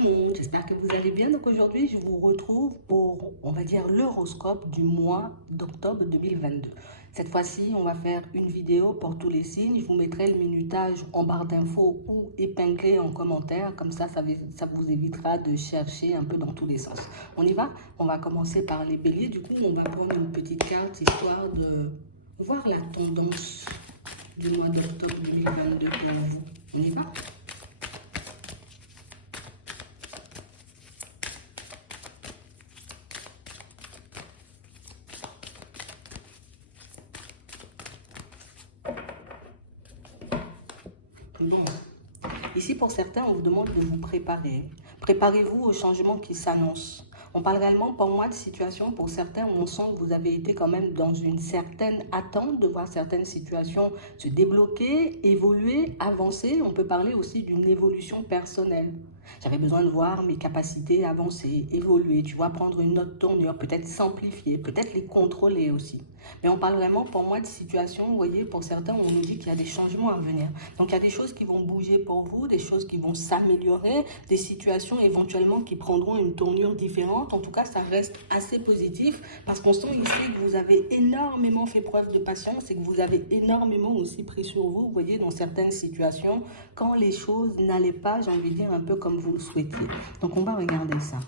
le monde, j'espère que vous allez bien. Donc aujourd'hui, je vous retrouve pour, on va dire, l'horoscope du mois d'octobre 2022. Cette fois-ci, on va faire une vidéo pour tous les signes. Je vous mettrai le minutage en barre d'infos ou épinglé en commentaire. Comme ça vous évitera de chercher un peu dans tous les sens. On y va? On va commencer par les béliers. Du coup, on va prendre une petite carte histoire de voir la tendance du mois d'octobre 2022 pour vous. On y va? Bon. Ici, pour certains, on vous demande de vous préparer. Préparez-vous au changement qui s'annonce. On parle réellement, pour moi, de situation pour certains où on sent que vous avez été quand même dans une certaine attente de voir certaines situations se débloquer, évoluer, avancer. On peut parler aussi d'une évolution personnelle. J'avais besoin de voir mes capacités avancer, évoluer, tu vois, prendre une autre tournure, peut-être simplifier, peut-être les contrôler aussi. Mais on parle vraiment, pour moi, de situation, vous voyez, pour certains, on nous dit qu'il y a des changements à venir. Donc, il y a des choses qui vont bouger pour vous, des choses qui vont s'améliorer, des situations éventuellement qui prendront une tournure différente. En tout cas, ça reste assez positif parce qu'on sent ici que vous avez énormément fait preuve de patience et que vous avez énormément aussi pris sur vous, vous voyez, dans certaines situations, quand les choses n'allaient pas, j'ai envie de dire, un peu comme vous le souhaitiez. Donc, on va regarder ça.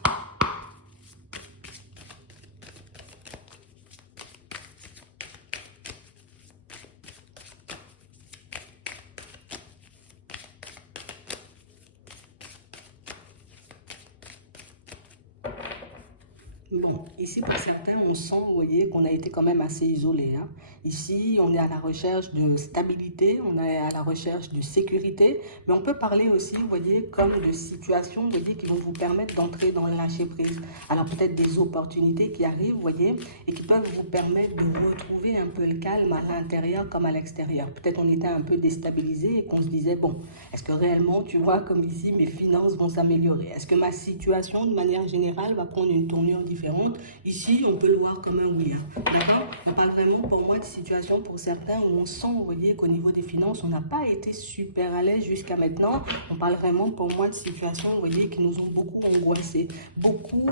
Bon, ici pour certains, on sent, vous voyez, qu'on a été quand même assez isolé. Hein. Ici, on est à la recherche de stabilité, on est à la recherche de sécurité, mais on peut parler aussi, vous voyez, comme de situations, vous voyez, qui vont vous permettre d'entrer dans le lâcher prise. Alors peut-être des opportunités qui arrivent, vous voyez, et qui peuvent vous permettre de retrouver un peu le calme à l'intérieur comme à l'extérieur. Peut-être on était un peu déstabilisé et qu'on se disait, bon, est-ce que réellement, tu vois, comme ici, mes finances vont s'améliorer? Est-ce que ma situation, de manière générale, va prendre une tournure différente? Ici, on peut le voir comme un oui. Hein. D'accord? On parle vraiment, pour moi, de situation pour certains où on sent, vous voyez, qu'au niveau des finances, on n'a pas été super à l'aise jusqu'à maintenant. On parle vraiment, pour moi, de situations, vous voyez, qui nous ont beaucoup angoissés, beaucoup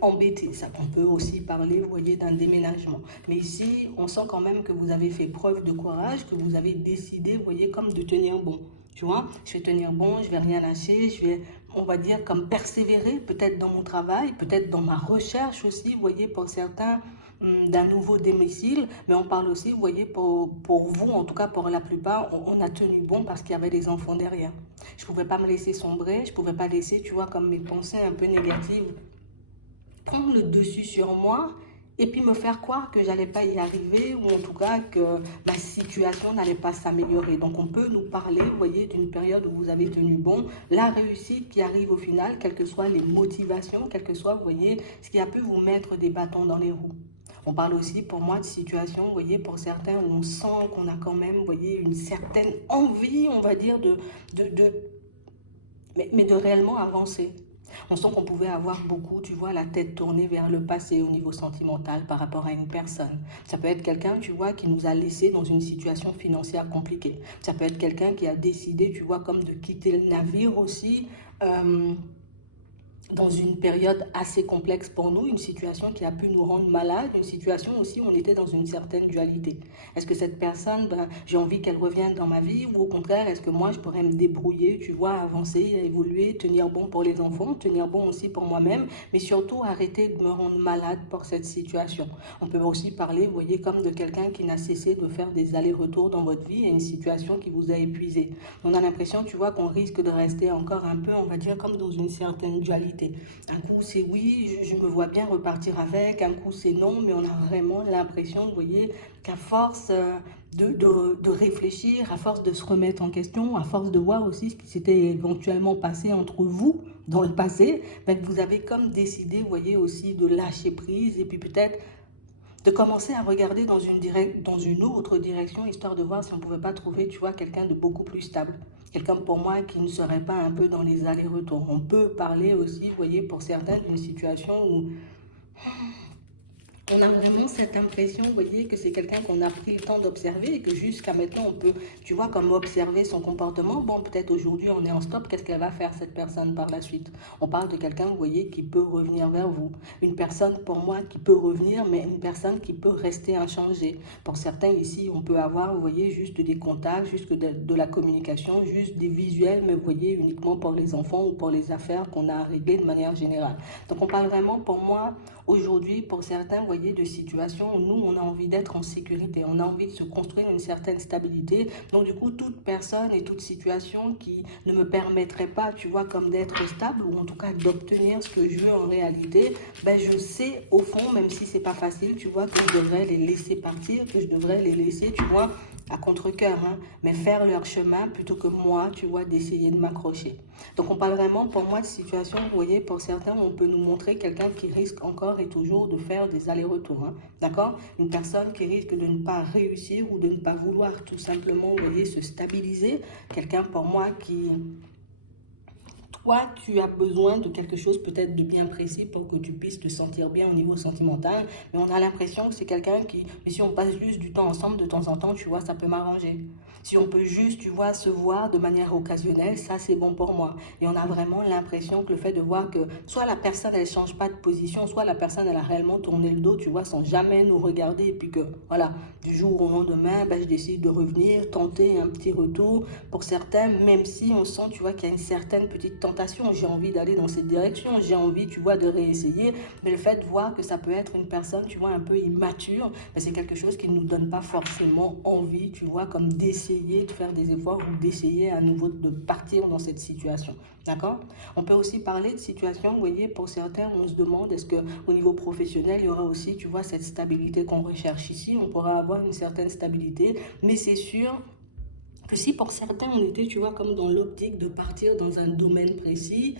embêtés. Ça, on peut aussi parler, vous voyez, d'un déménagement. Mais ici, on sent quand même que vous avez fait preuve de courage, que vous avez décidé, vous voyez, comme de tenir bon. Tu vois, je vais tenir bon, je vais rien lâcher, je vais, on va dire, comme persévérer peut-être dans mon travail, peut-être dans ma recherche aussi, vous voyez, pour certains, d'un nouveau domicile, mais on parle aussi, vous voyez, pour vous, en tout cas pour la plupart, on a tenu bon parce qu'il y avait des enfants derrière. Je ne pouvais pas me laisser sombrer, je ne pouvais pas laisser, tu vois, comme mes pensées un peu négatives prendre le dessus sur moi et puis me faire croire que j'allais pas y arriver ou en tout cas que ma situation n'allait pas s'améliorer. Donc on peut nous parler, vous voyez, d'une période où vous avez tenu bon, la réussite qui arrive au final, quelles que soient les motivations, quel que soit, vous voyez, ce qui a pu vous mettre des bâtons dans les roues. On parle aussi pour moi de situation, vous voyez, pour certains où on sent qu'on a quand même, vous voyez, une certaine envie, on va dire, de, de mais de réellement avancer. On sent qu'on pouvait avoir beaucoup, tu vois, la tête tournée vers le passé au niveau sentimental par rapport à une personne. Ça peut être quelqu'un, tu vois, qui nous a laissé dans une situation financière compliquée. Ça peut être quelqu'un qui a décidé, tu vois, comme de quitter le navire aussi. Dans une période assez complexe pour nous, une situation qui a pu nous rendre malades, une situation aussi où on était dans une certaine dualité. Est-ce que cette personne, ben, j'ai envie qu'elle revienne dans ma vie ou au contraire, est-ce que moi je pourrais me débrouiller, tu vois, avancer, évoluer, tenir bon pour les enfants, tenir bon aussi pour moi-même, mais surtout arrêter de me rendre malade pour cette situation. On peut aussi parler, vous voyez, comme de quelqu'un qui n'a cessé de faire des allers-retours dans votre vie et une situation qui vous a épuisé. On a l'impression, tu vois, qu'on risque de rester encore un peu, on va dire, comme dans une certaine dualité. Un coup, c'est oui, je me vois bien repartir avec. Un coup, c'est non, mais on a vraiment l'impression, vous voyez, qu'à force de réfléchir, à force de se remettre en question, à force de voir aussi ce qui s'était éventuellement passé entre vous dans le passé, ben, vous avez comme décidé, vous voyez, aussi de lâcher prise et puis peut-être de commencer à regarder dans une autre direction, histoire de voir si on ne pouvait pas trouver, tu vois, quelqu'un de beaucoup plus stable. Quelqu'un pour moi qui ne serait pas un peu dans les allers-retours. On peut parler aussi, vous voyez, pour certains, d'une situation où On a vraiment cette impression, vous voyez, que c'est quelqu'un qu'on a pris le temps d'observer et que jusqu'à maintenant, on peut, tu vois, comme observer son comportement. Bon, peut-être aujourd'hui, on est en stop, qu'est-ce qu'elle va faire, cette personne, par la suite? On parle de quelqu'un, vous voyez, qui peut revenir vers vous. Une personne, pour moi, qui peut revenir, mais une personne qui peut rester inchangée. Pour certains, ici, on peut avoir, vous voyez, juste des contacts, juste de la communication, juste des visuels, mais vous voyez, uniquement pour les enfants ou pour les affaires qu'on a à régler de manière générale. Donc, on parle vraiment, pour moi, aujourd'hui, pour certains, vous voyez, de situations où nous, on a envie d'être en sécurité, on a envie de se construire une certaine stabilité. Donc, du coup, toute personne et toute situation qui ne me permettrait pas, tu vois, comme d'être stable ou en tout cas d'obtenir ce que je veux en réalité, ben, je sais au fond, même si c'est pas facile, tu vois, que je devrais les laisser partir, que je devrais les laisser, tu vois, à contre-cœur, hein, mais faire leur chemin plutôt que moi, tu vois, d'essayer de m'accrocher. Donc on parle vraiment pour moi de situation, vous voyez, pour certains, on peut nous montrer quelqu'un qui risque encore et toujours de faire des allers-retours, hein, d'accord? Une personne qui risque de ne pas réussir ou de ne pas vouloir tout simplement, vous voyez, se stabiliser. Quelqu'un pour moi qui toi, tu as besoin de quelque chose peut-être de bien précis pour que tu puisses te sentir bien au niveau sentimental. Mais on a l'impression que c'est quelqu'un qui, mais si on passe juste du temps ensemble de temps en temps, tu vois, ça peut m'arranger. Si on peut juste, tu vois, se voir de manière occasionnelle, ça c'est bon pour moi. Et on a vraiment l'impression que le fait de voir que soit la personne, elle change pas de position, soit la personne, elle a réellement tourné le dos, tu vois, sans jamais nous regarder. Et puis que, voilà, du jour au lendemain, ben, je décide de revenir, tenter un petit retour. Pour certains, même si on sent, tu vois, qu'il y a une certaine petite tentation, j'ai envie d'aller dans cette direction, j'ai envie, tu vois, de réessayer, mais le fait de voir que ça peut être une personne, tu vois, un peu immature, ben, c'est quelque chose qui ne nous donne pas forcément envie, tu vois, comme d'essayer de faire des efforts ou d'essayer à nouveau de partir dans cette situation. D'accord? On peut aussi parler de situations, vous voyez, pour certains, on se demande est-ce qu'au niveau professionnel, il y aura aussi, tu vois, cette stabilité qu'on recherche ici, on pourra avoir une certaine stabilité, mais c'est sûr que si pour certains on était, tu vois, comme dans l'optique de partir dans un domaine précis,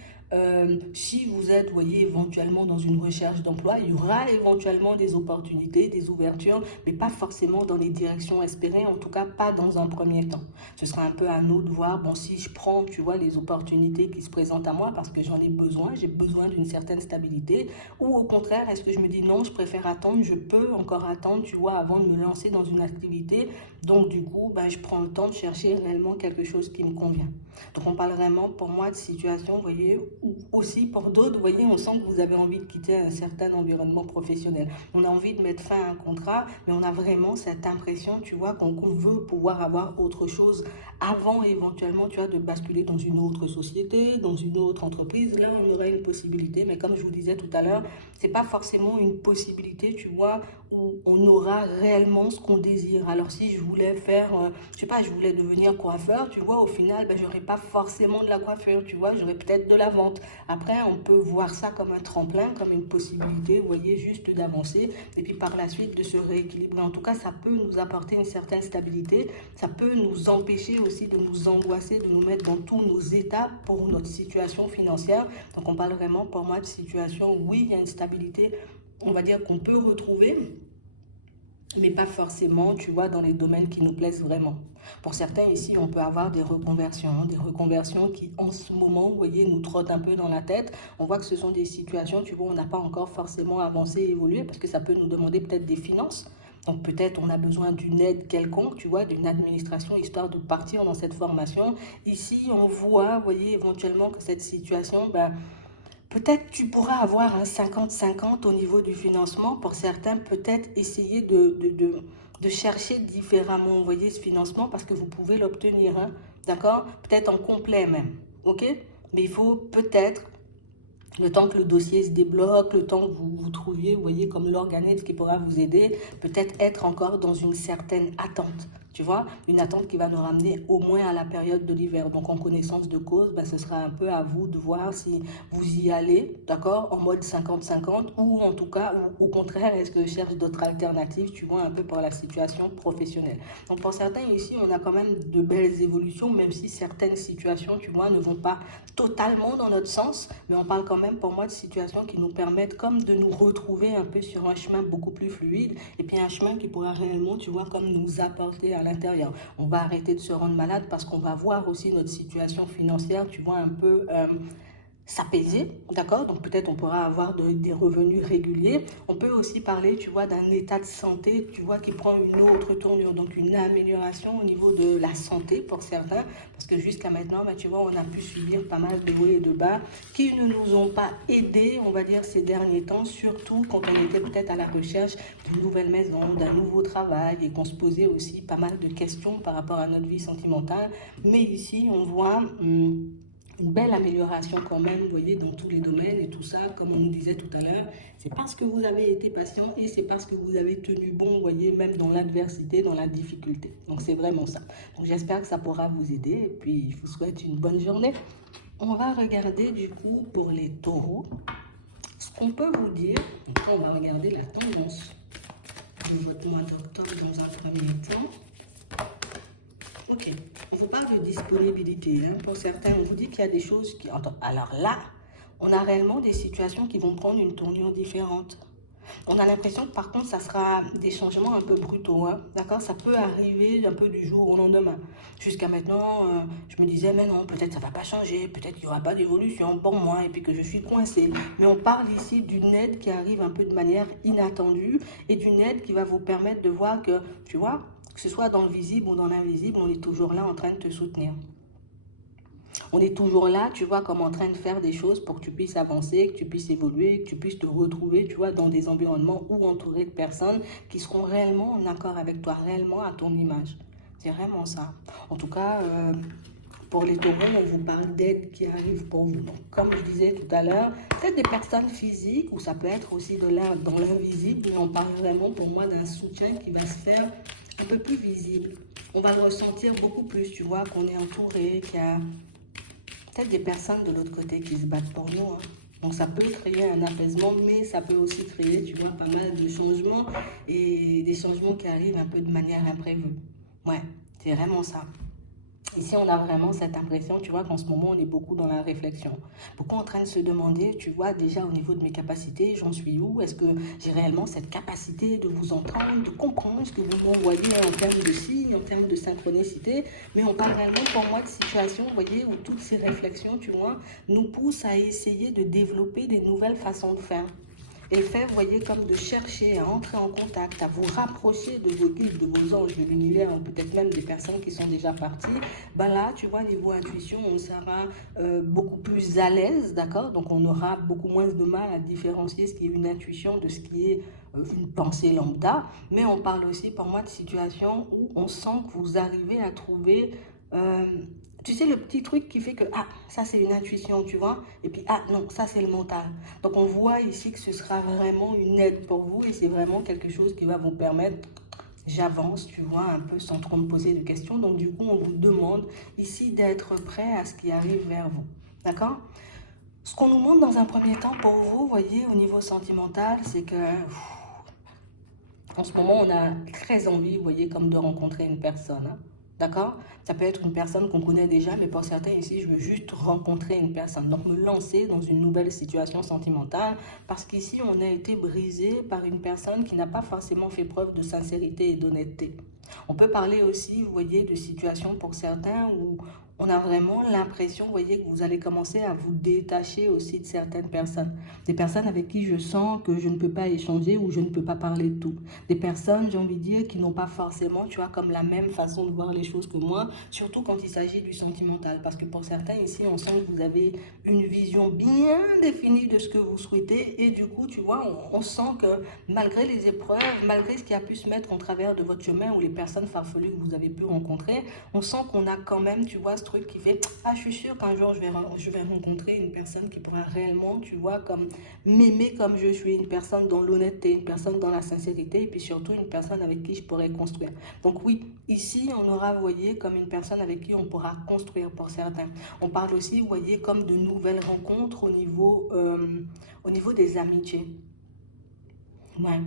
si vous êtes, vous voyez, éventuellement dans une recherche d'emploi, il y aura éventuellement des opportunités, des ouvertures, mais pas forcément dans les directions espérées, en tout cas pas dans un premier temps. Ce sera un peu à nous de voir, bon, si je prends, tu vois, les opportunités qui se présentent à moi parce que j'en ai besoin, j'ai besoin d'une certaine stabilité, ou au contraire, est-ce que je me dis non, je préfère attendre, je peux encore attendre, tu vois, avant de me lancer dans une activité. Donc du coup, ben, je prends le temps de chercher réellement quelque chose qui me convient. Donc on parle vraiment pour moi de situation, vous voyez, ou aussi pour d'autres, vous voyez, on sent que vous avez envie de quitter un certain environnement professionnel. On a envie de mettre fin à un contrat, mais on a vraiment cette impression, tu vois, qu'on veut pouvoir avoir autre chose avant éventuellement, tu vois, de basculer dans une autre société, dans une autre entreprise. Là, on aurait une possibilité, mais comme je vous disais tout à l'heure, c'est pas forcément une possibilité, tu vois, où on aura réellement ce qu'on désire. Alors si je voulais faire, je sais pas, je voulais devenir coiffeur, tu vois, au final, ben, j'aurais pas forcément de la coiffure, tu vois, j'aurais peut-être de la vente. Après, on peut voir ça comme un tremplin, comme une possibilité, vous voyez, juste d'avancer et puis par la suite de se rééquilibrer. En tout cas, ça peut nous apporter une certaine stabilité, ça peut nous empêcher aussi de nous angoisser, de nous mettre dans tous nos états pour notre situation financière. Donc on parle vraiment pour moi de situation où oui, il y a une stabilité, on va dire qu'on peut retrouver, mais pas forcément, tu vois, dans les domaines qui nous plaisent vraiment. Pour certains ici, on peut avoir des reconversions qui en ce moment, vous voyez, nous trottent un peu dans la tête. On voit que ce sont des situations, tu vois, on n'a pas encore forcément avancé, évolué, parce que ça peut nous demander peut-être des finances. Donc peut-être on a besoin d'une aide quelconque, tu vois, d'une administration, histoire de partir dans cette formation. Ici, on voit, vous voyez, éventuellement que cette situation, ben, peut-être tu pourras avoir un 50-50 au niveau du financement. Pour certains, peut-être essayer de chercher différemment, vous voyez, ce financement parce que vous pouvez l'obtenir, hein, d'accord? Peut-être en complet même, ok? Mais il faut peut-être le temps que le dossier se débloque, le temps que vous trouviez, vous voyez, comme l'organisme qui pourra vous aider, peut-être être encore dans une certaine attente. Tu vois, une attente qui va nous ramener au moins à la période de l'hiver. Donc, en connaissance de cause, ben, ce sera un peu à vous de voir si vous y allez, d'accord, en mode 50-50, ou en tout cas, ou, au contraire, est-ce que je cherche d'autres alternatives, tu vois, un peu pour la situation professionnelle. Donc, pour certains ici, on a quand même de belles évolutions, même si certaines situations, tu vois, ne vont pas totalement dans notre sens, mais on parle quand même pour moi de situations qui nous permettent comme de nous retrouver un peu sur un chemin beaucoup plus fluide et puis un chemin qui pourra réellement, tu vois, comme nous apporter à l'intérieur. On va arrêter de se rendre malade parce qu'on va voir aussi notre situation financière, tu vois, un peu s'apaiser, d'accord? Donc peut-être on pourra avoir des revenus réguliers. On peut aussi parler, tu vois, d'un état de santé, tu vois, qui prend une autre tournure, donc une amélioration au niveau de la santé pour certains, parce que jusqu'à maintenant, bah, tu vois, on a pu subir pas mal de hauts et de bas qui ne nous ont pas aidés, on va dire, ces derniers temps, surtout quand on était peut-être à la recherche d'une nouvelle maison, d'un nouveau travail et qu'on se posait aussi pas mal de questions par rapport à notre vie sentimentale. Mais ici, on voit une belle amélioration quand même, vous voyez, dans tous les domaines et tout ça, comme on disait tout à l'heure. C'est parce que vous avez été patient et c'est parce que vous avez tenu bon, vous voyez, même dans l'adversité, dans la difficulté. Donc c'est vraiment ça. Donc j'espère que ça pourra vous aider et puis je vous souhaite une bonne journée. On va regarder du coup pour les taureaux. Ce qu'on peut vous dire, donc on va regarder la tendance de votre mois d'octobre dans un premier temps. Ok, on vous parle de disponibilité. Hein. Pour certains, on vous dit qu'il y a des choses qui... Alors là, on a réellement des situations qui vont prendre une tournure différente. On a l'impression que par contre, ça sera des changements un peu brutaux. Hein. D'accord? Ça peut arriver un peu du jour au lendemain. Jusqu'à maintenant, je me disais, mais non, peut-être ça ne va pas changer, peut-être qu'il n'y aura pas d'évolution pour moi et puis que je suis coincée. Mais on parle ici d'une aide qui arrive un peu de manière inattendue et d'une aide qui va vous permettre de voir que, tu vois, que ce soit dans le visible ou dans l'invisible, on est toujours là en train de te soutenir. On est toujours là, tu vois, comme en train de faire des choses pour que tu puisses avancer, que tu puisses évoluer, que tu puisses te retrouver, tu vois, dans des environnements ou entouré de personnes qui seront réellement en accord avec toi, réellement à ton image. C'est vraiment ça. En tout cas, pour les taureaux, on vous parle d'aide qui arrive pour vous. Donc, comme je disais tout à l'heure, peut-être des personnes physiques ou ça peut être aussi dans l'invisible, mais on parle vraiment pour moi d'un soutien qui va se faire un peu plus visible. On va le ressentir beaucoup plus, tu vois, qu'on est entouré, qu'il y a peut-être des personnes de l'autre côté qui se battent pour nous. Hein. Donc ça peut créer un apaisement, mais ça peut aussi créer, tu vois, pas mal de changements et des changements qui arrivent un peu de manière imprévue. Ouais, c'est vraiment ça. Ici, on a vraiment cette impression, tu vois, qu'en ce moment, on est beaucoup dans la réflexion. Beaucoup en train de se demander, tu vois, déjà au niveau de mes capacités, j'en suis où? Est-ce que j'ai réellement cette capacité de vous entendre, de comprendre ce que vous m'envoyez en termes de signes, en termes de synchronicité? Mais on parle réellement pour moi de situations, vous voyez, où toutes ces réflexions, tu vois, nous poussent à essayer de développer des nouvelles façons de faire. Et faire, vous voyez, comme de chercher à entrer en contact, à vous rapprocher de vos guides, de vos anges, de l'univers, ou peut-être même des personnes qui sont déjà parties. Ben là, tu vois, niveau intuition, on sera beaucoup plus à l'aise, d'accord? Donc, on aura beaucoup moins de mal à différencier ce qui est une intuition de ce qui est une pensée lambda. Mais on parle aussi, pour moi, de situations où on sent que vous arrivez à trouver... tu sais, le petit truc qui fait que, ah, ça c'est une intuition, tu vois, et puis, ah non, ça c'est le mental. Donc on voit ici que ce sera vraiment une aide pour vous et c'est vraiment quelque chose qui va vous permettre, j'avance, tu vois, un peu sans trop me poser de questions. Donc du coup, on vous demande ici d'être prêt à ce qui arrive vers vous, d'accord? Ce qu'on nous montre dans un premier temps pour vous, voyez, au niveau sentimental, c'est que en ce moment, on a très envie, vous voyez, comme de rencontrer une personne. Hein. D'accord? Ça peut être une personne qu'on connaît déjà, mais pour certains ici, je veux juste rencontrer une personne. Donc, me lancer dans une nouvelle situation sentimentale, parce qu'ici, on a été brisé par une personne qui n'a pas forcément fait preuve de sincérité et d'honnêteté. On peut parler aussi, vous voyez, de situations pour certains où on a vraiment l'impression, vous voyez, que vous allez commencer à vous détacher aussi de certaines personnes. Des personnes avec qui je sens que je ne peux pas échanger ou je ne peux pas parler de tout. Des personnes, j'ai envie de dire, qui n'ont pas forcément, tu vois, comme la même façon de voir les choses que moi, surtout quand il s'agit du sentimental. Parce que pour certains ici, on sent que vous avez une vision bien définie de ce que vous souhaitez et du coup, tu vois, on sent que malgré les épreuves, malgré ce qui a pu se mettre en travers de votre chemin ou les personnes farfelues que vous avez pu rencontrer, on sent qu'on a quand même, tu vois, ce truc qui fait, ah, je suis sûre qu'un jour, je vais rencontrer une personne qui pourra réellement, tu vois, comme m'aimer comme je suis, une personne dans l'honnêteté, une personne dans la sincérité et puis surtout une personne avec qui je pourrais construire. Donc oui, ici, on aura, vous voyez, comme une personne avec qui on pourra construire pour certains. On parle aussi, vous voyez, comme de nouvelles rencontres au niveau des amitiés. Ouais.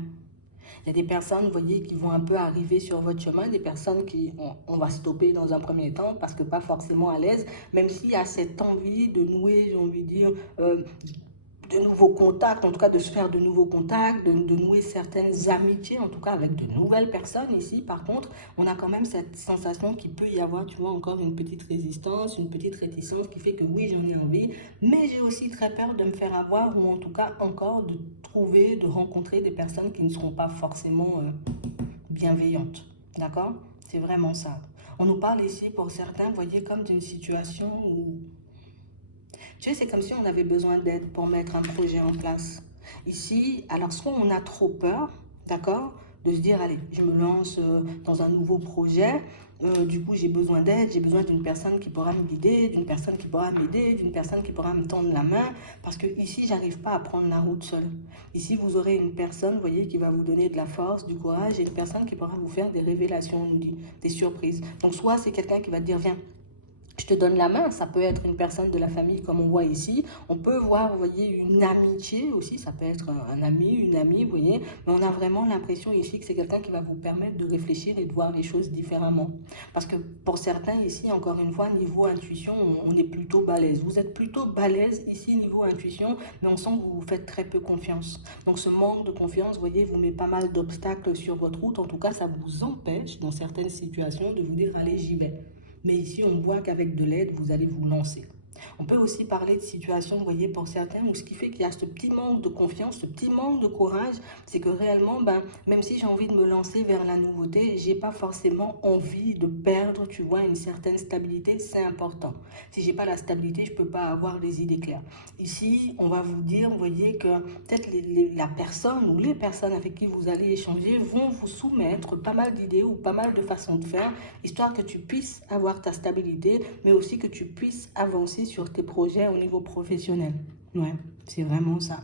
Il y a des personnes, vous voyez, qui vont un peu arriver sur votre chemin, des personnes qui, on va stopper dans un premier temps parce que pas forcément à l'aise, même s'il y a cette envie de nouer, j'ai envie de dire, de nouveaux contacts, en tout cas de se faire de nouveaux contacts, de nouer certaines amitiés, en tout cas avec de nouvelles personnes. Ici, par contre, on a quand même cette sensation qu'il peut y avoir, tu vois, encore une petite résistance, une petite réticence qui fait que oui, j'en ai envie, mais j'ai aussi très peur de me faire avoir ou en tout cas encore de trouver, de rencontrer des personnes qui ne seront pas forcément bienveillantes. D'accord? C'est vraiment ça. On nous parle ici, pour certains, vous voyez, comme d'une situation où tu sais, c'est comme si on avait besoin d'aide pour mettre un projet en place. Ici, alors soit on a trop peur, d'accord, de se dire, allez, je me lance dans un nouveau projet, du coup j'ai besoin d'aide, j'ai besoin d'une personne qui pourra me guider, d'une personne qui pourra m'aider, d'une personne qui pourra me tendre la main, parce que ici, j'arrive pas à prendre la route seule. Ici, vous aurez une personne, vous voyez, qui va vous donner de la force, du courage, et une personne qui pourra vous faire des révélations, on nous dit, des surprises. Donc soit c'est quelqu'un qui va te dire, viens, je te donne la main, ça peut être une personne de la famille comme on voit ici. On peut voir, vous voyez, une amitié aussi, ça peut être un ami, une amie, vous voyez. Mais on a vraiment l'impression ici que c'est quelqu'un qui va vous permettre de réfléchir et de voir les choses différemment. Parce que pour certains ici, encore une fois, niveau intuition, on est plutôt balèze. Vous êtes plutôt balèze ici niveau intuition, mais on sent que vous vous faites très peu confiance. Donc ce manque de confiance, vous voyez, vous met pas mal d'obstacles sur votre route. En tout cas, ça vous empêche dans certaines situations de vous dire, allez, j'y vais. Mais ici, on voit qu'avec de l'aide, vous allez vous lancer. On peut aussi parler de situations, vous voyez, pour certains, où ce qui fait qu'il y a ce petit manque de confiance, ce petit manque de courage, c'est que réellement, même si j'ai envie de me lancer vers la nouveauté, j'ai pas forcément envie de perdre, tu vois, une certaine stabilité, c'est important. Si j'ai pas la stabilité, je peux pas avoir les idées claires. Ici, on va vous dire, vous voyez, que peut-être la personne ou les personnes avec qui vous allez échanger vont vous soumettre pas mal d'idées ou pas mal de façons de faire, histoire que tu puisses avoir ta stabilité, mais aussi que tu puisses avancer sur tes projets au niveau professionnel. Ouais, c'est vraiment ça.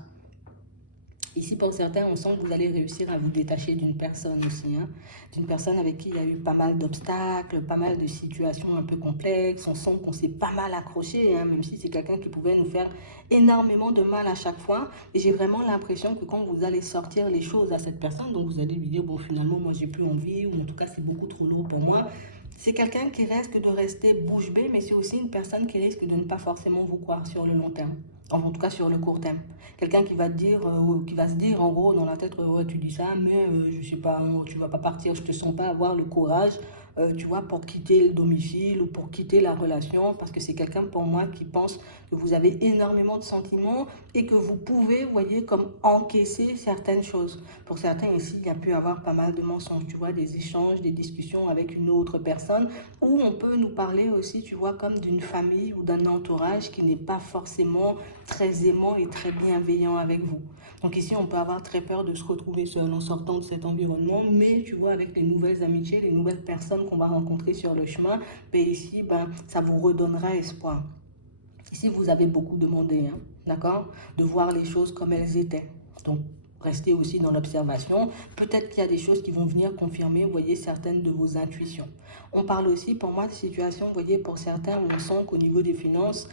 Ici, pour certains, on sent que vous allez réussir à vous détacher d'une personne aussi, hein, d'une personne avec qui il y a eu pas mal d'obstacles, pas mal de situations un peu complexes. On sent qu'on s'est pas mal accroché, hein, même si c'est quelqu'un qui pouvait nous faire énormément de mal à chaque fois. Et j'ai vraiment l'impression que quand vous allez sortir les choses à cette personne, donc vous allez lui dire, bon, finalement, moi, j'ai plus envie, ou en tout cas, c'est beaucoup trop lourd pour moi. C'est quelqu'un qui risque de rester bouche bée, mais c'est aussi une personne qui risque de ne pas forcément vous croire sur le long terme. En tout cas, sur le court terme. Quelqu'un qui va te dire, qui va se dire, en gros, dans la tête, ouais, tu dis ça, mais je sais pas, tu vas pas partir, je te sens pas avoir le courage, tu vois, pour quitter le domicile ou pour quitter la relation, parce que c'est quelqu'un, pour moi, qui pense que vous avez énormément de sentiments et que vous pouvez, vous voyez, comme encaisser certaines choses. Pour certains ici, il y a pu avoir pas mal de mensonges, tu vois, des échanges, des discussions avec une autre personne, où on peut nous parler aussi, tu vois, comme d'une famille ou d'un entourage qui n'est pas forcément très aimant et très bienveillant avec vous. Donc ici, on peut avoir très peur de se retrouver seul en sortant de cet environnement, mais tu vois, avec les nouvelles amitiés, les nouvelles personnes qu'on va rencontrer sur le chemin, ben ici, ça vous redonnera espoir. Ici, vous avez beaucoup demandé, hein, d'accord, de voir les choses comme elles étaient. Donc, restez aussi dans l'observation. Peut-être qu'il y a des choses qui vont venir confirmer, vous voyez, certaines de vos intuitions. On parle aussi, pour moi, de situations, vous voyez, pour certains, où on sent qu'au niveau des finances,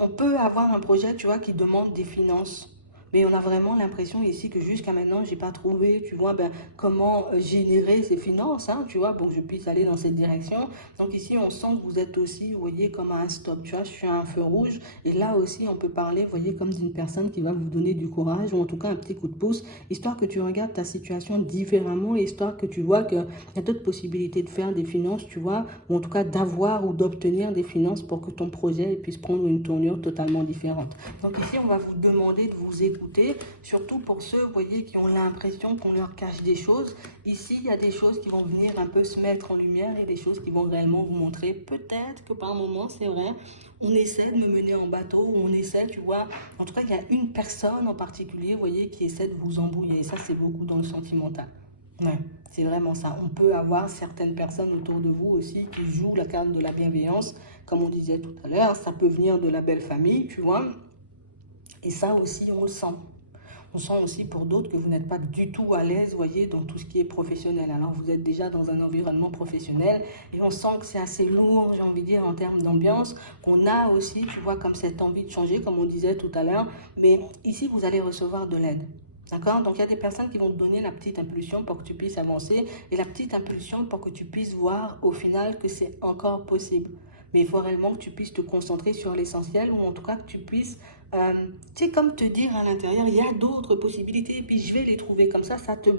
on peut avoir un projet, tu vois, qui demande des finances. Mais on a vraiment l'impression ici que jusqu'à maintenant, j'ai pas trouvé, tu vois, comment générer ces finances, hein, tu vois, pour que je puisse aller dans cette direction. Donc ici, on sent que vous êtes aussi, vous voyez, comme à un stop, tu vois, je suis à un feu rouge. Et là aussi, on peut parler, vous voyez, comme d'une personne qui va vous donner du courage ou en tout cas un petit coup de pouce, histoire que tu regardes ta situation différemment, histoire que tu vois qu'il y a d'autres possibilités de faire des finances, tu vois, ou en tout cas d'avoir ou d'obtenir des finances pour que ton projet puisse prendre une tournure totalement différente. Donc ici, on va vous demander de vous écouter, surtout pour ceux, vous voyez, qui ont l'impression qu'on leur cache des choses. Ici, il y a des choses qui vont venir un peu se mettre en lumière et des choses qui vont réellement vous montrer. Peut-être que par moment, c'est vrai, on essaie de me mener en bateau, ou on essaie, tu vois, en tout cas, il y a une personne en particulier, vous voyez, qui essaie de vous embrouiller. Et ça, c'est beaucoup dans le sentimental. Ouais, c'est vraiment ça. On peut avoir certaines personnes autour de vous aussi qui jouent la carte de la bienveillance, comme on disait tout à l'heure. Ça peut venir de la belle famille, tu vois. Et ça aussi, on le sent. On sent aussi pour d'autres que vous n'êtes pas du tout à l'aise, voyez, dans tout ce qui est professionnel. Alors, vous êtes déjà dans un environnement professionnel et on sent que c'est assez lourd, j'ai envie de dire, en termes d'ambiance. On a aussi, tu vois, comme cette envie de changer, comme on disait tout à l'heure. Mais ici, vous allez recevoir de l'aide. D'accord? Donc, il y a des personnes qui vont te donner la petite impulsion pour que tu puisses avancer et la petite impulsion pour que tu puisses voir au final que c'est encore possible. Mais il faut réellement que tu puisses te concentrer sur l'essentiel ou en tout cas que tu puisses Tu sais, comme te dire à l'intérieur, il y a d'autres possibilités, et puis je vais les trouver. Comme ça te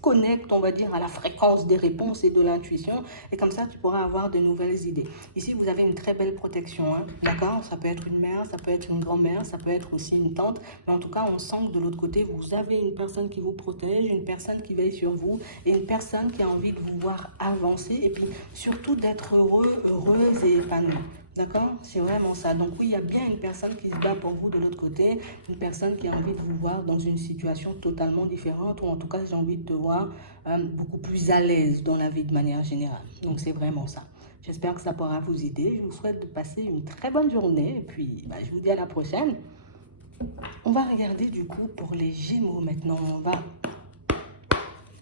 connecte, on va dire, à la fréquence des réponses et de l'intuition, et comme ça, tu pourras avoir de nouvelles idées. Ici, vous avez une très belle protection, hein, d'accord? Ça peut être une mère, ça peut être une grand-mère, ça peut être aussi une tante, mais en tout cas, on sent que de l'autre côté, vous avez une personne qui vous protège, une personne qui veille sur vous, et une personne qui a envie de vous voir avancer, et puis surtout d'être heureux, heureuse et épanouie. D'accord? C'est vraiment ça. Donc oui, il y a bien une personne qui se bat pour vous de l'autre côté, une personne qui a envie de vous voir dans une situation totalement différente, ou en tout cas, j'ai envie de te voir beaucoup plus à l'aise dans la vie de manière générale. Donc c'est vraiment ça. J'espère que ça pourra vous aider. Je vous souhaite de passer une très bonne journée, et puis je vous dis à la prochaine. On va regarder du coup pour les Gémeaux maintenant. On va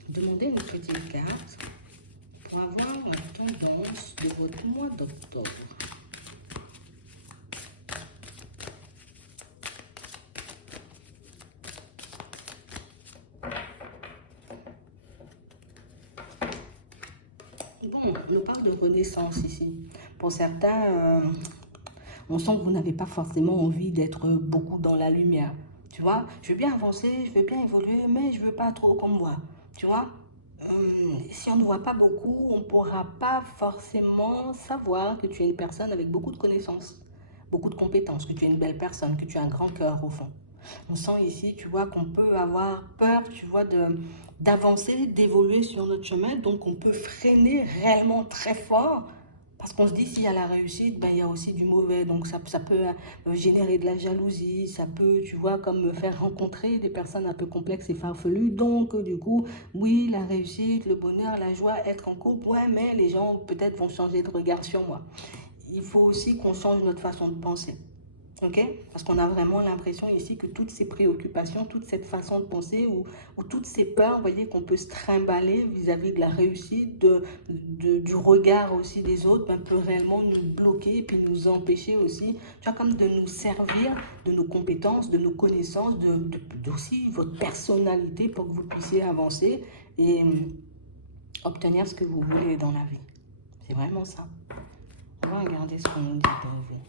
demander une petite carte pour avoir la tendance de votre mois d'octobre. Bon, on parle de renaissance ici. Pour certains, on sent que vous n'avez pas forcément envie d'être beaucoup dans la lumière. Tu vois, je veux bien avancer, je veux bien évoluer, mais je veux pas trop qu'on me voit. Tu vois, si on ne voit pas beaucoup, on ne pourra pas forcément savoir que tu es une personne avec beaucoup de connaissances, beaucoup de compétences, que tu es une belle personne, que tu as un grand cœur au fond. On sent ici, tu vois, qu'on peut avoir peur, tu vois, d'avancer, d'évoluer sur notre chemin. Donc, on peut freiner réellement très fort. Parce qu'on se dit, s'il y a la réussite, il y a aussi du mauvais. Donc, ça peut générer de la jalousie. Ça peut, tu vois, comme me faire rencontrer des personnes un peu complexes et farfelues. Donc, du coup, oui, la réussite, le bonheur, la joie, être en couple, ouais, mais les gens peut-être vont changer de regard sur moi. Il faut aussi qu'on change notre façon de penser. Ok? Parce qu'on a vraiment l'impression ici que toutes ces préoccupations, toute cette façon de penser ou toutes ces peurs, vous voyez, qu'on peut se trimballer vis-à-vis de la réussite, du regard aussi des autres, peut réellement nous bloquer et puis nous empêcher aussi, tu vois, comme de nous servir de nos compétences, de nos connaissances, aussi votre personnalité pour que vous puissiez avancer et obtenir ce que vous voulez dans la vie. C'est vraiment ça. On va regarder ce qu'on nous dit pour vous.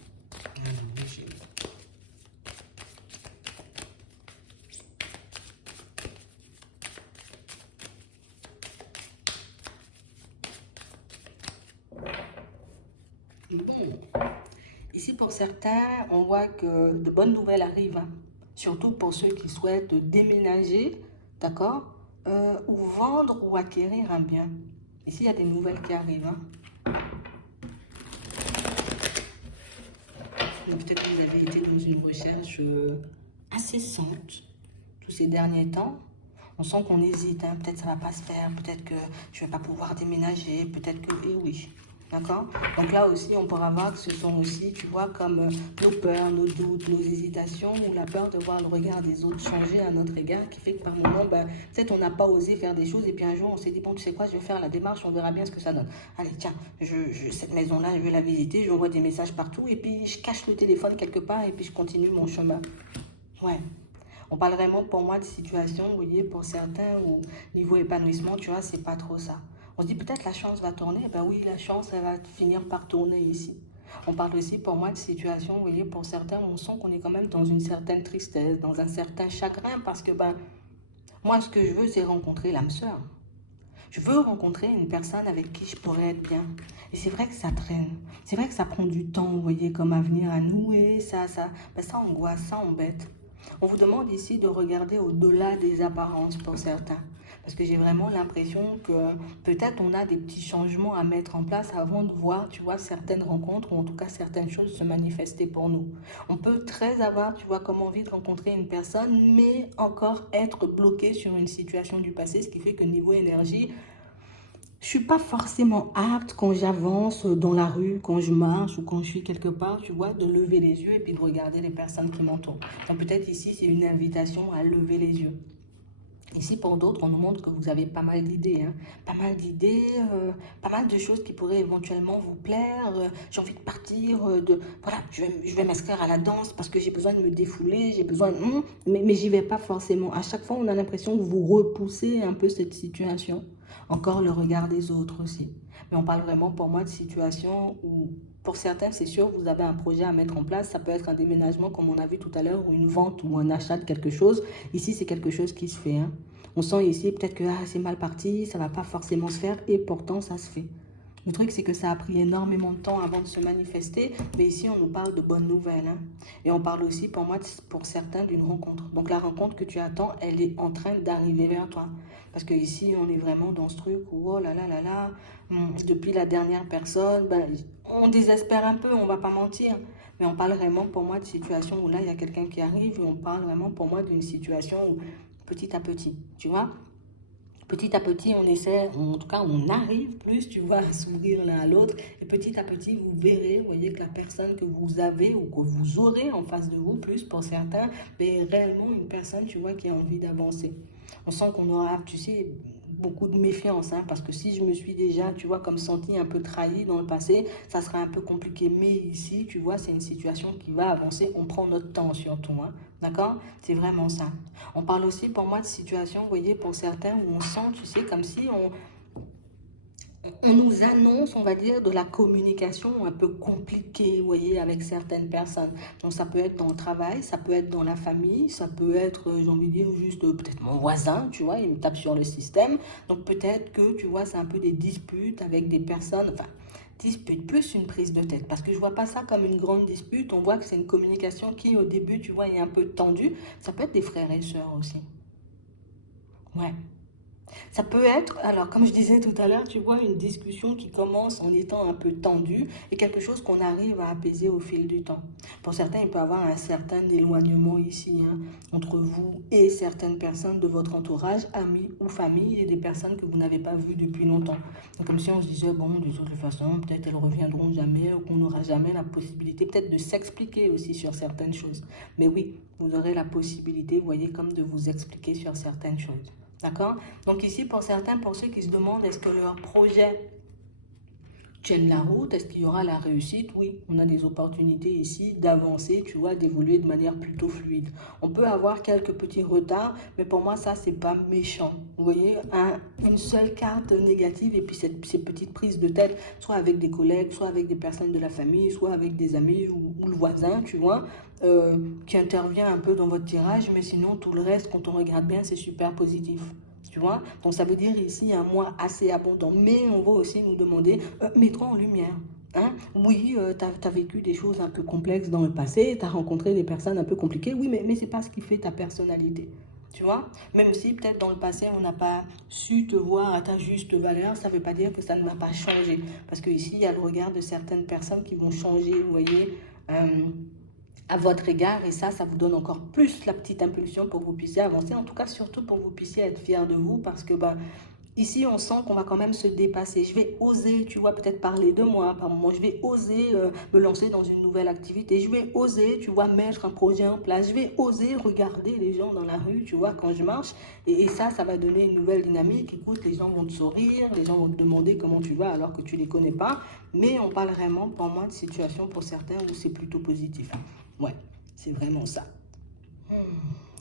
Bon, ici pour certains, on voit que de bonnes nouvelles arrivent, hein. Surtout pour ceux qui souhaitent déménager, d'accord, ou vendre ou acquérir un bien. Ici, il y a des nouvelles qui arrivent, hein. Peut-être que vous avez été dans une recherche incessante tous ces derniers temps. On sent qu'on hésite, hein. Peut-être que ça ne va pas se faire, peut-être que je ne vais pas pouvoir déménager, peut-être que oui. D'accord? Donc là aussi, on pourra voir que ce sont aussi, tu vois, comme nos peurs, nos doutes, nos hésitations, ou la peur de voir le regard des autres changer à notre égard, qui fait que par moment, peut-être on n'a pas osé faire des choses, et puis un jour, on s'est dit, bon, tu sais quoi, je vais faire la démarche, on verra bien ce que ça donne. Allez, tiens, cette maison-là, je vais la visiter, je envoie des messages partout, et puis je cache le téléphone quelque part, et puis je continue mon chemin. Ouais. On parle vraiment pour moi de situation, vous voyez, pour certains, où niveau épanouissement, tu vois, c'est pas trop ça. On se dit peut-être la chance va tourner, ben oui, la chance, elle va finir par tourner ici. On parle aussi pour moi de situation, vous voyez, pour certains, on sent qu'on est quand même dans une certaine tristesse, dans un certain chagrin, parce que moi, ce que je veux, c'est rencontrer l'âme sœur. Je veux rencontrer une personne avec qui je pourrais être bien. Et c'est vrai que ça traîne. C'est vrai que ça prend du temps, vous voyez, comme à venir à nous, et ça angoisse, ça embête. On vous demande ici de regarder au-delà des apparences pour certains. Parce que j'ai vraiment l'impression que peut-être on a des petits changements à mettre en place avant de voir, tu vois, certaines rencontres ou en tout cas certaines choses se manifester pour nous. On peut très avoir, tu vois, comme envie de rencontrer une personne, mais encore être bloqué sur une situation du passé, ce qui fait que niveau énergie, je suis pas forcément apte quand j'avance dans la rue, quand je marche ou quand je suis quelque part, tu vois, de lever les yeux et puis de regarder les personnes qui m'entourent. Donc peut-être ici, c'est une invitation à lever les yeux. Ici, pour d'autres, on nous montre que vous avez pas mal d'idées, hein. Pas mal d'idées, pas mal de choses qui pourraient éventuellement vous plaire. J'ai envie de partir, voilà, je vais m'inscrire à la danse parce que j'ai besoin de me défouler, j'ai besoin de... mais j'y vais pas forcément. À chaque fois, on a l'impression que vous repoussez un peu cette situation. Encore le regard des autres aussi. Mais on parle vraiment pour moi de situations où Pour certains, c'est sûr, vous avez un projet à mettre en place. Ça peut être un déménagement, comme on a vu tout à l'heure, ou une vente ou un achat de quelque chose. Ici, c'est quelque chose qui se fait, hein. On sent ici peut-être que c'est mal parti, ça ne va pas forcément se faire, et pourtant, ça se fait. Le truc, c'est que ça a pris énormément de temps avant de se manifester, mais ici, on nous parle de bonnes nouvelles, hein. Et on parle aussi, pour moi, pour certains, d'une rencontre. Donc, la rencontre que tu attends, elle est en train d'arriver vers toi. Parce que ici, on est vraiment dans ce truc où, oh là là là là, depuis la dernière personne, ben, on désespère un peu, on va pas mentir. Mais on parle vraiment, pour moi, de situation où là, il y a quelqu'un qui arrive, et on parle vraiment, pour moi, d'une situation où, petit à petit, tu vois. Petit à petit, on essaie, en tout cas, on arrive plus, tu vois, à s'ouvrir l'un à l'autre. Et petit à petit, vous verrez, vous voyez que la personne que vous avez ou que vous aurez en face de vous, plus pour certains, est réellement une personne, tu vois, qui a envie d'avancer. On sent qu'on aura, tu sais, beaucoup de méfiance, hein, parce que si je me suis déjà, tu vois, comme senti un peu trahi dans le passé, ça sera un peu compliqué. Mais ici, tu vois, c'est une situation qui va avancer. On prend notre temps surtout, hein, d'accord? C'est vraiment ça. On parle aussi pour moi de situation, vous voyez, pour certains où on sent, tu sais, comme si on nous annonce, on va dire, de la communication un peu compliquée, vous voyez, avec certaines personnes. Donc ça peut être dans le travail, ça peut être dans la famille, ça peut être, j'ai envie de dire, juste peut-être mon voisin, tu vois, il me tape sur le système. Donc peut-être que, tu vois, c'est un peu des disputes avec des personnes, enfin, dispute plus une prise de tête, parce que je vois pas ça comme une grande dispute, on voit que c'est une communication qui, au début, tu vois, est un peu tendue. Ça peut être des frères et sœurs aussi. Ouais. Ça peut être, alors comme je disais tout à l'heure, tu vois, une discussion qui commence en étant un peu tendue et quelque chose qu'on arrive à apaiser au fil du temps. Pour certains, il peut y avoir un certain éloignement ici, hein, entre vous et certaines personnes de votre entourage, amis ou famille, et des personnes que vous n'avez pas vues depuis longtemps. Donc, comme si on se disait, bon, de toute façon, peut-être elles reviendront jamais ou qu'on n'aura jamais la possibilité peut-être de s'expliquer aussi sur certaines choses. Mais oui, vous aurez la possibilité, vous voyez, comme de vous expliquer sur certaines choses. D'accord? Donc ici, pour certains, pour ceux qui se demandent est-ce que leur projet tienne la route, est-ce qu'il y aura la réussite? Oui, on a des opportunités ici d'avancer, tu vois, d'évoluer de manière plutôt fluide. On peut avoir quelques petits retards, mais pour moi, ça, c'est pas méchant. Vous voyez, une seule carte négative et puis ces petites prises de tête, soit avec des collègues, soit avec des personnes de la famille, soit avec des amis ou le voisin, tu vois, qui intervient un peu dans votre tirage, mais sinon, tout le reste, quand on regarde bien, c'est super positif. Tu vois? Donc ça veut dire ici un mois assez abondant. Mais on va aussi nous demander, mets-toi en lumière. Hein? Oui, tu as vécu des choses un peu complexes dans le passé, tu as rencontré des personnes un peu compliquées, oui, mais c'est pas ce qui fait ta personnalité. Tu vois? Même si peut-être dans le passé, on n'a pas su te voir à ta juste valeur, ça ne veut pas dire que ça ne va pas changer. Parce qu'ici, il y a le regard de certaines personnes qui vont changer, vous voyez, à votre égard, et ça vous donne encore plus la petite impulsion pour que vous puissiez avancer, en tout cas surtout pour que vous puissiez être fiers de vous, parce que ici on sent qu'on va quand même se dépasser. Je vais oser, tu vois, peut-être parler de moi par moment, je vais oser me lancer dans une nouvelle activité, je vais oser, tu vois, mettre un projet en place, je vais oser regarder les gens dans la rue, tu vois, quand je marche, et ça va donner une nouvelle dynamique. Écoute, les gens vont te sourire, les gens vont te demander comment tu vas alors que tu les connais pas, mais on parle vraiment pour moi de situation pour certains où c'est plutôt positif. Ouais, c'est vraiment ça.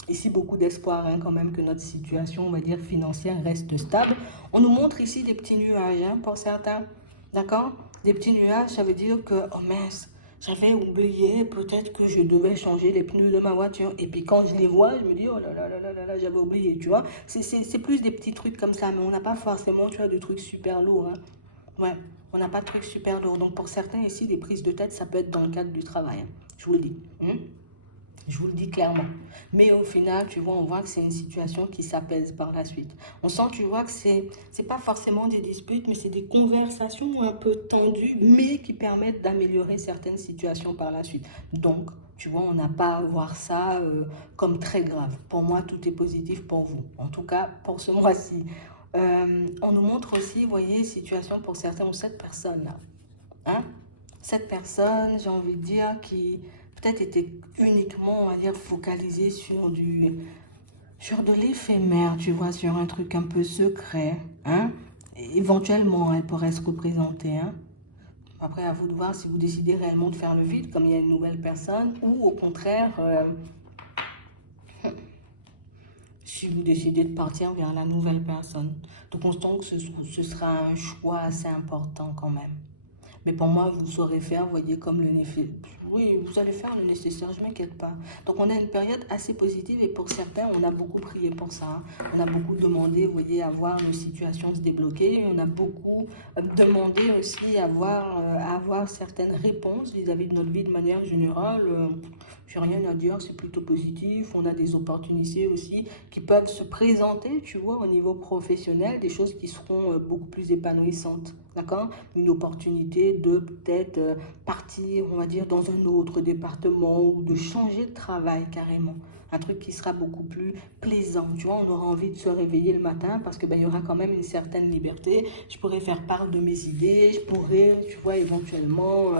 Ici, beaucoup d'espoir, hein, quand même, que notre situation, on va dire, financière reste stable. On nous montre ici des petits nuages, hein, pour certains. D'accord? Des petits nuages, ça veut dire que, oh mince, j'avais oublié, peut-être que je devais changer les pneus de ma voiture. Et puis quand je les vois, je me dis, oh là là là là là là, j'avais oublié, tu vois. C'est plus des petits trucs comme ça, mais on n'a pas forcément, tu vois, de trucs super lourds, hein. Ouais, on n'a pas de trucs super lourds. Donc pour certains ici, des prises de tête, ça peut être dans le cadre du travail, hein. Je vous le dis. Je vous le dis clairement. Mais au final, tu vois, on voit que c'est une situation qui s'apaise par la suite. On sent, tu vois, que c'est pas forcément des disputes, mais c'est des conversations un peu tendues, mais qui permettent d'améliorer certaines situations par la suite. Donc, tu vois, on n'a pas à voir ça comme très grave. Pour moi, tout est positif pour vous. En tout cas, pour ce mois-ci. On nous montre aussi, vous voyez, situation pour certains ou cette personne-là. Hein? Cette personne, j'ai envie de dire, qui peut-être était uniquement, on va dire, focalisée sur de l'éphémère, tu vois, sur un truc un peu secret, hein. Et éventuellement, elle pourrait se représenter, hein. Après, à vous de voir si vous décidez réellement de faire le vide, comme il y a une nouvelle personne, ou au contraire, si vous décidez de partir vers la nouvelle personne. Donc, on sent que ce sera un choix assez important quand même. Mais pour moi, vous saurez faire, vous voyez, comme le nécessaire. Oui, vous allez faire le nécessaire, je ne m'inquiète pas. Donc, on a une période assez positive et pour certains, on a beaucoup prié pour ça, hein. On a beaucoup demandé, vous voyez, à voir nos situations se débloquer. On a beaucoup demandé aussi à avoir certaines réponses vis-à-vis de notre vie de manière générale. J'ai rien à dire, c'est plutôt positif. On a des opportunités aussi qui peuvent se présenter, tu vois, au niveau professionnel, des choses qui seront beaucoup plus épanouissantes, d'accord? Une opportunité de peut-être partir, on va dire, dans un autre département ou de changer de travail carrément. Un truc qui sera beaucoup plus plaisant, tu vois, on aura envie de se réveiller le matin parce que ben, il y aura quand même une certaine liberté. Je pourrais faire part de mes idées, je pourrais, tu vois, éventuellement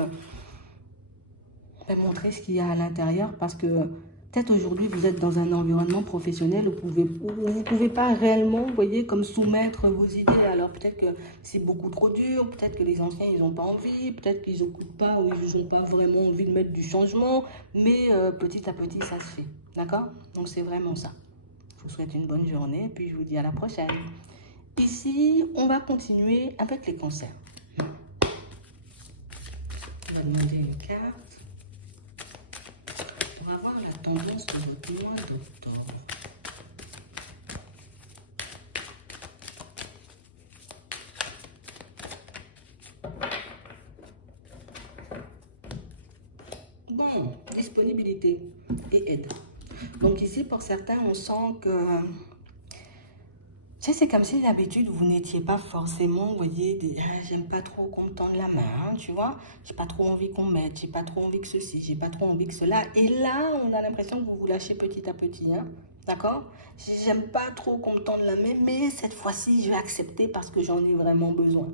montrer ce qu'il y a à l'intérieur parce que peut-être aujourd'hui vous êtes dans un environnement professionnel où vous pouvez pas réellement, vous voyez, comme soumettre vos idées. Alors peut-être que c'est beaucoup trop dur, peut-être que les anciens ils n'ont pas envie, peut-être qu'ils n'écoutent pas ou ils n'ont pas vraiment envie de mettre du changement, mais petit à petit ça se fait, d'accord? Donc c'est vraiment ça. Je vous souhaite une bonne journée puis je vous dis à la prochaine. Ici, on va continuer avec les cancers. On va demander une carte. On va voir la tendance de votre mois d'octobre. Bon, disponibilité et aide. Donc ici, pour certains, on sent que... Tu sais, c'est comme si d'habitude, vous n'étiez pas forcément, vous voyez, j'aime pas trop qu'on me tende la main, hein, tu vois. J'ai pas trop envie qu'on m'aide, j'ai pas trop envie que ceci, j'ai pas trop envie que cela. Et là, on a l'impression que vous vous lâchez petit à petit, hein. D'accord? J'aime pas trop qu'on me tende la main, mais cette fois-ci, je vais accepter parce que j'en ai vraiment besoin.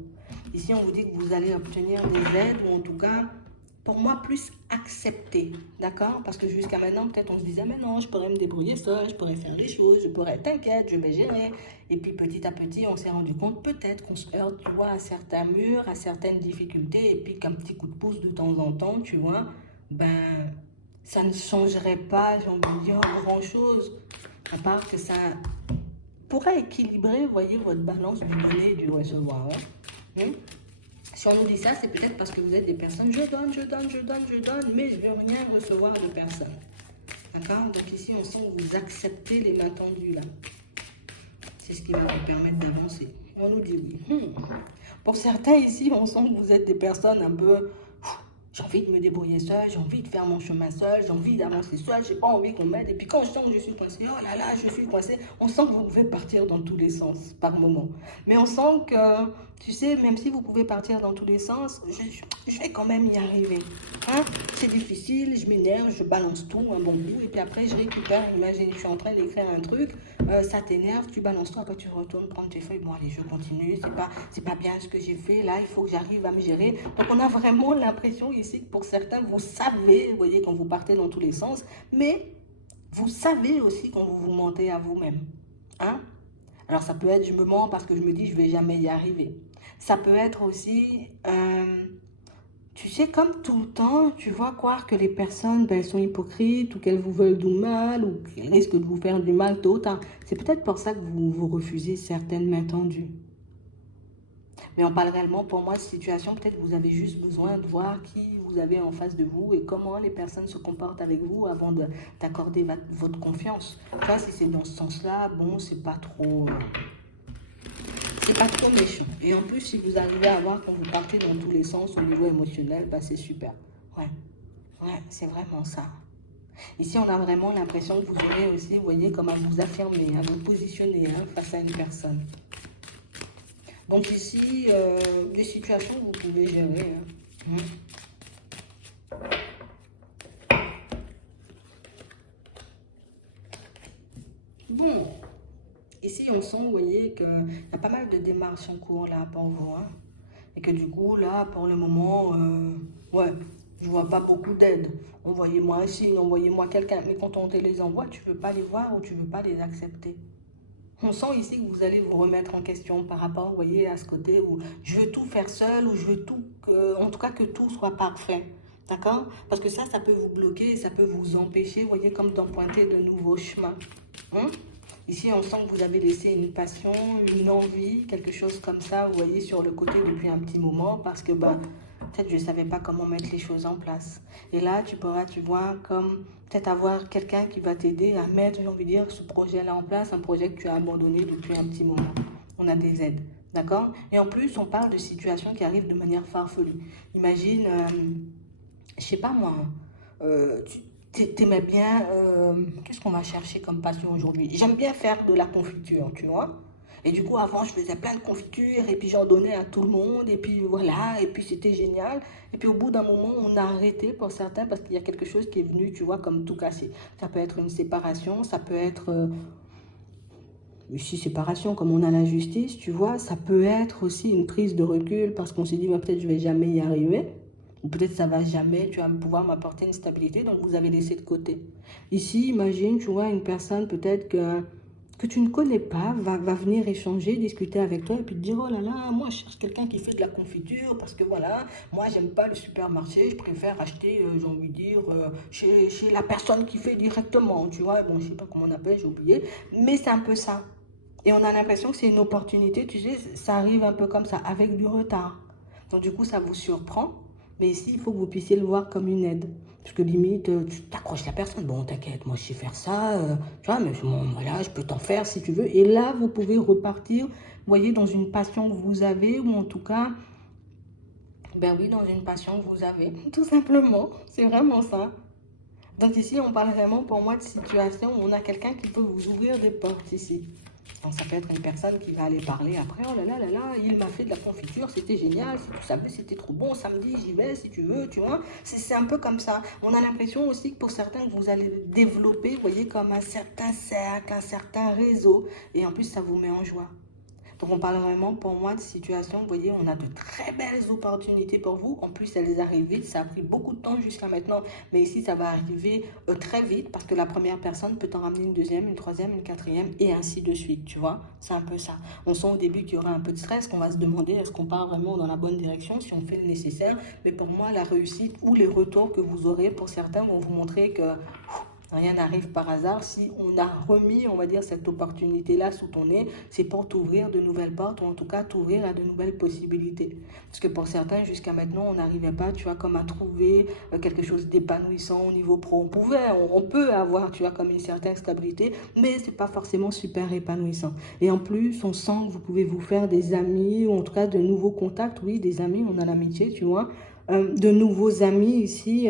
Ici, on vous dit que vous allez obtenir des aides, ou en tout cas, pour moi, plus accepter, d'accord? Parce que jusqu'à maintenant, peut-être on se disait, mais non, je pourrais me débrouiller seul, je pourrais faire les choses, je pourrais, t'inquiète, je vais gérer. Et puis petit à petit, on s'est rendu compte peut-être qu'on se heurte, tu vois, à certains murs, à certaines difficultés, et puis qu'un petit coup de pouce de temps en temps, tu vois, ben, ça ne changerait pas, j'ai envie de dire, grand-chose, à part que ça pourrait équilibrer, vous voyez, votre balance du donner et du recevoir, hein? Si on nous dit ça, c'est peut-être parce que vous êtes des personnes, je donne, je donne, je donne, je donne, mais je ne veux rien recevoir de personne. D'accord? Donc ici, on sent que vous acceptez les mains tendues là. C'est ce qui va vous permettre d'avancer. On nous dit oui. Pour certains ici, on sent que vous êtes des personnes un peu... J'ai envie de me débrouiller seul, j'ai envie de faire mon chemin seul, j'ai envie d'avancer seul, j'ai pas envie qu'on m'aide. Et puis quand je sens que je suis coincée, oh là là, je suis coincée, on sent que vous pouvez partir dans tous les sens par moment. Mais on sent que, tu sais, même si vous pouvez partir dans tous les sens, je vais quand même y arriver. Hein? C'est difficile, je m'énerve, je balance tout un bon coup, et puis après je récupère, imagine, je suis en train d'écrire un truc, ça t'énerve, tu balances tout, après tu retournes prendre tes feuilles, bon allez, je continue, c'est pas bien ce que j'ai fait, là, il faut que j'arrive à me gérer. Donc on a vraiment l'impression ici que pour certains, vous savez, vous voyez, quand vous partez dans tous les sens, mais vous savez aussi quand vous vous mentez à vous-même. Hein? Alors ça peut être, je me mens parce que je me dis, je vais jamais y arriver. Ça peut être aussi... tu sais, comme tout le temps, tu vas croire que les personnes, ben, elles sont hypocrites ou qu'elles vous veulent du mal ou qu'elles risquent de vous faire du mal tôt ou tard. C'est peut-être pour ça que vous refusez certaines mains tendues. Mais on parle réellement, pour moi, de situation, peut-être vous avez juste besoin de voir qui vous avez en face de vous et comment les personnes se comportent avec vous avant d'accorder votre confiance. Tu vois, si c'est dans ce sens-là, bon, c'est pas trop méchant. Et en plus, si vous arrivez à voir quand vous partez dans tous les sens au niveau émotionnel, bah, c'est super. Ouais, ouais, c'est vraiment ça. Ici, on a vraiment l'impression que vous aurez aussi, vous voyez, comme à vous affirmer, à vous positionner face à une personne. Donc ici, des situations que vous pouvez gérer. Bon, ici on sent, vous voyez, qu'il y a pas mal de démarches en cours là pour vous. Hein, et que du coup, là, pour le moment, ouais, je vois pas beaucoup d'aide. Envoyez-moi un signe, envoyez-moi quelqu'un. Mais quand on te les envoie, tu veux pas les voir ou tu veux pas les accepter. On sent ici que vous allez vous remettre en question par rapport, vous voyez, à ce côté où je veux tout faire seul ou je veux tout, en tout cas que tout soit parfait. D'accord? Parce que ça peut vous bloquer, ça peut vous empêcher, vous voyez, comme d'emprunter de nouveaux chemins. Hein? Ici, on sent que vous avez laissé une passion, une envie, quelque chose comme ça, vous voyez, sur le côté depuis un petit moment, parce que, bah, peut-être je ne savais pas comment mettre les choses en place. Et là, tu pourras, tu vois, comme peut-être avoir quelqu'un qui va t'aider à mettre, j'ai envie de dire, ce projet-là en place, un projet que tu as abandonné depuis un petit moment. On a des aides, d'accord? Et en plus, on parle de situations qui arrivent de manière farfelue. Imagine, je sais pas moi, t'aimais bien, qu'est-ce qu'on va chercher comme passion aujourd'hui? J'aime bien faire de la confiture, tu vois. Et du coup, avant, je faisais plein de confitures et puis j'en donnais à tout le monde et puis voilà, et puis c'était génial. Et puis au bout d'un moment, on a arrêté pour certains parce qu'il y a quelque chose qui est venu, tu vois, comme tout casser. Ça peut être une séparation, ça peut être ici séparation, comme on a la justice, tu vois, ça peut être aussi une prise de recul parce qu'on s'est dit, bah, peut-être je vais jamais y arriver, ou peut-être ça va jamais, tu vas pouvoir m'apporter une stabilité, donc vous avez laissé de côté. Ici, imagine, tu vois, une personne peut-être que tu ne connais pas va venir échanger, discuter avec toi et puis te dire, oh là là, moi je cherche quelqu'un qui fait de la confiture parce que voilà, moi j'aime pas le supermarché, je préfère acheter, j'ai envie de dire, chez la personne qui fait directement, tu vois, bon, je sais pas comment on appelle, j'ai oublié, mais c'est un peu ça. Et on a l'impression que c'est une opportunité, tu sais, ça arrive un peu comme ça, avec du retard. Donc du coup, ça vous surprend, mais ici, il faut que vous puissiez le voir comme une aide. Parce que limite, tu t'accroches la personne, bon, t'inquiète, moi je sais faire ça, tu vois, mais bon, voilà, je peux t'en faire si tu veux. Et là, vous pouvez repartir, vous voyez, dans une passion que vous avez, ou en tout cas, ben oui, dans une passion que vous avez, tout simplement. C'est vraiment ça. Donc ici, on parle vraiment pour moi de situation où on a quelqu'un qui peut vous ouvrir des portes ici. Donc ça peut être une personne qui va aller parler après, oh là là, il m'a fait de la confiture, c'était génial, si tu savais, c'était trop bon, samedi j'y vais si tu veux, tu vois. C'est un peu comme ça. On a l'impression aussi que pour certains, vous allez développer, vous voyez, comme un certain cercle, un certain réseau, et en plus ça vous met en joie. Donc on parle vraiment pour moi de situation, vous voyez, on a de très belles opportunités pour vous. En plus, elles arrivent vite, ça a pris beaucoup de temps jusqu'à maintenant, mais ici, ça va arriver très vite parce que la première personne peut en ramener une deuxième, une troisième, une quatrième et ainsi de suite, tu vois. C'est un peu ça. On sent au début qu'il y aura un peu de stress, qu'on va se demander est-ce qu'on part vraiment dans la bonne direction, si on fait le nécessaire. Mais pour moi, la réussite ou les retours que vous aurez pour certains vont vous montrer que rien n'arrive par hasard. Si on a remis, on va dire, cette opportunité-là sous ton nez, c'est pour t'ouvrir de nouvelles portes ou en tout cas t'ouvrir à de nouvelles possibilités. Parce que pour certains, jusqu'à maintenant, on n'arrivait pas, tu vois, comme à trouver quelque chose d'épanouissant au niveau pro. On peut avoir, tu vois, comme une certaine stabilité, mais c'est pas forcément super épanouissant. Et en plus, on sent que vous pouvez vous faire des amis ou en tout cas de nouveaux contacts. Oui, des amis, on a l'amitié, tu vois. De nouveaux amis ici.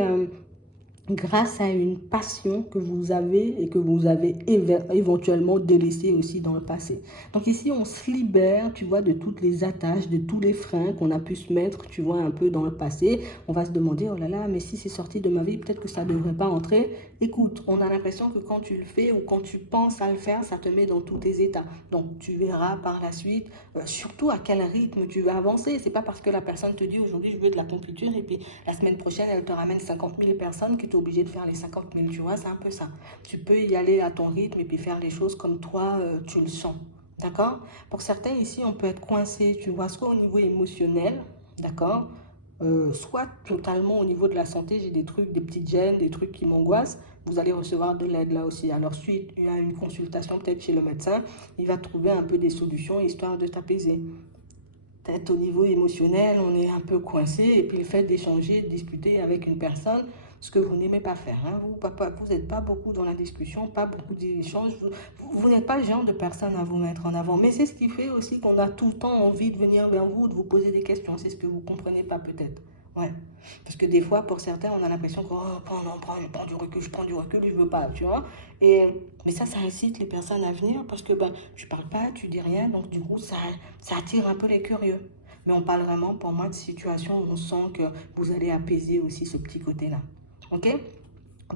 Grâce à une passion que vous avez et que vous avez éventuellement délaissée aussi dans le passé. Donc ici, on se libère, tu vois, de toutes les attaches, de tous les freins qu'on a pu se mettre, tu vois, un peu dans le passé. On va se demander, oh là là, mais si c'est sorti de ma vie, peut-être que ça ne devrait pas entrer. Écoute, on a l'impression que quand tu le fais ou quand tu penses à le faire, ça te met dans tous tes états. Donc tu verras par la suite, surtout à quel rythme tu vas avancer. C'est pas parce que la personne te dit aujourd'hui je veux de la confiture et puis la semaine prochaine elle te ramène 50 000 personnes que tu es obligé de faire les 50 000, tu vois, c'est un peu ça. Tu peux y aller à ton rythme et puis faire les choses comme toi tu le sens. D'accord? Pour certains ici, on peut être coincé, tu vois, soit au niveau émotionnel, d'accord? Soit totalement au niveau de la santé, j'ai des trucs, des petites gênes, des trucs qui m'angoissent, vous allez recevoir de l'aide là aussi. Alors suite à une consultation peut-être chez le médecin, il va trouver un peu des solutions histoire de t'apaiser. Peut-être au niveau émotionnel, on est un peu coincé et puis le fait d'échanger, de discuter avec une personne, ce que vous n'aimez pas faire. Hein. Vous n'êtes pas beaucoup dans la discussion, pas beaucoup d'échanges. Vous n'êtes pas le genre de personne à vous mettre en avant. Mais c'est ce qui fait aussi qu'on a tout le temps envie de venir vers vous, de vous poser des questions. C'est ce que vous ne comprenez pas peut-être. Ouais. Parce que des fois, pour certains, on a l'impression que je prends du recul et je veux pas, tu vois. Et, mais ça incite les personnes à venir parce que ben, tu parles pas, tu dis rien, donc du coup, ça attire un peu les curieux. Mais on parle vraiment, pour moi, de situations où on sent que vous allez apaiser aussi ce petit côté-là. Ok?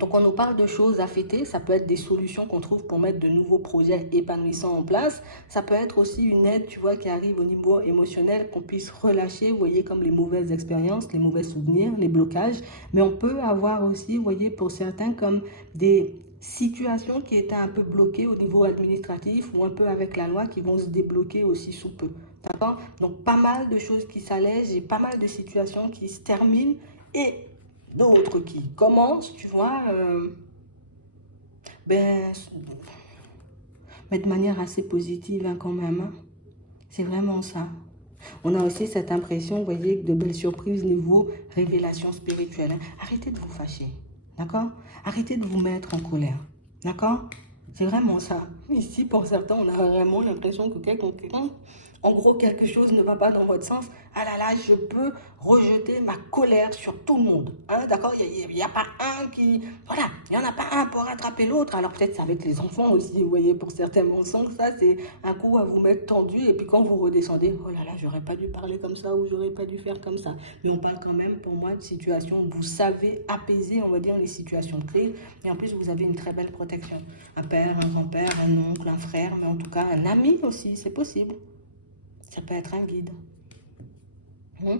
Donc on nous parle de choses à fêter, ça peut être des solutions qu'on trouve pour mettre de nouveaux projets épanouissants en place, ça peut être aussi une aide, tu vois, qui arrive au niveau émotionnel, qu'on puisse relâcher, vous voyez, comme les mauvaises expériences, les mauvais souvenirs, les blocages, mais on peut avoir aussi, vous voyez, pour certains, comme des situations qui étaient un peu bloquées au niveau administratif ou un peu avec la loi qui vont se débloquer aussi sous peu. D'accord? Donc pas mal de choses qui s'allègent et pas mal de situations qui se terminent et d'autres qui commencent, tu vois, ben, mais de manière assez positive hein, quand même. Hein. C'est vraiment ça. On a aussi cette impression, vous voyez, de belles surprises niveau révélation spirituelle. Hein. Arrêtez de vous fâcher, d'accord? Arrêtez de vous mettre en colère, d'accord? C'est vraiment ça. Ici, pour certains, on a vraiment l'impression que quelqu'un, en gros, quelque chose ne va pas dans votre sens. Ah là là, je peux rejeter ma colère sur tout le monde. Hein, d'accord? Il n'y a pas un qui... Voilà, il n'y en a pas un pour rattraper l'autre. Alors peut-être c'est avec les enfants aussi, vous voyez, pour certains mensonges, ça c'est un coup à vous mettre tendu. Et puis quand vous redescendez, oh là là, j'aurais pas dû parler comme ça ou j'aurais pas dû faire comme ça. Mais on parle quand même, pour moi, de situations où vous savez apaiser, on va dire, les situations de crise. Et en plus, vous avez une très belle protection. Un père, un grand-père, un oncle, un frère, mais en tout cas un ami aussi, c'est possible. Ça peut être un guide. Mais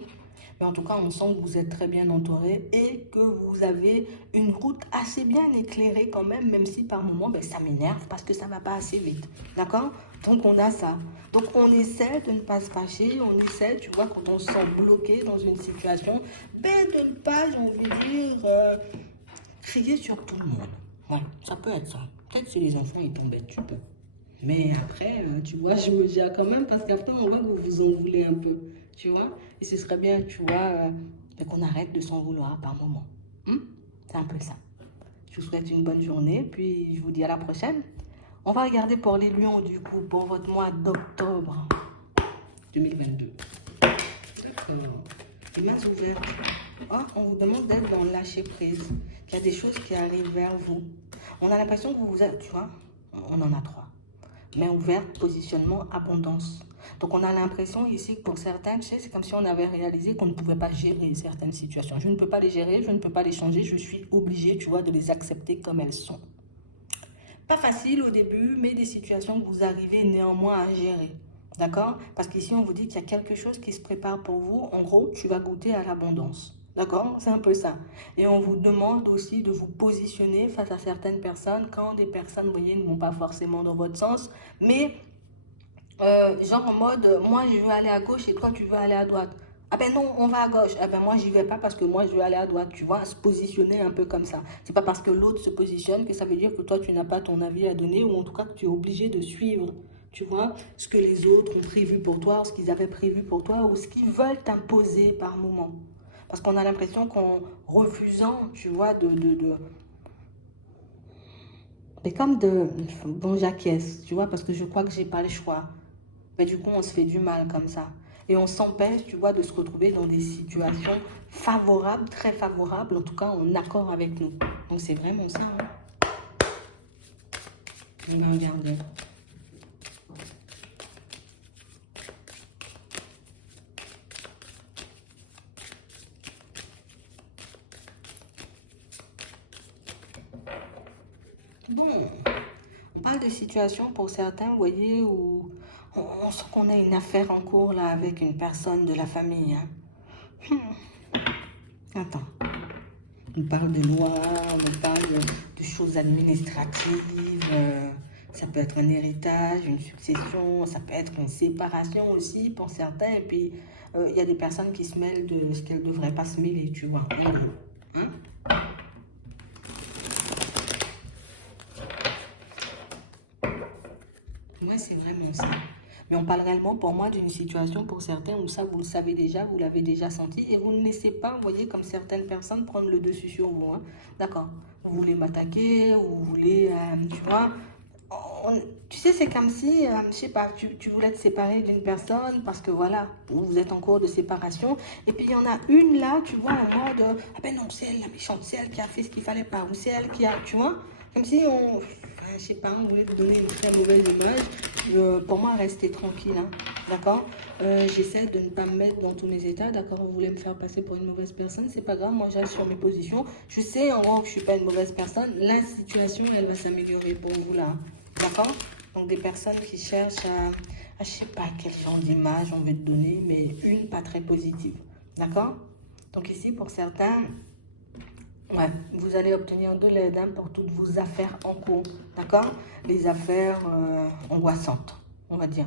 en tout cas, on sent que vous êtes très bien entouré et que vous avez une route assez bien éclairée quand même si par moments, ça m'énerve parce que ça ne va pas assez vite. D'accord? Donc, on a ça. Donc, on essaie de ne pas se fâcher. On essaie, tu vois, quand on se sent bloqué dans une situation, de ne pas, j'ai envie de dire, crier sur tout le monde. Ouais, ça peut être ça. Peut-être si les enfants, ils tombent, tu peux. Mais après, tu vois, je me gère quand même parce qu'après, on voit que vous vous en voulez un peu, tu vois. Et ce serait bien, tu vois, qu'on arrête de s'en vouloir par moment. C'est un peu ça. Je vous souhaite une bonne journée, puis je vous dis à la prochaine. On va regarder pour les lions, du coup, pour votre mois d'octobre 2022. D'accord. Les mains ouvertes. Oh, on vous demande d'être dans le lâcher prise. Qu'il y a des choses qui arrivent vers vous. On a l'impression que vous êtes, tu vois, on en a 3. Main ouverte, positionnement, abondance. Donc on a l'impression ici que pour certains, tu sais, c'est comme si on avait réalisé qu'on ne pouvait pas gérer certaines situations. Je ne peux pas les gérer, je ne peux pas les changer, je suis obligée, tu vois, de les accepter comme elles sont. Pas facile au début, mais des situations que vous arrivez néanmoins à gérer. D'accord? Parce qu'ici, on vous dit qu'il y a quelque chose qui se prépare pour vous. En gros, tu vas goûter à l'abondance. D'accord? C'est un peu ça. Et on vous demande aussi de vous positionner face à certaines personnes quand des personnes, vous voyez, ne vont pas forcément dans votre sens, mais genre en mode, moi je veux aller à gauche et toi tu veux aller à droite. Ah ben non, on va à gauche. Ah ben moi j'y vais pas parce que moi je veux aller à droite. Tu vois, se positionner un peu comme ça. C'est pas parce que l'autre se positionne que ça veut dire que toi tu n'as pas ton avis à donner ou en tout cas que tu es obligé de suivre. Tu vois, ce que les autres ont prévu pour toi, ce qu'ils avaient prévu pour toi ou ce qu'ils veulent t'imposer par moment. Parce qu'on a l'impression qu'en refusant, tu vois, mais comme de... Bon, j'acquiesce, tu vois, parce que je crois que j'ai pas le choix. Mais du coup, on se fait du mal comme ça. Et on s'empêche, tu vois, de se retrouver dans des situations favorables, très favorables, en tout cas en accord avec nous. Donc c'est vraiment ça. Hein. On va regarder. Bon, on parle de situation pour certains, vous voyez, où on sent qu'on a une affaire en cours là avec une personne de la famille. Hein. Attends. On parle de loi, on parle de choses administratives, ça peut être un héritage, une succession, ça peut être une séparation aussi pour certains. Et puis, il y a des personnes qui se mêlent de ce qu'elles ne devraient pas se mêler, tu vois. Hein? Moi, c'est vraiment ça. Mais on parle réellement pour moi d'une situation pour certains où ça, vous le savez déjà, vous l'avez déjà senti et vous ne laissez pas, vous voyez, comme certaines personnes prendre le dessus sur vous. Hein. D'accord. Vous voulez m'attaquer, vous voulez, tu vois, tu sais, c'est comme si, je sais pas, tu voulais te séparer d'une personne parce que voilà, vous êtes en cours de séparation. Et puis il y en a une là, tu vois, en mode, ah ben non, c'est elle la méchante, c'est elle qui a fait ce qu'il fallait pas, ou c'est elle qui a, tu vois, comme si on, enfin, je sais pas, on voulait vous donner une très mauvaise image. Pour moi, restez tranquille, hein, d'accord. J'essaie de ne pas me mettre dans tous mes états, d'accord. Vous voulez me faire passer pour une mauvaise personne, c'est pas grave, moi j'assure mes positions. Je sais en gros que je suis pas une mauvaise personne. La situation, elle va s'améliorer pour vous là. Hein. D'accord? Donc des personnes qui cherchent je sais pas quel genre d'image on veut te donner, mais une pas très positive. D'accord? Donc ici, pour certains, ouais, vous allez obtenir de l'aide hein, pour toutes vos affaires en cours. D'accord? Les affaires angoissantes, on va dire.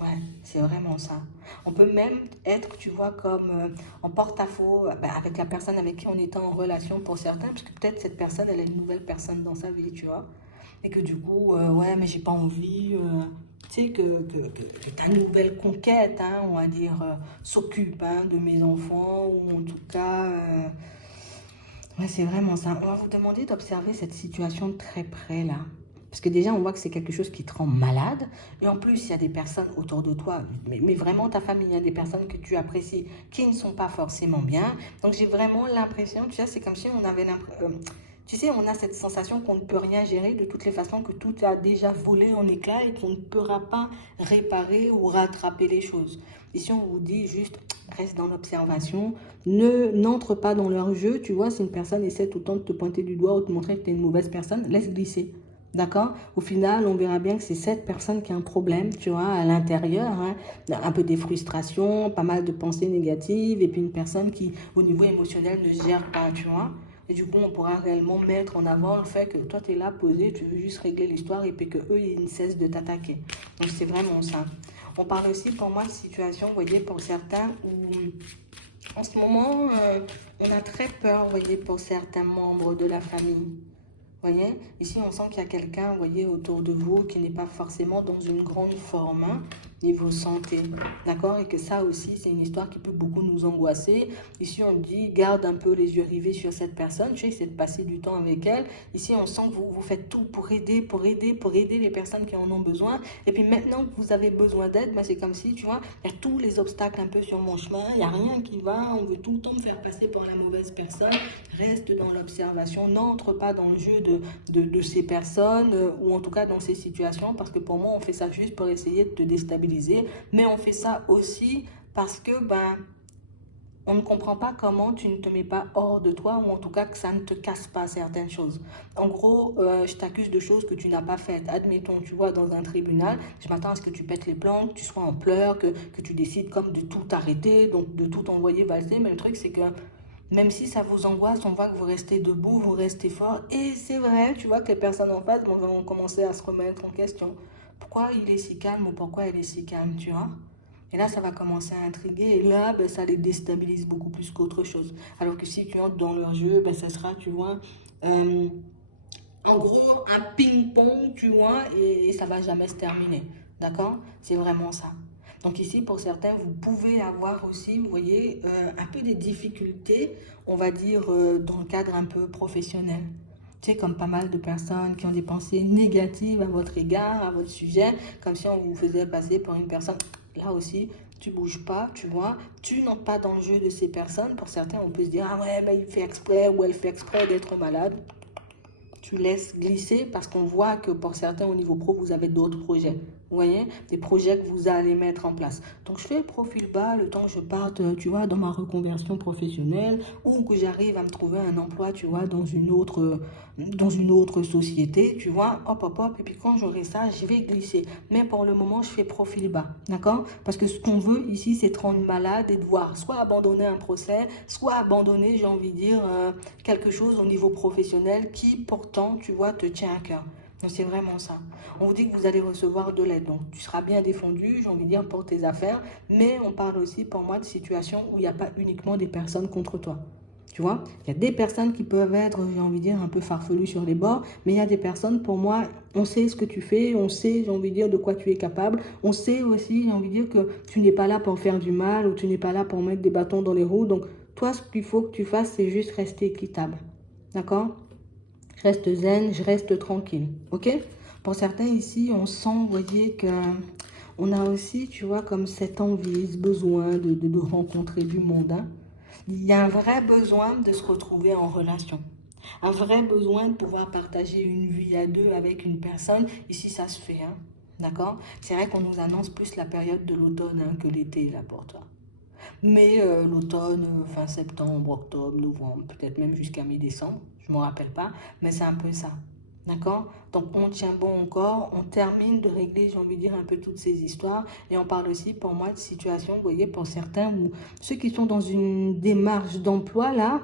Ouais, c'est vraiment ça. On peut même être, tu vois, comme en porte-à-faux avec la personne avec qui on était en relation pour certains, parce que peut-être cette personne, elle est une nouvelle personne dans sa vie, tu vois. Et que du coup, ouais, mais j'ai pas envie. tu sais, que ta nouvelle conquête, hein, on va dire, s'occupe hein, de mes enfants, ou en tout cas, ouais, c'est vraiment ça. On va vous demander d'observer cette situation de très près, là. Parce que déjà, on voit que c'est quelque chose qui te rend malade. Et en plus, il y a des personnes autour de toi, mais vraiment ta famille, il y a des personnes que tu apprécies qui ne sont pas forcément bien. Donc, j'ai vraiment l'impression, tu sais, c'est comme si on avait l'impression... tu sais, on a cette sensation qu'on ne peut rien gérer de toutes les façons, que tout a déjà volé en éclats et qu'on ne pourra pas réparer ou rattraper les choses. Ici, on vous dit juste, reste dans l'observation, n'entre pas dans leur jeu. Tu vois, si une personne essaie tout le temps de te pointer du doigt ou de te montrer que tu es une mauvaise personne, laisse glisser. D'accord? Au final, on verra bien que c'est cette personne qui a un problème, tu vois, à l'intérieur, hein, un peu des frustrations, pas mal de pensées négatives, et puis une personne qui, au niveau émotionnel, ne se gère pas, tu vois. Et du coup, on pourra réellement mettre en avant le fait que toi, tu es là posé, tu veux juste régler l'histoire, et puis qu'eux, ils ne cessent de t'attaquer. Donc, c'est vraiment ça. On parle aussi, pour moi, de situation, vous voyez, pour certains, où en ce moment, on a très peur, vous voyez, pour certains membres de la famille. Vous voyez, ici on sent qu'il y a quelqu'un, vous voyez, autour de vous qui n'est pas forcément dans une grande forme, hein, niveau santé, d'accord? Et que ça aussi, c'est une histoire qui peut beaucoup nous angoisser. Ici on dit, garde un peu les yeux rivés sur cette personne, tu sais, c'est de passer du temps avec elle. Ici on sent que vous faites tout pour aider les personnes qui en ont besoin. Et puis maintenant que vous avez besoin d'aide, ben c'est comme si, tu vois, il y a tous les obstacles un peu sur mon chemin, il n'y a rien qui va, on veut tout le temps me faire passer pour la mauvaise personne. Reste dans l'observation, n'entre pas dans le jeu de ces personnes, ou en tout cas dans ces situations, parce que pour moi, on fait ça juste pour essayer de te déstabiliser, mais on fait ça aussi parce que, on ne comprend pas comment tu ne te mets pas hors de toi, ou en tout cas que ça ne te casse pas certaines choses. En gros, je t'accuse de choses que tu n'as pas faites. Admettons, tu vois, dans un tribunal, je m'attends à ce que tu pètes les plombs, que tu sois en pleurs, que tu décides comme de tout arrêter, donc de tout envoyer valser, mais le truc c'est que même si ça vous angoisse, on voit que vous restez debout, vous restez fort. Et c'est vrai, tu vois que les personnes en face vont commencer à se remettre en question. Pourquoi il est si calme ou pourquoi elle est si calme, tu vois? Et là, ça va commencer à intriguer. Et là, ça les déstabilise beaucoup plus qu'autre chose. Alors que si tu entres dans leur jeu, ça sera, tu vois, euh, en gros, un ping-pong, tu vois, et ça va jamais se terminer. D'accord? C'est vraiment ça. Donc ici, pour certains, vous pouvez avoir aussi, vous voyez, un peu des difficultés, on va dire, dans le cadre un peu professionnel. Tu sais, comme pas mal de personnes qui ont des pensées négatives à votre égard, à votre sujet, comme si on vous faisait passer pour une personne. Là aussi, tu bouges pas, tu vois, tu n'entres pas dans le jeu de ces personnes. Pour certains, on peut se dire, ah ouais, il fait exprès ou elle fait exprès d'être malade. Tu laisses glisser parce qu'on voit que pour certains au niveau pro, vous avez d'autres projets. Vous voyez, des projets que vous allez mettre en place. Donc, je fais le profil bas le temps que je parte, tu vois, dans ma reconversion professionnelle ou que j'arrive à me trouver un emploi, tu vois, dans une autre société, tu vois, hop, hop, hop. Et puis, quand j'aurai ça, je vais glisser. Mais pour le moment, je fais profil bas, d'accord? Parce que ce qu'on veut ici, c'est te rendre malade et de voir soit abandonner un procès, soit abandonner, j'ai envie de dire, quelque chose au niveau professionnel qui, pourtant, tu vois, te tient à cœur. Donc, c'est vraiment ça. On vous dit que vous allez recevoir de l'aide. Donc, tu seras bien défendu, j'ai envie de dire, pour tes affaires. Mais on parle aussi, pour moi, de situations où il n'y a pas uniquement des personnes contre toi. Tu vois, il y a des personnes qui peuvent être, j'ai envie de dire, un peu farfelues sur les bords, mais il y a des personnes, pour moi, on sait ce que tu fais, on sait, j'ai envie de dire, de quoi tu es capable, on sait aussi, j'ai envie de dire, que tu n'es pas là pour faire du mal ou tu n'es pas là pour mettre des bâtons dans les roues. Donc, toi, ce qu'il faut que tu fasses, c'est juste rester équitable. D'accord? Je reste zen, je reste tranquille. Ok? Pour certains ici, on sent, vous voyez, que on a aussi, tu vois, comme cette envie, ce besoin de rencontrer du monde. Hein. Il y a un vrai besoin de se retrouver en relation. Un vrai besoin de pouvoir partager une vie à deux avec une personne. Ici, ça se fait. Hein. D'accord? C'est vrai qu'on nous annonce plus la période de l'automne hein, que l'été, là, pour toi. Mais l'automne, fin septembre, octobre, novembre, peut-être même jusqu'à mi-décembre, je ne me rappelle pas, mais c'est un peu ça. D'accord? Donc on tient bon encore, on termine de régler, j'ai envie de dire, un peu toutes ces histoires. Et on parle aussi pour moi de situation, vous voyez, pour certains, où ceux qui sont dans une démarche d'emploi, là,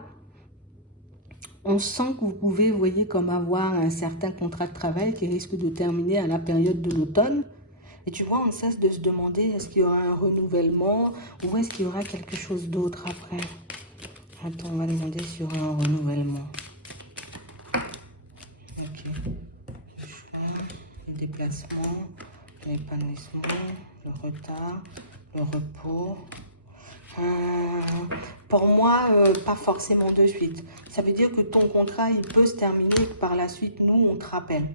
on sent que vous pouvez, vous voyez, comme avoir un certain contrat de travail qui risque de terminer à la période de l'automne. Et tu vois, on ne cesse de se demander est-ce qu'il y aura un renouvellement ou est-ce qu'il y aura quelque chose d'autre après. Attends, on va demander sur un renouvellement. Ok. Le choix, le déplacement, l'épanouissement, le retard, le repos. Pour moi, pas forcément de suite. Ça veut dire que ton contrat, il peut se terminer et que par la suite, nous, on te rappelle.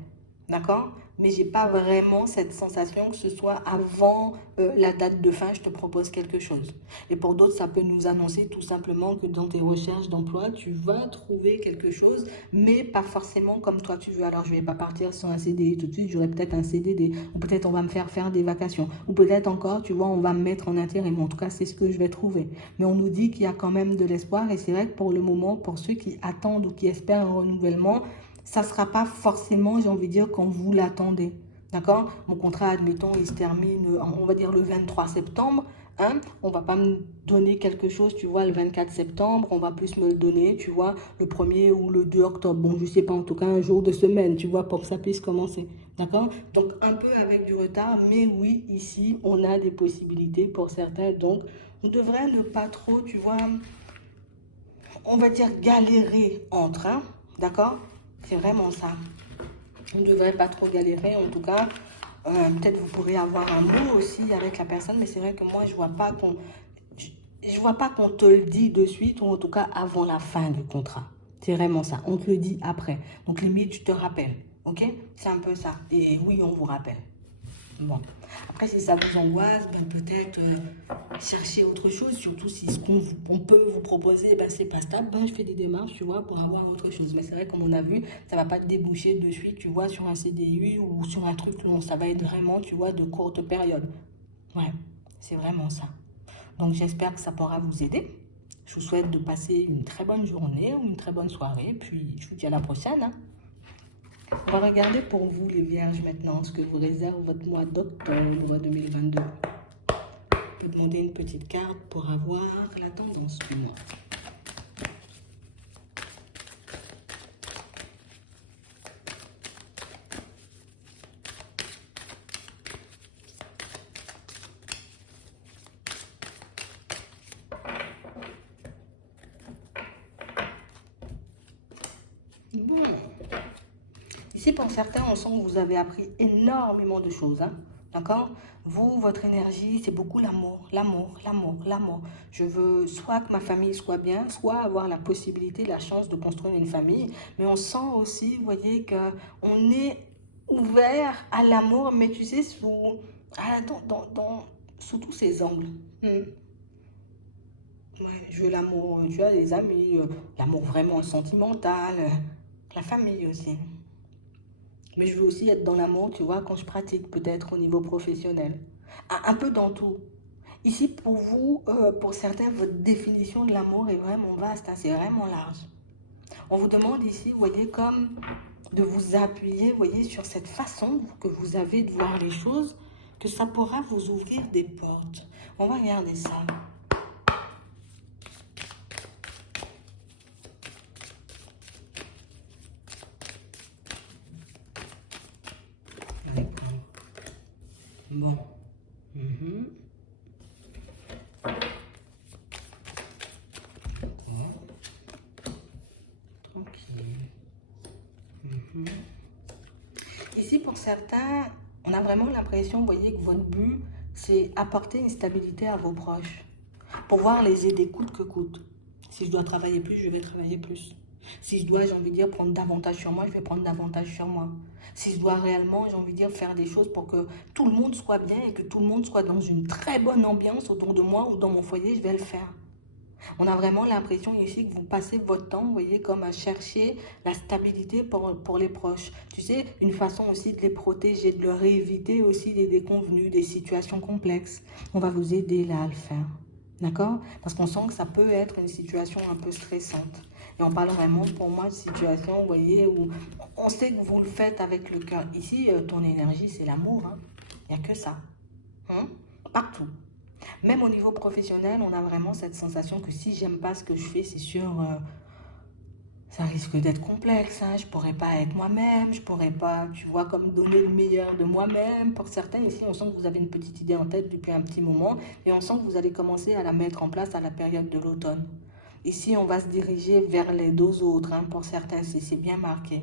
D'accord? Mais j'ai pas vraiment cette sensation que ce soit avant la date de fin, je te propose quelque chose. Et pour d'autres, ça peut nous annoncer tout simplement que dans tes recherches d'emploi, tu vas trouver quelque chose, mais pas forcément comme toi tu veux. Alors, je vais pas partir sur un CDI tout de suite, j'aurai peut-être un CDD, ou peut-être on va me faire des vacations, ou peut-être encore, tu vois, on va me mettre en intérim. En tout cas, c'est ce que je vais trouver. Mais on nous dit qu'il y a quand même de l'espoir, et c'est vrai que pour le moment, pour ceux qui attendent ou qui espèrent un renouvellement, ça ne sera pas forcément, j'ai envie de dire, quand vous l'attendez. D'accord? Mon contrat, admettons, il se termine, on va dire, le 23 septembre. Hein? On ne va pas me donner quelque chose, tu vois, le 24 septembre. On va plus me le donner, tu vois, le 1er ou le 2 octobre. Bon, je ne sais pas, en tout cas, un jour de semaine, tu vois, pour que ça puisse commencer. D'accord? Donc, un peu avec du retard, mais oui, ici, on a des possibilités pour certains. Donc, on devrait ne pas trop, tu vois, on va dire galérer entre, hein? D'accord? C'est vraiment ça. On ne devrait pas trop galérer, en tout cas. Peut-être vous pourrez avoir un mot aussi avec la personne, mais c'est vrai que moi, je vois pas qu'on je vois pas qu'on te le dit de suite, ou en tout cas avant la fin du contrat. C'est vraiment ça. On te le dit après. Donc, limite, tu te rappelles. OK? C'est un peu ça. Et oui, on vous rappelle. Bon. Après, si ça vous angoisse, ben peut-être chercher autre chose, surtout si ce qu'on peut vous proposer, ben c'est pas stable, ben je fais des démarches, tu vois, pour avoir autre chose. Mais c'est vrai, comme on a vu, ça va pas te déboucher de suite, tu vois, sur un CDI ou sur un truc long. Ça va être vraiment, tu vois, de courte période. Ouais, c'est vraiment ça. Donc, j'espère que ça pourra vous aider. Je vous souhaite de passer une très bonne journée ou une très bonne soirée. Puis, je vous dis à la prochaine, hein. On va regarder pour vous, les vierges, maintenant, ce que vous réserve votre mois d'octobre 2022. On peut demander une petite carte pour avoir la tendance du mois. Bon. Ici, pour certains, on sent que vous avez appris énormément de choses, hein. D'accord? Vous, votre énergie, c'est beaucoup l'amour, l'amour, l'amour, l'amour. Je veux soit que ma famille soit bien, soit avoir la possibilité, la chance de construire une famille. Mais on sent aussi, vous voyez, qu'on est ouvert à l'amour, mais tu sais, sous tous ces angles. Ouais, je veux l'amour, tu as des amis, l'amour vraiment sentimental, la famille aussi. Mais je veux aussi être dans l'amour, tu vois, quand je pratique, peut-être au niveau professionnel. Un peu dans tout. Ici, pour vous, pour certains, votre définition de l'amour est vraiment vaste, hein, c'est vraiment large. On vous demande ici, vous voyez, comme de vous appuyer, vous voyez, sur cette façon que vous avez de voir les choses, que ça pourra vous ouvrir des portes. On va regarder ça. Bon. Tranquille. Ici, pour certains, on a vraiment l'impression, vous voyez, que votre but, c'est apporter une stabilité à vos proches. Pouvoir les aider coûte que coûte. Si je dois travailler plus, je vais travailler plus. Si je dois, j'ai envie de dire, prendre davantage sur moi, je vais prendre davantage sur moi. Si je dois réellement, j'ai envie de dire, faire des choses pour que tout le monde soit bien et que tout le monde soit dans une très bonne ambiance autour de moi ou dans mon foyer, je vais le faire. On a vraiment l'impression ici que vous passez votre temps, vous voyez, comme à chercher la stabilité pour les proches. Tu sais, une façon aussi de les protéger, de leur éviter aussi des déconvenus, des situations complexes. On va vous aider là à le faire. D'accord? Parce qu'on sent que ça peut être une situation un peu stressante. Et on parle vraiment, pour moi, de situation, vous voyez, où on sait que vous le faites avec le cœur. Ici, ton énergie, c'est l'amour. Hein? Il n'y a que ça. Hein? Partout. Même au niveau professionnel, on a vraiment cette sensation que si j'aime pas ce que je fais, c'est sûr, ça risque d'être complexe. Hein. Je pourrais pas être moi-même, je pourrais pas, tu vois, comme donner le meilleur de moi-même. Pour certains, ici, on sent que vous avez une petite idée en tête depuis un petit moment et on sent que vous allez commencer à la mettre en place à la période de l'automne. Ici, on va se diriger vers les deux autres. Hein. Pour certains, c'est bien marqué.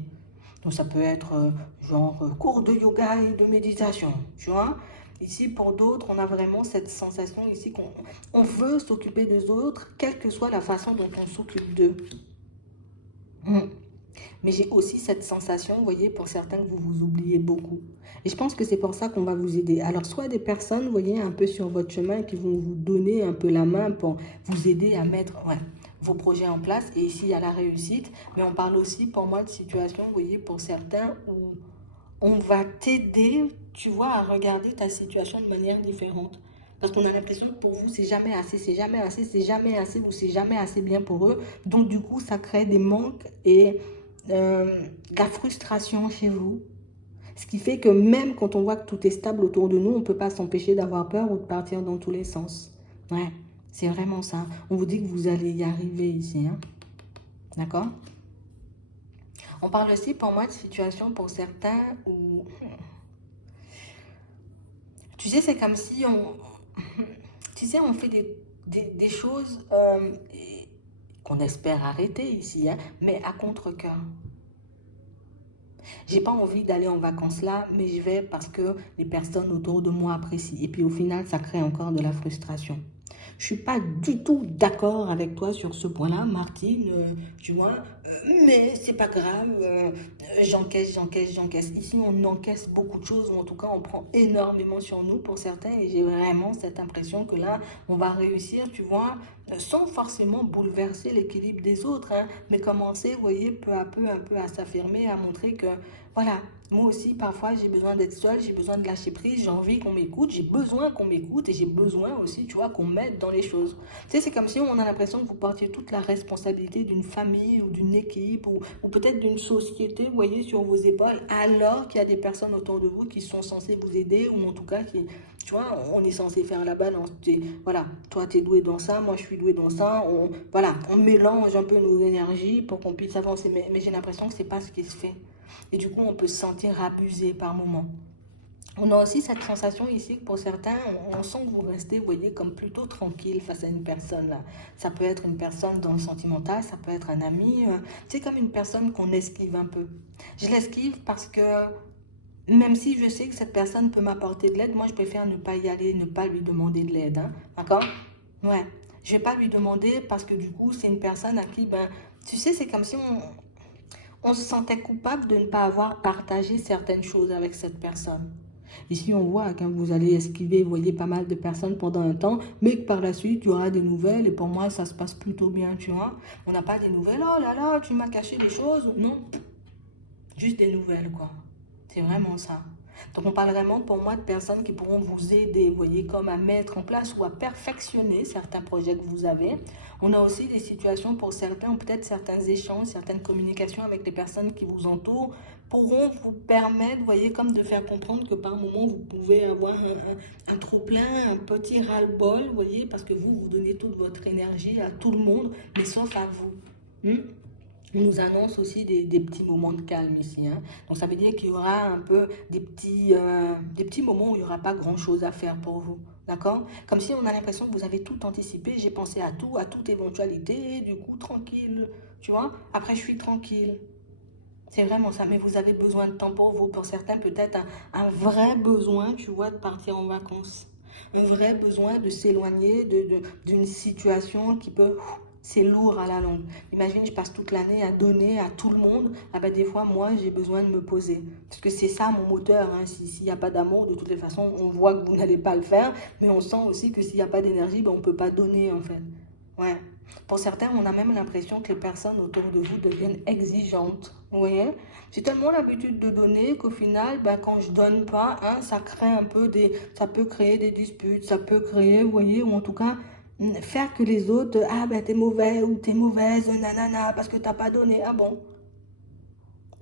Donc ça peut être genre cours de yoga et de méditation, tu vois. Ici, pour d'autres, on a vraiment cette sensation ici qu'on veut s'occuper des autres, quelle que soit la façon dont on s'occupe d'eux. Mm. Mais j'ai aussi cette sensation, vous voyez, pour certains que vous vous oubliez beaucoup. Et je pense que c'est pour ça qu'on va vous aider. Alors, soit des personnes, vous voyez, un peu sur votre chemin qui vont vous donner un peu la main pour vous aider à mettre vos projets en place. Et ici, il y a la réussite. Mais on parle aussi, pour moi, de situation, vous voyez, pour certains où on va t'aider, tu vois, à regarder ta situation de manière différente. Parce qu'on a l'impression que pour vous, c'est jamais assez, c'est jamais assez, c'est jamais assez, ou c'est jamais assez bien pour eux. Donc, du coup, ça crée des manques et de la frustration chez vous. Ce qui fait que même quand on voit que tout est stable autour de nous, on ne peut pas s'empêcher d'avoir peur ou de partir dans tous les sens. Ouais, c'est vraiment ça. On vous dit que vous allez y arriver ici. Hein. D'accord? On parle aussi pour moi de situation pour certains où... Tu sais, c'est comme si on... Tu sais, on fait des choses qu'on espère arrêter ici, hein, mais à contre-cœur. J'ai pas envie d'aller en vacances là, mais je vais parce que les personnes autour de moi apprécient. Et puis au final, ça crée encore de la frustration. Je suis pas du tout d'accord avec toi sur ce point-là, Martine, tu vois, mais c'est pas grave, j'encaisse. Ici, on encaisse beaucoup de choses, ou en tout cas, on prend énormément sur nous pour certains, et j'ai vraiment cette impression que là, on va réussir, tu vois, sans forcément bouleverser l'équilibre des autres, hein, mais commencer, vous voyez, peu à peu, un peu à s'affirmer, à montrer que, voilà, moi aussi, parfois, j'ai besoin d'être seule, j'ai besoin de lâcher prise, j'ai envie qu'on m'écoute, j'ai besoin qu'on m'écoute et j'ai besoin aussi, tu vois, qu'on m'aide dans les choses. Tu sais, c'est comme si on a l'impression que vous portiez toute la responsabilité d'une famille ou d'une équipe ou peut-être d'une société, vous voyez, sur vos épaules, alors qu'il y a des personnes autour de vous qui sont censées vous aider ou en tout cas qui, tu vois, on est censé faire la balance. Voilà, toi, tu es doué dans ça, moi, je suis doué dans ça. Voilà, on mélange un peu nos énergies pour qu'on puisse avancer. Mais j'ai l'impression que c'est pas ce qui se fait. Et du coup, on peut se sentir abusé par moments. On a aussi cette sensation ici que pour certains, on sent que vous restez, vous voyez, comme plutôt tranquille face à une personne là. Ça peut être une personne dans le sentimental, ça peut être un ami. C'est comme une personne qu'on esquive un peu. Je l'esquive parce que même si je sais que cette personne peut m'apporter de l'aide, moi je préfère ne pas y aller, ne pas lui demander de l'aide. Hein. D'accord? Ouais. Je vais pas lui demander parce que du coup, c'est une personne à qui, ben, tu sais, c'est comme si on se sentait coupable de ne pas avoir partagé certaines choses avec cette personne. Ici, on voit que vous allez esquiver, vous voyez, pas mal de personnes pendant un temps, mais que par la suite, il y aura des nouvelles. Et pour moi, ça se passe plutôt bien, tu vois. On n'a pas des nouvelles, oh là là, tu m'as caché des choses. Non, juste des nouvelles, quoi. C'est vraiment ça. Donc, on parle vraiment pour moi de personnes qui pourront vous aider, vous voyez, comme à mettre en place ou à perfectionner certains projets que vous avez. On a aussi des situations pour certains, ou peut-être certains échanges, certaines communications avec les personnes qui vous entourent pourront vous permettre, vous voyez, comme de faire comprendre que par moment, vous pouvez avoir un trop-plein, un petit ras-le-bol, vous voyez, parce que vous donnez toute votre énergie à tout le monde, mais sauf à vous. On nous annonce aussi des petits moments de calme ici. Hein. Donc ça veut dire qu'il y aura un peu des petits moments où il n'y aura pas grand-chose à faire pour vous. D'accord? Comme si on a l'impression que vous avez tout anticipé, j'ai pensé à tout, à toute éventualité, du coup tranquille, tu vois? Après je suis tranquille. C'est vraiment ça, mais vous avez besoin de temps pour vous. Pour certains, peut-être un vrai besoin, tu vois, de partir en vacances. Un vrai besoin de s'éloigner d'une situation qui peut... C'est lourd à la longue. Imagine, je passe toute l'année à donner à tout le monde. Ah ben, des fois, moi, j'ai besoin de me poser. Parce que c'est ça mon moteur. Hein. S'il n'y a pas d'amour, de toutes les façons, on voit que vous n'allez pas le faire. Mais on sent aussi que s'il n'y a pas d'énergie, ben, on ne peut pas donner, en fait. Ouais. Pour certains, on a même l'impression que les personnes autour de vous deviennent exigeantes. Vous voyez? J'ai tellement l'habitude de donner qu'au final, ben, quand je donne pas, hein, ça crée un peu ça peut créer des disputes, ça peut créer, vous voyez, ou en tout cas, faire que les autres, ah ben t'es mauvais ou t'es mauvaise, nanana, parce que t'as pas donné. Ah bon?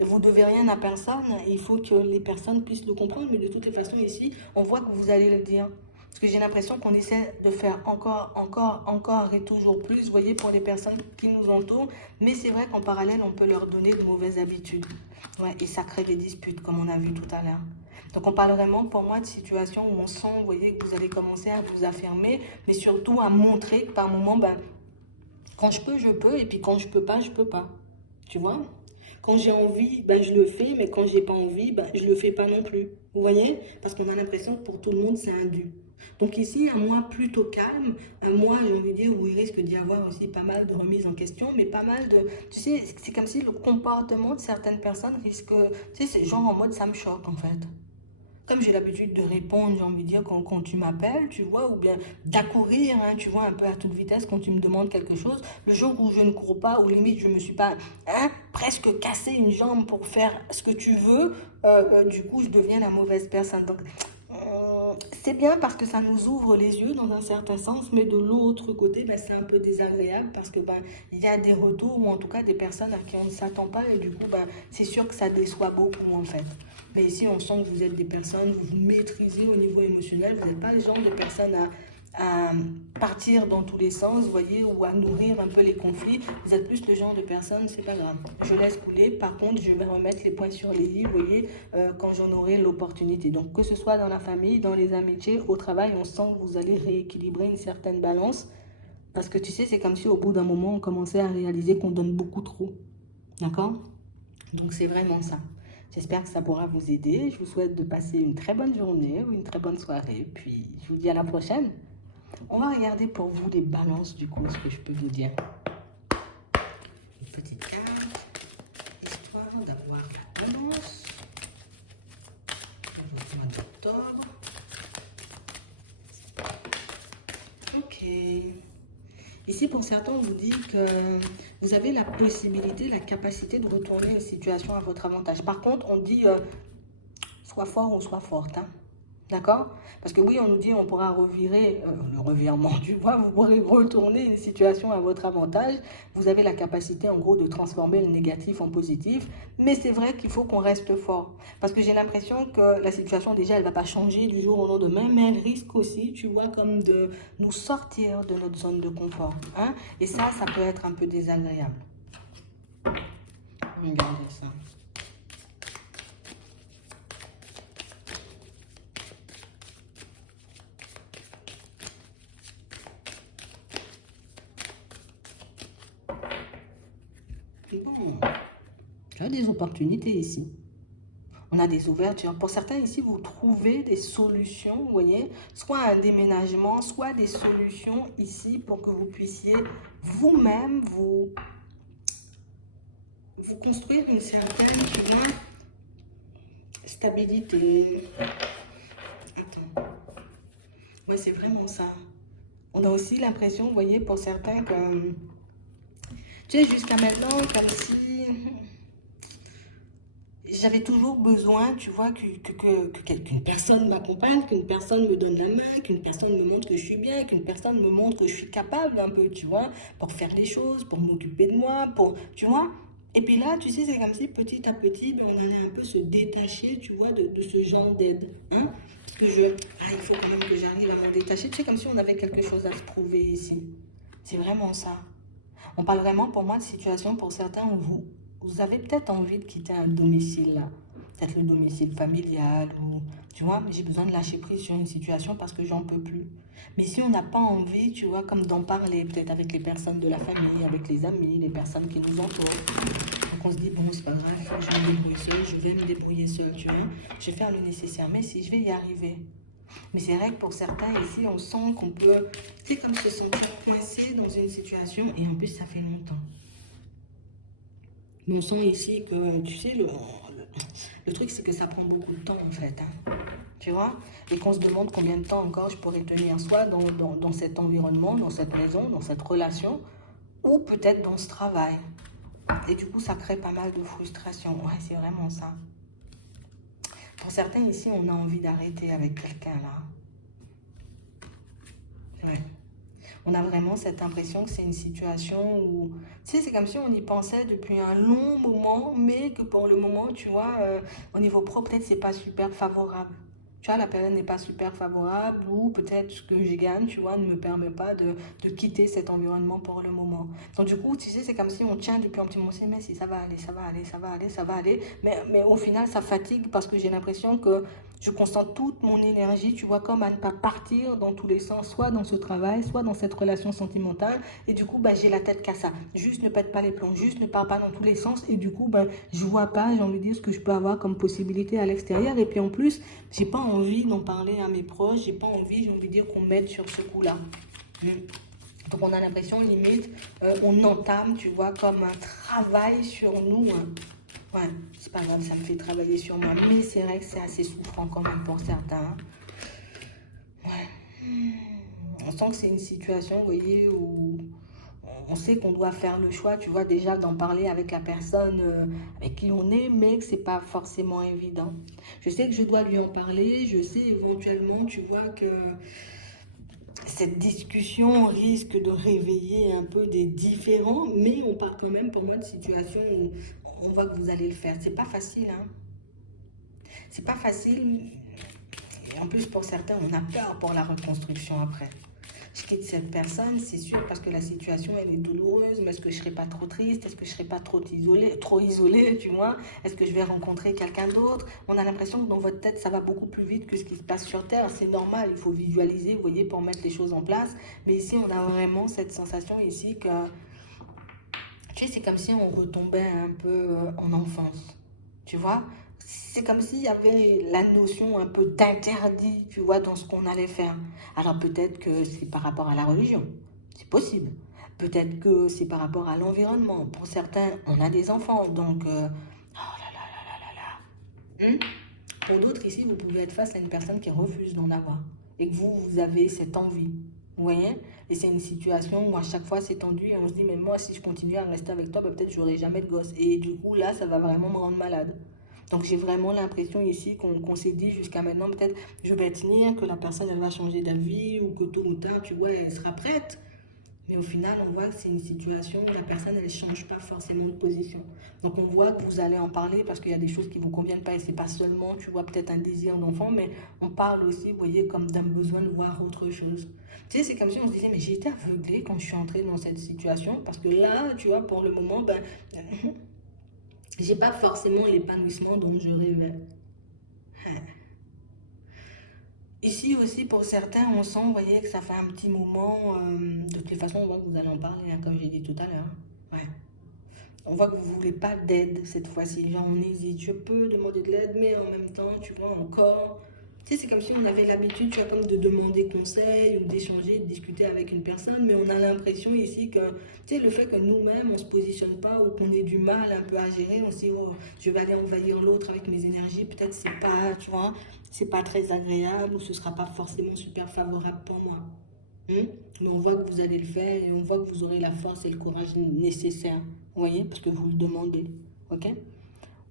Vous devez rien à personne, il faut que les personnes puissent le comprendre, mais de toutes les façons ici, on voit que vous allez le dire. Parce que j'ai l'impression qu'on essaie de faire encore et toujours plus, vous voyez, pour les personnes qui nous entourent. Mais c'est vrai qu'en parallèle, on peut leur donner de mauvaises habitudes. Ouais, et ça crée des disputes, comme on a vu tout à l'heure. Donc on parle vraiment pour moi de situations où on sent, vous voyez, que vous allez commencer à vous affirmer, mais surtout à montrer que par moment, ben, quand je peux, et puis quand je peux pas, je peux pas. Tu vois? Quand j'ai envie, ben, je le fais, mais quand j'ai pas envie, ben, je le fais pas non plus. Vous voyez? Parce qu'on a l'impression que pour tout le monde, c'est un dû. Donc ici, un mois plutôt calme, un mois, j'ai envie de dire, où il risque d'y avoir aussi pas mal de remises en question, mais pas mal de... Tu sais, c'est comme si le comportement de certaines personnes risque... Tu sais, c'est genre en mode, ça me choque en fait. Comme j'ai l'habitude de répondre, j'ai envie de dire, quand tu m'appelles, tu vois, ou bien d'accourir, hein, tu vois, un peu à toute vitesse quand tu me demandes quelque chose. Le jour où je ne cours pas, ou limite je me suis pas presque cassé une jambe pour faire ce que tu veux, du coup je deviens la mauvaise personne. Donc c'est bien parce que ça nous ouvre les yeux dans un certain sens, mais de l'autre côté, ben, c'est un peu désagréable parce que ben, il y a des retours ou en tout cas des personnes à qui on ne s'attend pas et du coup, ben, c'est sûr que ça déçoit beaucoup en fait. Mais ici, on sent que vous êtes des personnes, vous vous maîtrisez au niveau émotionnel, vous n'êtes pas le genre de personnes à partir dans tous les sens, vous voyez, ou à nourrir un peu les conflits. Vous êtes plus le genre de personne, c'est pas grave. Je laisse couler. Par contre, je vais remettre les points sur les i, vous voyez, quand j'en aurai l'opportunité. Donc, que ce soit dans la famille, dans les amitiés, au travail, on sent que vous allez rééquilibrer une certaine balance. Parce que tu sais, c'est comme si au bout d'un moment, on commençait à réaliser qu'on donne beaucoup trop. D'accord? Donc, c'est vraiment ça. J'espère que ça pourra vous aider. Je vous souhaite de passer une très bonne journée ou une très bonne soirée. Puis, je vous dis à la prochaine. On va regarder pour vous les balances du coup, ce que je peux vous dire. Une petite carte, histoire d'avoir la balance de votre mois d'octobre. Ok. Ici, pour certains, on vous dit que vous avez la possibilité, la capacité de retourner une situation à votre avantage. Par contre, on dit soit fort ou soit forte. Hein. D'accord? Parce que oui, on nous dit on pourra revirer le revirement du voix, vous pourrez retourner une situation à votre avantage. Vous avez la capacité en gros de transformer le négatif en positif. Mais c'est vrai qu'il faut qu'on reste fort. Parce que j'ai l'impression que la situation déjà, elle ne va pas changer du jour au lendemain, mais elle risque aussi, tu vois, comme de nous sortir de notre zone de confort. Hein? Et ça peut être un peu désagréable. Regardez ça. Bon, tu as des opportunités ici. On a des ouvertures. Pour certains ici, vous trouvez des solutions, vous voyez, soit un déménagement, soit des solutions ici pour que vous puissiez vous-même vous construire une certaine, tu vois, stabilité. Attends. Ouais, c'est vraiment ça. On a aussi l'impression, vous voyez, pour certains que, tu sais, jusqu'à maintenant, comme si j'avais toujours besoin, tu vois, qu'une personne m'accompagne, qu'une personne me donne la main, qu'une personne me montre que je suis bien, qu'une personne me montre que je suis capable un peu, tu vois, pour faire les choses, pour m'occuper de moi, pour, tu vois. Et puis là, tu sais, c'est comme si petit à petit, ben, on allait un peu se détacher, tu vois, de ce genre d'aide. Hein? Parce que il faut quand même que j'arrive à m'en détacher. Tu sais, comme si on avait quelque chose à se prouver ici. C'est vraiment ça. On parle vraiment pour moi de situation pour certains où vous avez peut-être envie de quitter un domicile là. Peut-être le domicile familial ou tu vois, mais j'ai besoin de lâcher prise sur une situation parce que j'en peux plus. Mais si on n'a pas envie, tu vois, comme d'en parler peut-être avec les personnes de la famille, avec les amis, les personnes qui nous entourent. Donc on se dit bon, c'est pas grave, il faut que je me débrouille seule, je vais me débrouiller seule, tu vois. Je vais faire le nécessaire, mais si je vais y arriver. Mais c'est vrai que pour certains ici, on sent qu'on peut, c'est comme se sentir coincé dans une situation et en plus ça fait longtemps. Mais on sent ici que, tu sais, le truc c'est que ça prend beaucoup de temps en fait. Hein. Tu vois? Et qu'on se demande combien de temps encore je pourrais tenir soit dans cet environnement, dans cette maison, dans cette relation, ou peut-être dans ce travail. Et du coup, ça crée pas mal de frustration. Ouais, c'est vraiment ça. Pour certains ici, on a envie d'arrêter avec quelqu'un là. Ouais. On a vraiment cette impression que c'est une situation où, tu sais, c'est comme si on y pensait depuis un long moment, mais que pour le moment, tu vois, au niveau pro, peut-être c'est pas super favorable. Tu vois, la période n'est pas super favorable ou peut-être ce que je gagne, tu vois, ne me permet pas de quitter cet environnement pour le moment. Donc du coup, tu sais, c'est comme si on tient depuis un petit moment, mais si ça va aller, ça va aller, ça va aller, ça va aller. Mais au final, ça fatigue parce que j'ai l'impression que Je concentre toute mon énergie, tu vois, comme à ne pas partir dans tous les sens, soit dans ce travail, soit dans cette relation sentimentale. Et du coup, j'ai la tête qu'à ça. Juste ne pète pas les plombs, juste ne pars pas dans tous les sens. Et du coup, je vois pas, j'ai envie de dire, ce que je peux avoir comme possibilité à l'extérieur. Et puis en plus, j'ai pas envie d'en parler à mes proches. J'ai pas envie, j'ai envie de dire, qu'on m'aide sur ce coup-là. Donc on a l'impression, limite, on entame, tu vois, comme un travail sur nous. Ouais, c'est pas grave, ça me fait travailler sur moi. Mais c'est vrai que c'est assez souffrant quand même pour certains. Ouais. On sent que c'est une situation, vous voyez, où on sait qu'on doit faire le choix, tu vois, déjà d'en parler avec la personne avec qui on est, mais que c'est pas forcément évident. Je sais que je dois lui en parler, je sais éventuellement, tu vois, que cette discussion risque de réveiller un peu des différends, mais on parle quand même pour moi de situations où on voit que vous allez le faire. C'est pas facile, hein. C'est pas facile. Et en plus, pour certains, on a peur pour la reconstruction après. Je quitte cette personne, c'est sûr, parce que la situation, elle est douloureuse, mais est-ce que je serai pas trop triste? Est-ce que je serai pas trop isolée, tu vois? Est-ce que je vais rencontrer quelqu'un d'autre? On a l'impression que dans votre tête, ça va beaucoup plus vite que ce qui se passe sur Terre. C'est normal, il faut visualiser, vous voyez, pour mettre les choses en place. Mais ici, on a vraiment cette sensation ici que, tu sais, c'est comme si on retombait un peu en enfance, tu vois? C'est comme s'il y avait la notion un peu d'interdit, tu vois, dans ce qu'on allait faire. Alors peut-être que c'est par rapport à la religion, c'est possible. Peut-être que c'est par rapport à l'environnement. Pour certains, on a des enfants, donc... oh là là là là là là. Pour d'autres, ici, vous pouvez être face à une personne qui refuse d'en avoir. Et que vous avez cette envie. Vous voyez? Et c'est une situation où à chaque fois c'est tendu et on se dit, mais moi, si je continue à rester avec toi, peut-être je n'aurai jamais de gosse. Et du coup, là, ça va vraiment me rendre malade. Donc j'ai vraiment l'impression ici qu'on s'est dit jusqu'à maintenant, peut-être je vais tenir, que la personne elle va changer d'avis ou que tôt ou tard, tu vois, elle sera prête. Mais au final, on voit que c'est une situation où la personne, elle ne change pas forcément de position. Donc on voit que vous allez en parler parce qu'il y a des choses qui ne vous conviennent pas et c'est pas seulement, tu vois, peut-être un désir d'enfant, mais on parle aussi, vous voyez, comme d'un besoin de voir autre chose. Tu sais, c'est comme si on se disait, mais j'ai été aveuglée quand je suis entrée dans cette situation parce que là, tu vois, pour le moment, j'ai pas forcément l'épanouissement dont je rêvais. Ici aussi, pour certains, on sent, vous voyez, que ça fait un petit moment. De toutes les façons, on voit que vous allez en parler, hein, comme j'ai dit tout à l'heure. Ouais. On voit que vous ne voulez pas d'aide cette fois-ci. Genre, on hésite. Je peux demander de l'aide, mais en même temps, tu vois, encore. Tu sais, c'est comme si on avait l'habitude, tu vois, comme de demander conseil ou d'échanger, de discuter avec une personne, mais on a l'impression ici que, tu sais, le fait que nous-mêmes, on ne se positionne pas ou qu'on ait du mal un peu à gérer, on se dit, oh, je vais aller envahir l'autre avec mes énergies, peut-être c'est pas, tu vois, c'est pas très agréable ou ce sera pas forcément super favorable pour moi. Mais on voit que vous allez le faire et on voit que vous aurez la force et le courage nécessaires. Vous voyez, parce que vous le demandez. Ok?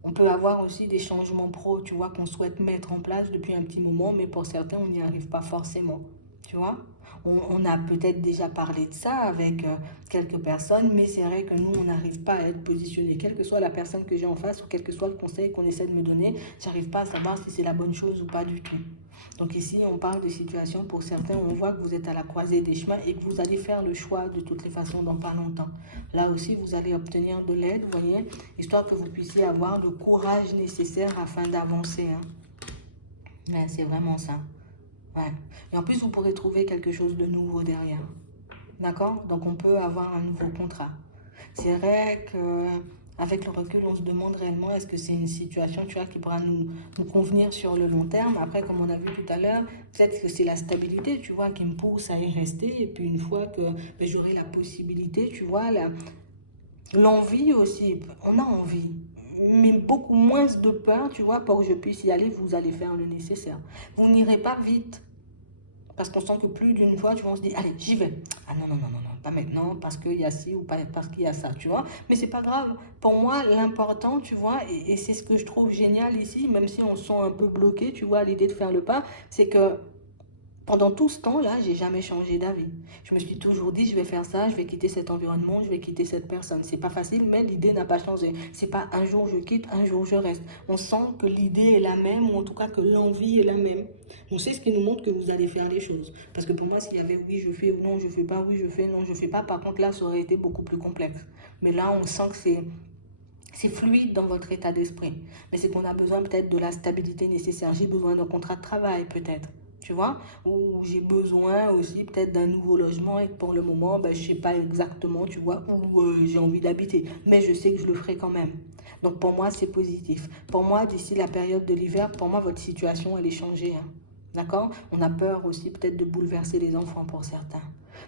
On peut avoir aussi des changements pro, tu vois, qu'on souhaite mettre en place depuis un petit moment, mais pour certains, on n'y arrive pas forcément. Tu vois? On a peut-être déjà parlé de ça avec quelques personnes, mais c'est vrai que nous, on n'arrive pas à être positionné. Quelle que soit la personne que j'ai en face ou quel que soit le conseil qu'on essaie de me donner, j'arrive pas à savoir si c'est la bonne chose ou pas du tout. Donc ici, on parle de situations pour certains où on voit que vous êtes à la croisée des chemins et que vous allez faire le choix de toutes les façons dans pas longtemps. Là aussi, vous allez obtenir de l'aide, vous voyez, histoire que vous puissiez avoir le courage nécessaire afin d'avancer. Hein. Ouais, c'est vraiment ça. Ouais. Et en plus, vous pourrez trouver quelque chose de nouveau derrière. D'accord? Donc on peut avoir un nouveau contrat. C'est vrai que avec le recul, on se demande réellement est-ce que c'est une situation, tu vois, qui pourra nous convenir sur le long terme. Après, comme on a vu tout à l'heure, peut-être que c'est la stabilité, tu vois, qui me pousse à y rester. Et puis une fois que j'aurai la possibilité, tu vois, l'envie aussi, on a envie. Mais beaucoup moins de peur, tu vois, pour que je puisse y aller, vous allez faire le nécessaire. Vous n'irez pas vite. Parce qu'on sent que plus d'une fois, tu vois, on se dit, allez, j'y vais. Ah non, non, non, non, non, pas maintenant, parce qu'il y a ci ou pas parce qu'il y a ça, tu vois. Mais c'est pas grave. Pour moi, l'important, tu vois, et c'est ce que je trouve génial ici, même si on se sent un peu bloqué, tu vois, à l'idée de faire le pas, c'est que pendant tout ce temps-là, j'ai jamais changé d'avis. Je me suis toujours dit, je vais faire ça, je vais quitter cet environnement, je vais quitter cette personne. C'est pas facile, mais l'idée n'a pas changé. C'est pas un jour je quitte, un jour je reste. On sent que l'idée est la même, ou en tout cas que l'envie est la même. On sait ce qui nous montre que vous allez faire les choses. Parce que pour moi, s'il y avait oui, je fais, ou non, je fais pas, oui, je fais, non, je fais pas, par contre, là, ça aurait été beaucoup plus complexe. Mais là, on sent que C'est fluide dans votre état d'esprit. Mais c'est qu'on a besoin peut-être de la stabilité nécessaire. J'ai besoin d'un contrat de travail peut-être. Tu vois, ou j'ai besoin aussi peut-être d'un nouveau logement et pour le moment, ben, je ne sais pas exactement, tu vois, où j'ai envie d'habiter. Mais je sais que je le ferai quand même. Donc pour moi, c'est positif. Pour moi, d'ici la période de l'hiver, pour moi, votre situation, elle est changée, hein. D'accord? On a peur aussi peut-être de bouleverser les enfants pour certains.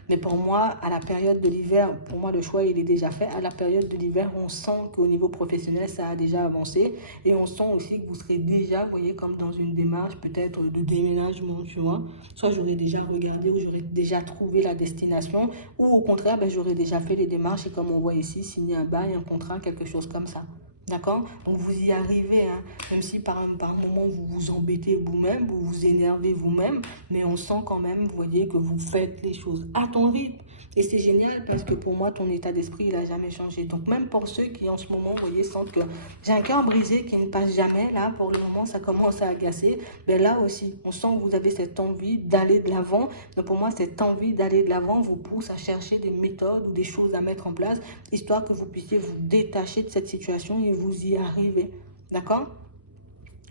Mais pour moi, à la période de l'hiver, pour moi, le choix, il est déjà fait. À la période de l'hiver, on sent qu'au niveau professionnel, ça a déjà avancé. Et on sent aussi que vous serez déjà, vous voyez, comme dans une démarche peut-être de déménagement, tu vois. Soit j'aurais déjà regardé ou j'aurais déjà trouvé la destination. Ou au contraire, ben, j'aurais déjà fait les démarches et comme on voit ici, signer un bail, un contrat, quelque chose comme ça. D'accord? Donc vous y arrivez, hein. Même si par moment vous vous embêtez vous-même, vous vous énervez vous-même, mais on sent quand même, vous voyez, que vous faites les choses à ton rythme. Et c'est génial parce que pour moi, ton état d'esprit, il n'a jamais changé. Donc même pour ceux qui en ce moment, vous voyez, sentent que j'ai un cœur brisé qui ne passe jamais, là, pour le moment, ça commence à agacer, ben là aussi, on sent que vous avez cette envie d'aller de l'avant. Donc pour moi, cette envie d'aller de l'avant vous pousse à chercher des méthodes ou des choses à mettre en place, histoire que vous puissiez vous détacher de cette situation et vous y arriver. D'accord?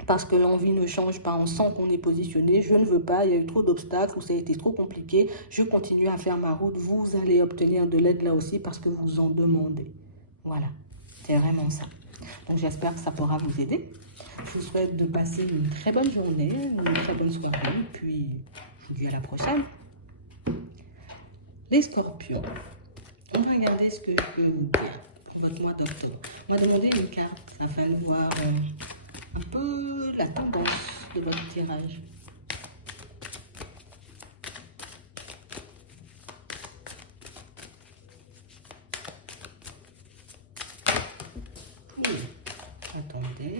Parce que l'envie ne change pas, on sent qu'on est positionné, je ne veux pas, il y a eu trop d'obstacles ou ça a été trop compliqué, je continue à faire ma route, vous allez obtenir de l'aide là aussi parce que vous en demandez. Voilà, c'est vraiment ça. Donc j'espère que ça pourra vous aider. Je vous souhaite de passer une très bonne journée, une très bonne soirée, puis je vous dis à la prochaine. Les scorpions, on va regarder ce que je peux vous dire pour votre mois d'octobre. On va demander une carte afin de voir un peu la tendance de votre tirage. Attendez.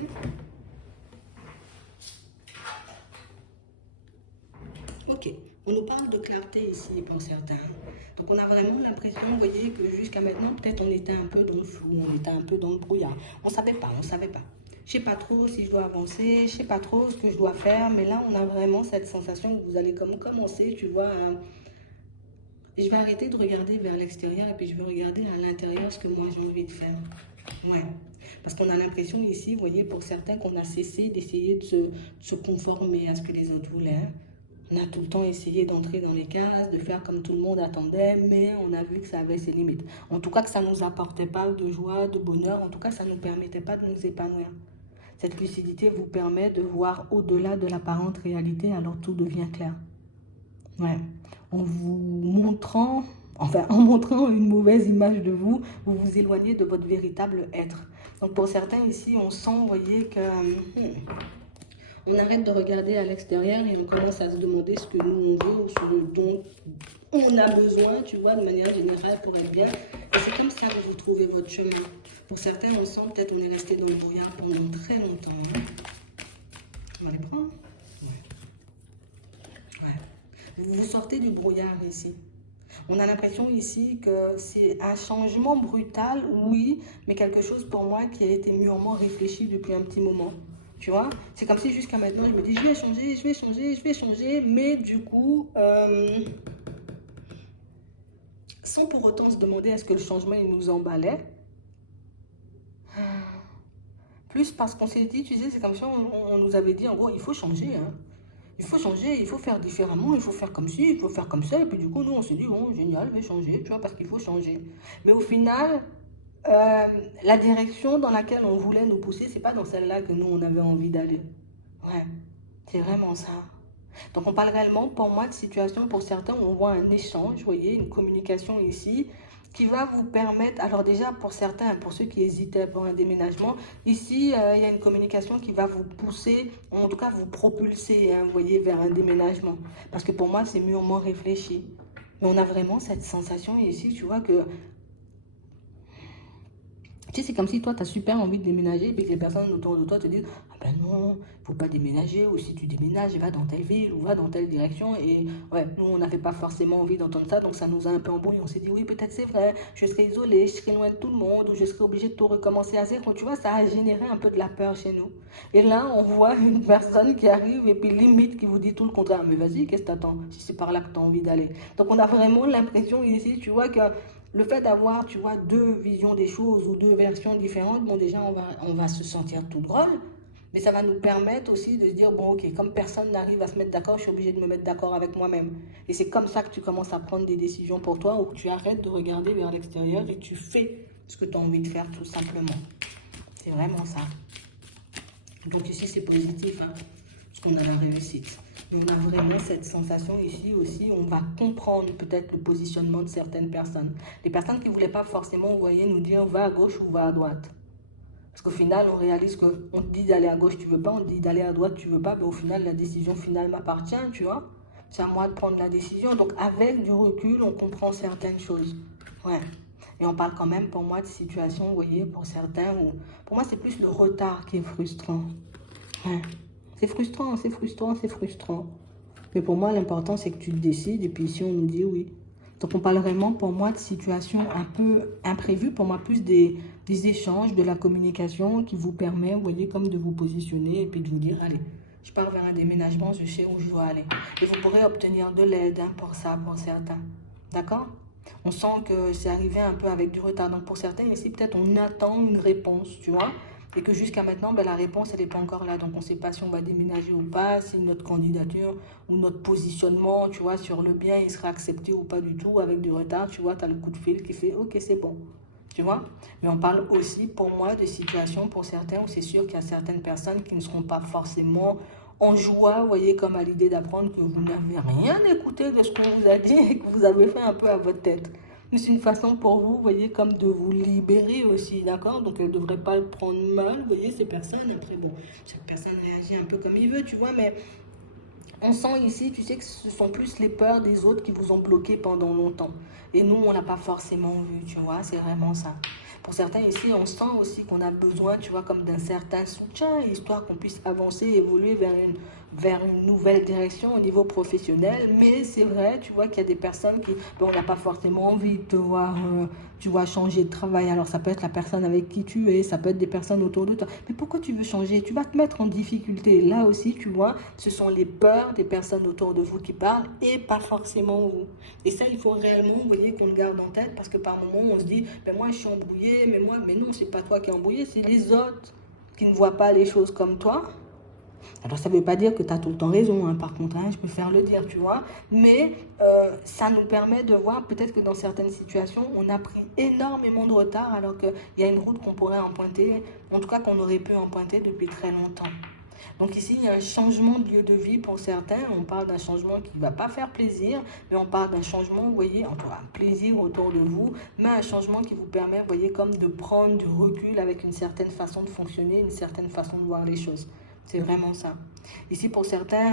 Ok, on nous parle de clarté ici pour certains. Donc on a vraiment l'impression, vous voyez, que jusqu'à maintenant, peut-être on était un peu dans le flou, on était un peu dans le brouillard. On ne savait pas, on ne savait pas. Je ne sais pas trop si je dois avancer, je ne sais pas trop ce que je dois faire, mais là on a vraiment cette sensation que vous allez comme commencer, tu vois, je vais arrêter de regarder vers l'extérieur et puis je vais regarder à l'intérieur ce que moi j'ai envie de faire. Ouais, parce qu'on a l'impression ici, vous voyez, pour certains, qu'on a cessé d'essayer de se conformer à ce que les autres voulaient, hein. On a tout le temps essayé d'entrer dans les cases, de faire comme tout le monde attendait, mais on a vu que ça avait ses limites. En tout cas, que ça ne nous apportait pas de joie, de bonheur, en tout cas, ça ne nous permettait pas de nous épanouir. Cette lucidité vous permet de voir au-delà de l'apparente réalité, alors tout devient clair. Ouais. En vous montrant, enfin, en montrant une mauvaise image de vous, vous vous éloignez de votre véritable être. Donc pour certains ici, on sent, vous voyez, que on arrête de regarder à l'extérieur et on commence à se demander ce que nous on veut ou ce dont on a besoin, tu vois, de manière générale pour être bien. Et c'est comme ça que vous trouvez votre chemin. Pour certains, on sent peut-être on est resté dans le brouillard pendant très longtemps, hein. On va les prendre. Ouais. Vous sortez du brouillard ici. On a l'impression ici que c'est un changement brutal, oui, mais quelque chose pour moi qui a été mûrement réfléchi depuis un petit moment. Tu vois, c'est comme si jusqu'à maintenant, je me dis, je vais changer, je vais changer, je vais changer, mais du coup, sans pour autant se demander est-ce que le changement, il nous emballait. Plus parce qu'on s'est dit, tu sais, c'est comme si on nous avait dit, en gros, il faut changer, hein. Il faut changer, il faut faire différemment, il faut faire comme ci, il faut faire comme ça. Et puis du coup, nous, on s'est dit, bon, génial, je vais changer, tu vois, parce qu'il faut changer. Mais au final, la direction dans laquelle on voulait nous pousser, c'est pas dans celle-là que nous, on avait envie d'aller. Ouais, c'est vraiment ça. Donc on parle réellement, pour moi, de situation, pour certains, où on voit un échange, vous voyez, une communication ici, qui va vous permettre, alors déjà pour certains, pour ceux qui hésitaient pour un déménagement, ici, il y a une communication qui va vous pousser, en tout cas vous propulser, hein, vous voyez, vers un déménagement. Parce que pour moi, c'est mûrement réfléchi. Mais on a vraiment cette sensation ici, tu vois, que tu sais, c'est comme si toi, tu as super envie de déménager et puis que les personnes autour de toi te disent ah ben non, il ne faut pas déménager, ou si tu déménages, va dans telle ville ou va dans telle direction. Et ouais, nous, on n'avait pas forcément envie d'entendre ça, donc ça nous a un peu embrouillé. On s'est dit oui, peut-être c'est vrai, je serai isolée, je serai loin de tout le monde, ou je serai obligée de tout recommencer à zéro. Tu vois, ça a généré un peu de la peur chez nous. Et là, on voit une personne qui arrive et puis limite qui vous dit tout le contraire. Mais vas-y, qu'est-ce que t'attends si c'est par là que tu as envie d'aller? Donc on a vraiment l'impression ici, tu vois, que le fait d'avoir, tu vois, deux visions des choses ou deux versions différentes, bon, déjà, on va se sentir tout drôle. Mais ça va nous permettre aussi de se dire, bon, ok, comme personne n'arrive à se mettre d'accord, je suis obligé de me mettre d'accord avec moi-même. Et c'est comme ça que tu commences à prendre des décisions pour toi ou que tu arrêtes de regarder vers l'extérieur et tu fais ce que tu as envie de faire tout simplement. C'est vraiment ça. Donc ici, c'est positif, hein, parce qu'on a la réussite. Mais on a vraiment cette sensation ici aussi, on va comprendre peut-être le positionnement de certaines personnes. Les personnes qui ne voulaient pas forcément, vous voyez, nous dire va à gauche ou va à droite. Parce qu'au final, on réalise qu'on te dit d'aller à gauche, tu veux pas, on te dit d'aller à droite, tu veux pas, mais au final, la décision finale m'appartient, tu vois. C'est à moi de prendre la décision. Donc, avec du recul, on comprend certaines choses. Ouais. Et on parle quand même, pour moi, de situations, vous voyez, pour certains, où, pour moi, c'est plus le retard qui est frustrant. Ouais. C'est frustrant, c'est frustrant, c'est frustrant. Mais pour moi, l'important, c'est que tu te décides, et puis ici, on nous dit oui. Donc, on parle vraiment, pour moi, de situations un peu imprévues. Pour moi, plus des échanges, de la communication qui vous permet, vous voyez, comme de vous positionner et puis de vous dire, allez, je pars vers un déménagement, je sais où je dois aller. Et vous pourrez obtenir de l'aide hein, pour ça, pour certains. D'accord? On sent que c'est arrivé un peu avec du retard. Donc, pour certains, ici, peut-être on attend une réponse, tu vois. Et que jusqu'à maintenant, ben, la réponse, elle n'est pas encore là. Donc, on ne sait pas si on va déménager ou pas, si notre candidature ou notre positionnement, tu vois, sur le bien, il sera accepté ou pas du tout. Avec du retard, tu vois, tu as le coup de fil qui fait « Ok, c'est bon ». Tu vois. Mais on parle aussi, pour moi, de situations, pour certains, où c'est sûr qu'il y a certaines personnes qui ne seront pas forcément en joie, vous voyez, comme à l'idée d'apprendre que vous n'avez rien écouté de ce qu'on vous a dit et que vous avez fait un peu à votre tête. Mais c'est une façon pour vous, vous voyez, comme de vous libérer aussi, d'accord? Donc, elle ne devrait pas le prendre mal, vous voyez, ces personnes. Après, bon, chaque personne réagit un peu comme il veut, tu vois, mais on sent ici, tu sais, que ce sont plus les peurs des autres qui vous ont bloqué pendant longtemps. Et nous, on ne l'a pas forcément vu, tu vois, c'est vraiment ça. Pour certains ici, on sent aussi qu'on a besoin, tu vois, comme d'un certain soutien, histoire qu'on puisse avancer, évoluer vers une nouvelle direction au niveau professionnel. Mais c'est vrai, tu vois, qu'il y a des personnes qui, ben, on n'a pas forcément envie de te voir, tu vois, changer de travail. Alors, ça peut être la personne avec qui tu es, ça peut être des personnes autour de toi. Mais pourquoi tu veux changer? Tu vas te mettre en difficulté. Là aussi, tu vois, ce sont les peurs des personnes autour de vous qui parlent et pas forcément vous. Et ça, il faut réellement, vous voyez, qu'on le garde en tête parce que par moments, on se dit, ben moi, je suis embrouillé, mais non, c'est pas toi qui es embrouillé, c'est les autres qui ne voient pas les choses comme toi. Alors, ça ne veut pas dire que tu as tout le temps raison, hein, par contre, hein, je préfère le dire, tu vois. Mais ça nous permet de voir peut-être que dans certaines situations, on a pris énormément de retard alors qu'il y a une route qu'on pourrait emprunter, en tout cas qu'on aurait pu emprunter depuis très longtemps. Donc ici, il y a un changement de lieu de vie pour certains. On parle d'un changement qui ne va pas faire plaisir, mais on parle d'un changement, vous voyez, en tout cas, un plaisir autour de vous, mais un changement qui vous permet, vous voyez, comme de prendre du recul avec une certaine façon de fonctionner, une certaine façon de voir les choses. C'est vraiment ça. Ici, pour certains,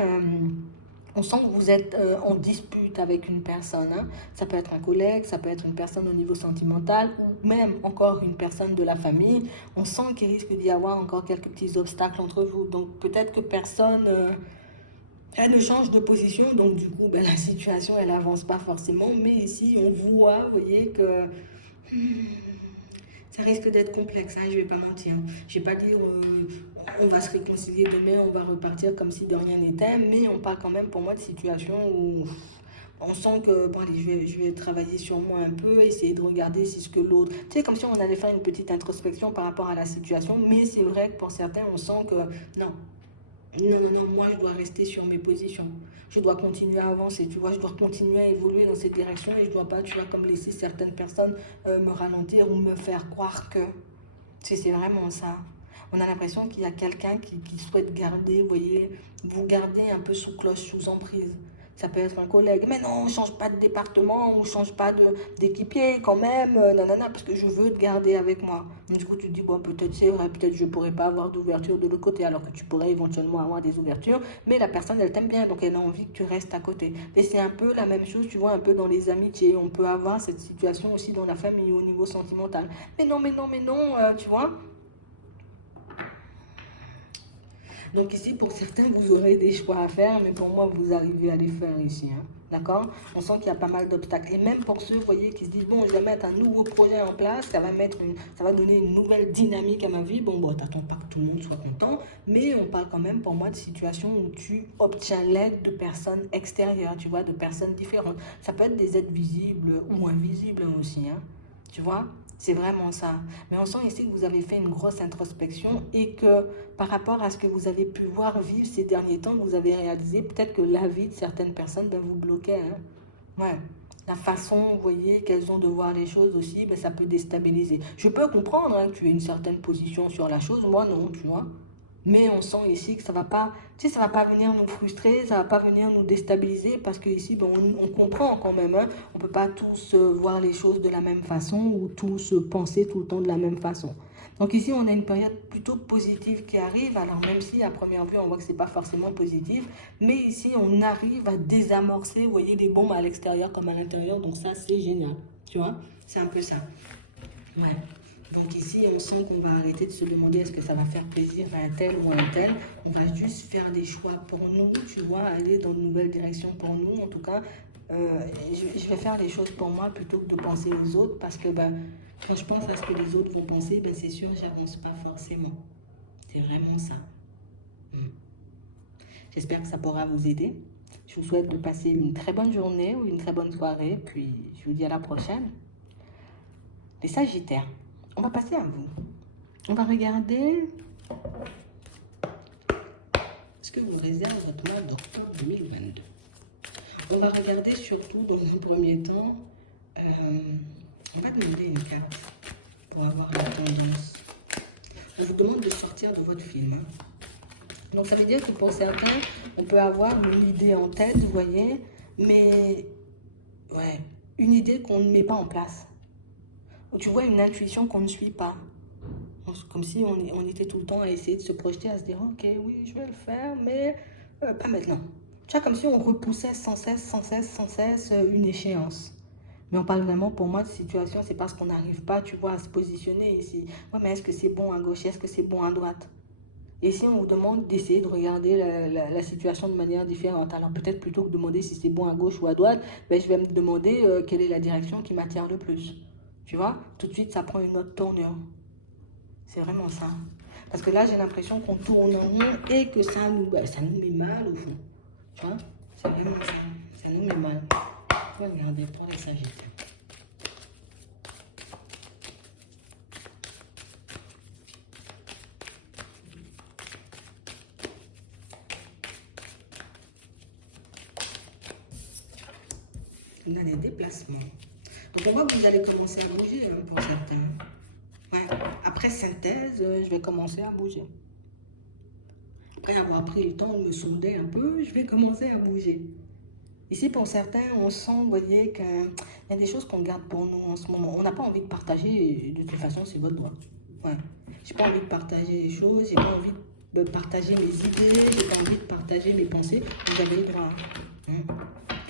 on sent que vous êtes en dispute avec une personne. Hein. Ça peut être un collègue, ça peut être une personne au niveau sentimental ou même encore une personne de la famille. On sent qu'il risque d'y avoir encore quelques petits obstacles entre vous. Donc peut-être que personne elle ne change de position. Donc du coup, ben, la situation, elle n'avance pas forcément. Mais ici, on voit, vous voyez, que ça risque d'être complexe, hein, je ne vais pas mentir. Je ne vais pas dire on va se réconcilier demain, on va repartir comme si de rien n'était, mais on parle quand même pour moi de situations où on sent que bon, allez, je vais travailler sur moi un peu, essayer de regarder si ce que l'autre... Tu sais, comme si on allait faire une petite introspection par rapport à la situation, mais c'est vrai que pour certains, on sent que non, non, moi je dois rester sur mes positions. Je dois continuer à avancer, tu vois, je dois continuer à évoluer dans cette direction et je dois pas, tu vois, comme laisser certaines personnes me ralentir ou me faire croire que... C'est vraiment ça. On a l'impression qu'il y a quelqu'un qui souhaite garder, vous voyez, vous garder un peu sous cloche, sous emprise. Ça peut être un collègue, mais non, on ne change pas de département, on ne change pas d'équipier quand même, nanana, parce que je veux te garder avec moi. Du coup, tu te dis, bon, peut-être c'est vrai, peut-être je ne pourrais pas avoir d'ouverture de l'autre côté, alors que tu pourrais éventuellement avoir des ouvertures, mais la personne, elle t'aime bien, donc elle a envie que tu restes à côté. Et c'est un peu la même chose, tu vois, un peu dans les amitiés. On peut avoir cette situation aussi dans la famille, au niveau sentimental. Mais non, tu vois. Donc ici, pour certains, vous aurez des choix à faire, mais pour moi, vous arrivez à les faire ici. Hein. D'accord? On sent qu'il y a pas mal d'obstacles. Et même pour ceux, vous voyez, qui se disent, bon, je vais mettre un nouveau projet en place, ça va donner une nouvelle dynamique à ma vie. Bon, t'attends pas que tout le monde soit content, mais on parle quand même pour moi de situations où tu obtiens l'aide de personnes extérieures, tu vois, de personnes différentes. Ça peut être des aides visibles ou invisibles aussi, hein. Tu vois? C'est vraiment ça. Mais on sent ici que vous avez fait une grosse introspection et que par rapport à ce que vous avez pu voir vivre ces derniers temps, vous avez réalisé peut-être que la vie de certaines personnes ben, vous bloquait. Hein. Ouais. La façon, vous voyez, qu'elles ont de voir les choses aussi, ben, ça peut déstabiliser. Je peux comprendre hein, que tu aies une certaine position sur la chose, moi non, tu vois. Mais on sent ici que ça va pas, tu sais, ça va pas venir nous frustrer, ça va pas venir nous déstabiliser parce que ici, ben, on comprend quand même. Hein, on peut pas tous voir les choses de la même façon ou tous penser tout le temps de la même façon. Donc ici, on a une période plutôt positive qui arrive. Alors même si à première vue, on voit que c'est pas forcément positif, mais ici, on arrive à désamorcer, vous voyez, des bombes à l'extérieur comme à l'intérieur. Donc ça, c'est génial. Tu vois, c'est un peu ça. Ouais. Donc ici, on sent qu'on va arrêter de se demander est-ce que ça va faire plaisir à un tel ou à un tel. On va juste faire des choix pour nous, tu vois, aller dans de nouvelles directions pour nous. En tout cas, je vais faire les choses pour moi plutôt que de penser aux autres parce que ben, quand je pense à ce que les autres vont penser, ben, c'est sûr, j'avance pas forcément. C'est vraiment ça. Mm. J'espère que ça pourra vous aider. Je vous souhaite de passer une très bonne journée ou une très bonne soirée. Puis je vous dis à la prochaine. Les Sagittaires, on va passer à vous. On va regarder ce que vous réserve votre mois d'octobre 2022. On va regarder surtout dans un premier temps, on va demander une carte pour avoir la tendance. On vous demande de sortir de votre film. Hein. Donc ça veut dire que pour certains, on peut avoir une idée en tête, vous voyez, mais ouais, une idée qu'on ne met pas en place. Tu vois une intuition qu'on ne suit pas. Comme si on était tout le temps à essayer de se projeter, à se dire ok oui je vais le faire mais pas maintenant. Tu vois comme si on repoussait sans cesse une échéance. Mais on parle vraiment pour moi de situation, c'est parce qu'on n'arrive pas tu vois à se positionner ici. Ouais mais est-ce que c'est bon à gauche, est-ce que c'est bon à droite? Et si on vous demande d'essayer de regarder la situation de manière différente, alors peut-être plutôt que de demander si c'est bon à gauche ou à droite, ben, je vais me demander quelle est la direction qui m'attire le plus. Tu vois, tout de suite ça prend une autre tournure. C'est vraiment ça. Parce que là, j'ai l'impression qu'on tourne en rond et que ça nous met mal au fond. Tu vois? C'est vraiment ça. Ça nous met mal. On va regarder pour les Sagittaires. On a des déplacements. Donc on voit que vous allez commencer à bouger hein, pour certains. Ouais. Après synthèse, je vais commencer à bouger. Après avoir pris le temps de me sonder un peu, je vais commencer à bouger. Ici, pour certains, on sent, vous voyez, qu'il y a des choses qu'on garde pour nous en ce moment. On n'a pas envie de partager, de toute façon, c'est votre droit. Ouais. J'ai pas envie de partager les choses, j'ai pas envie de partager mes idées, j'ai pas envie de partager mes pensées. Vous avez le droit. Hein.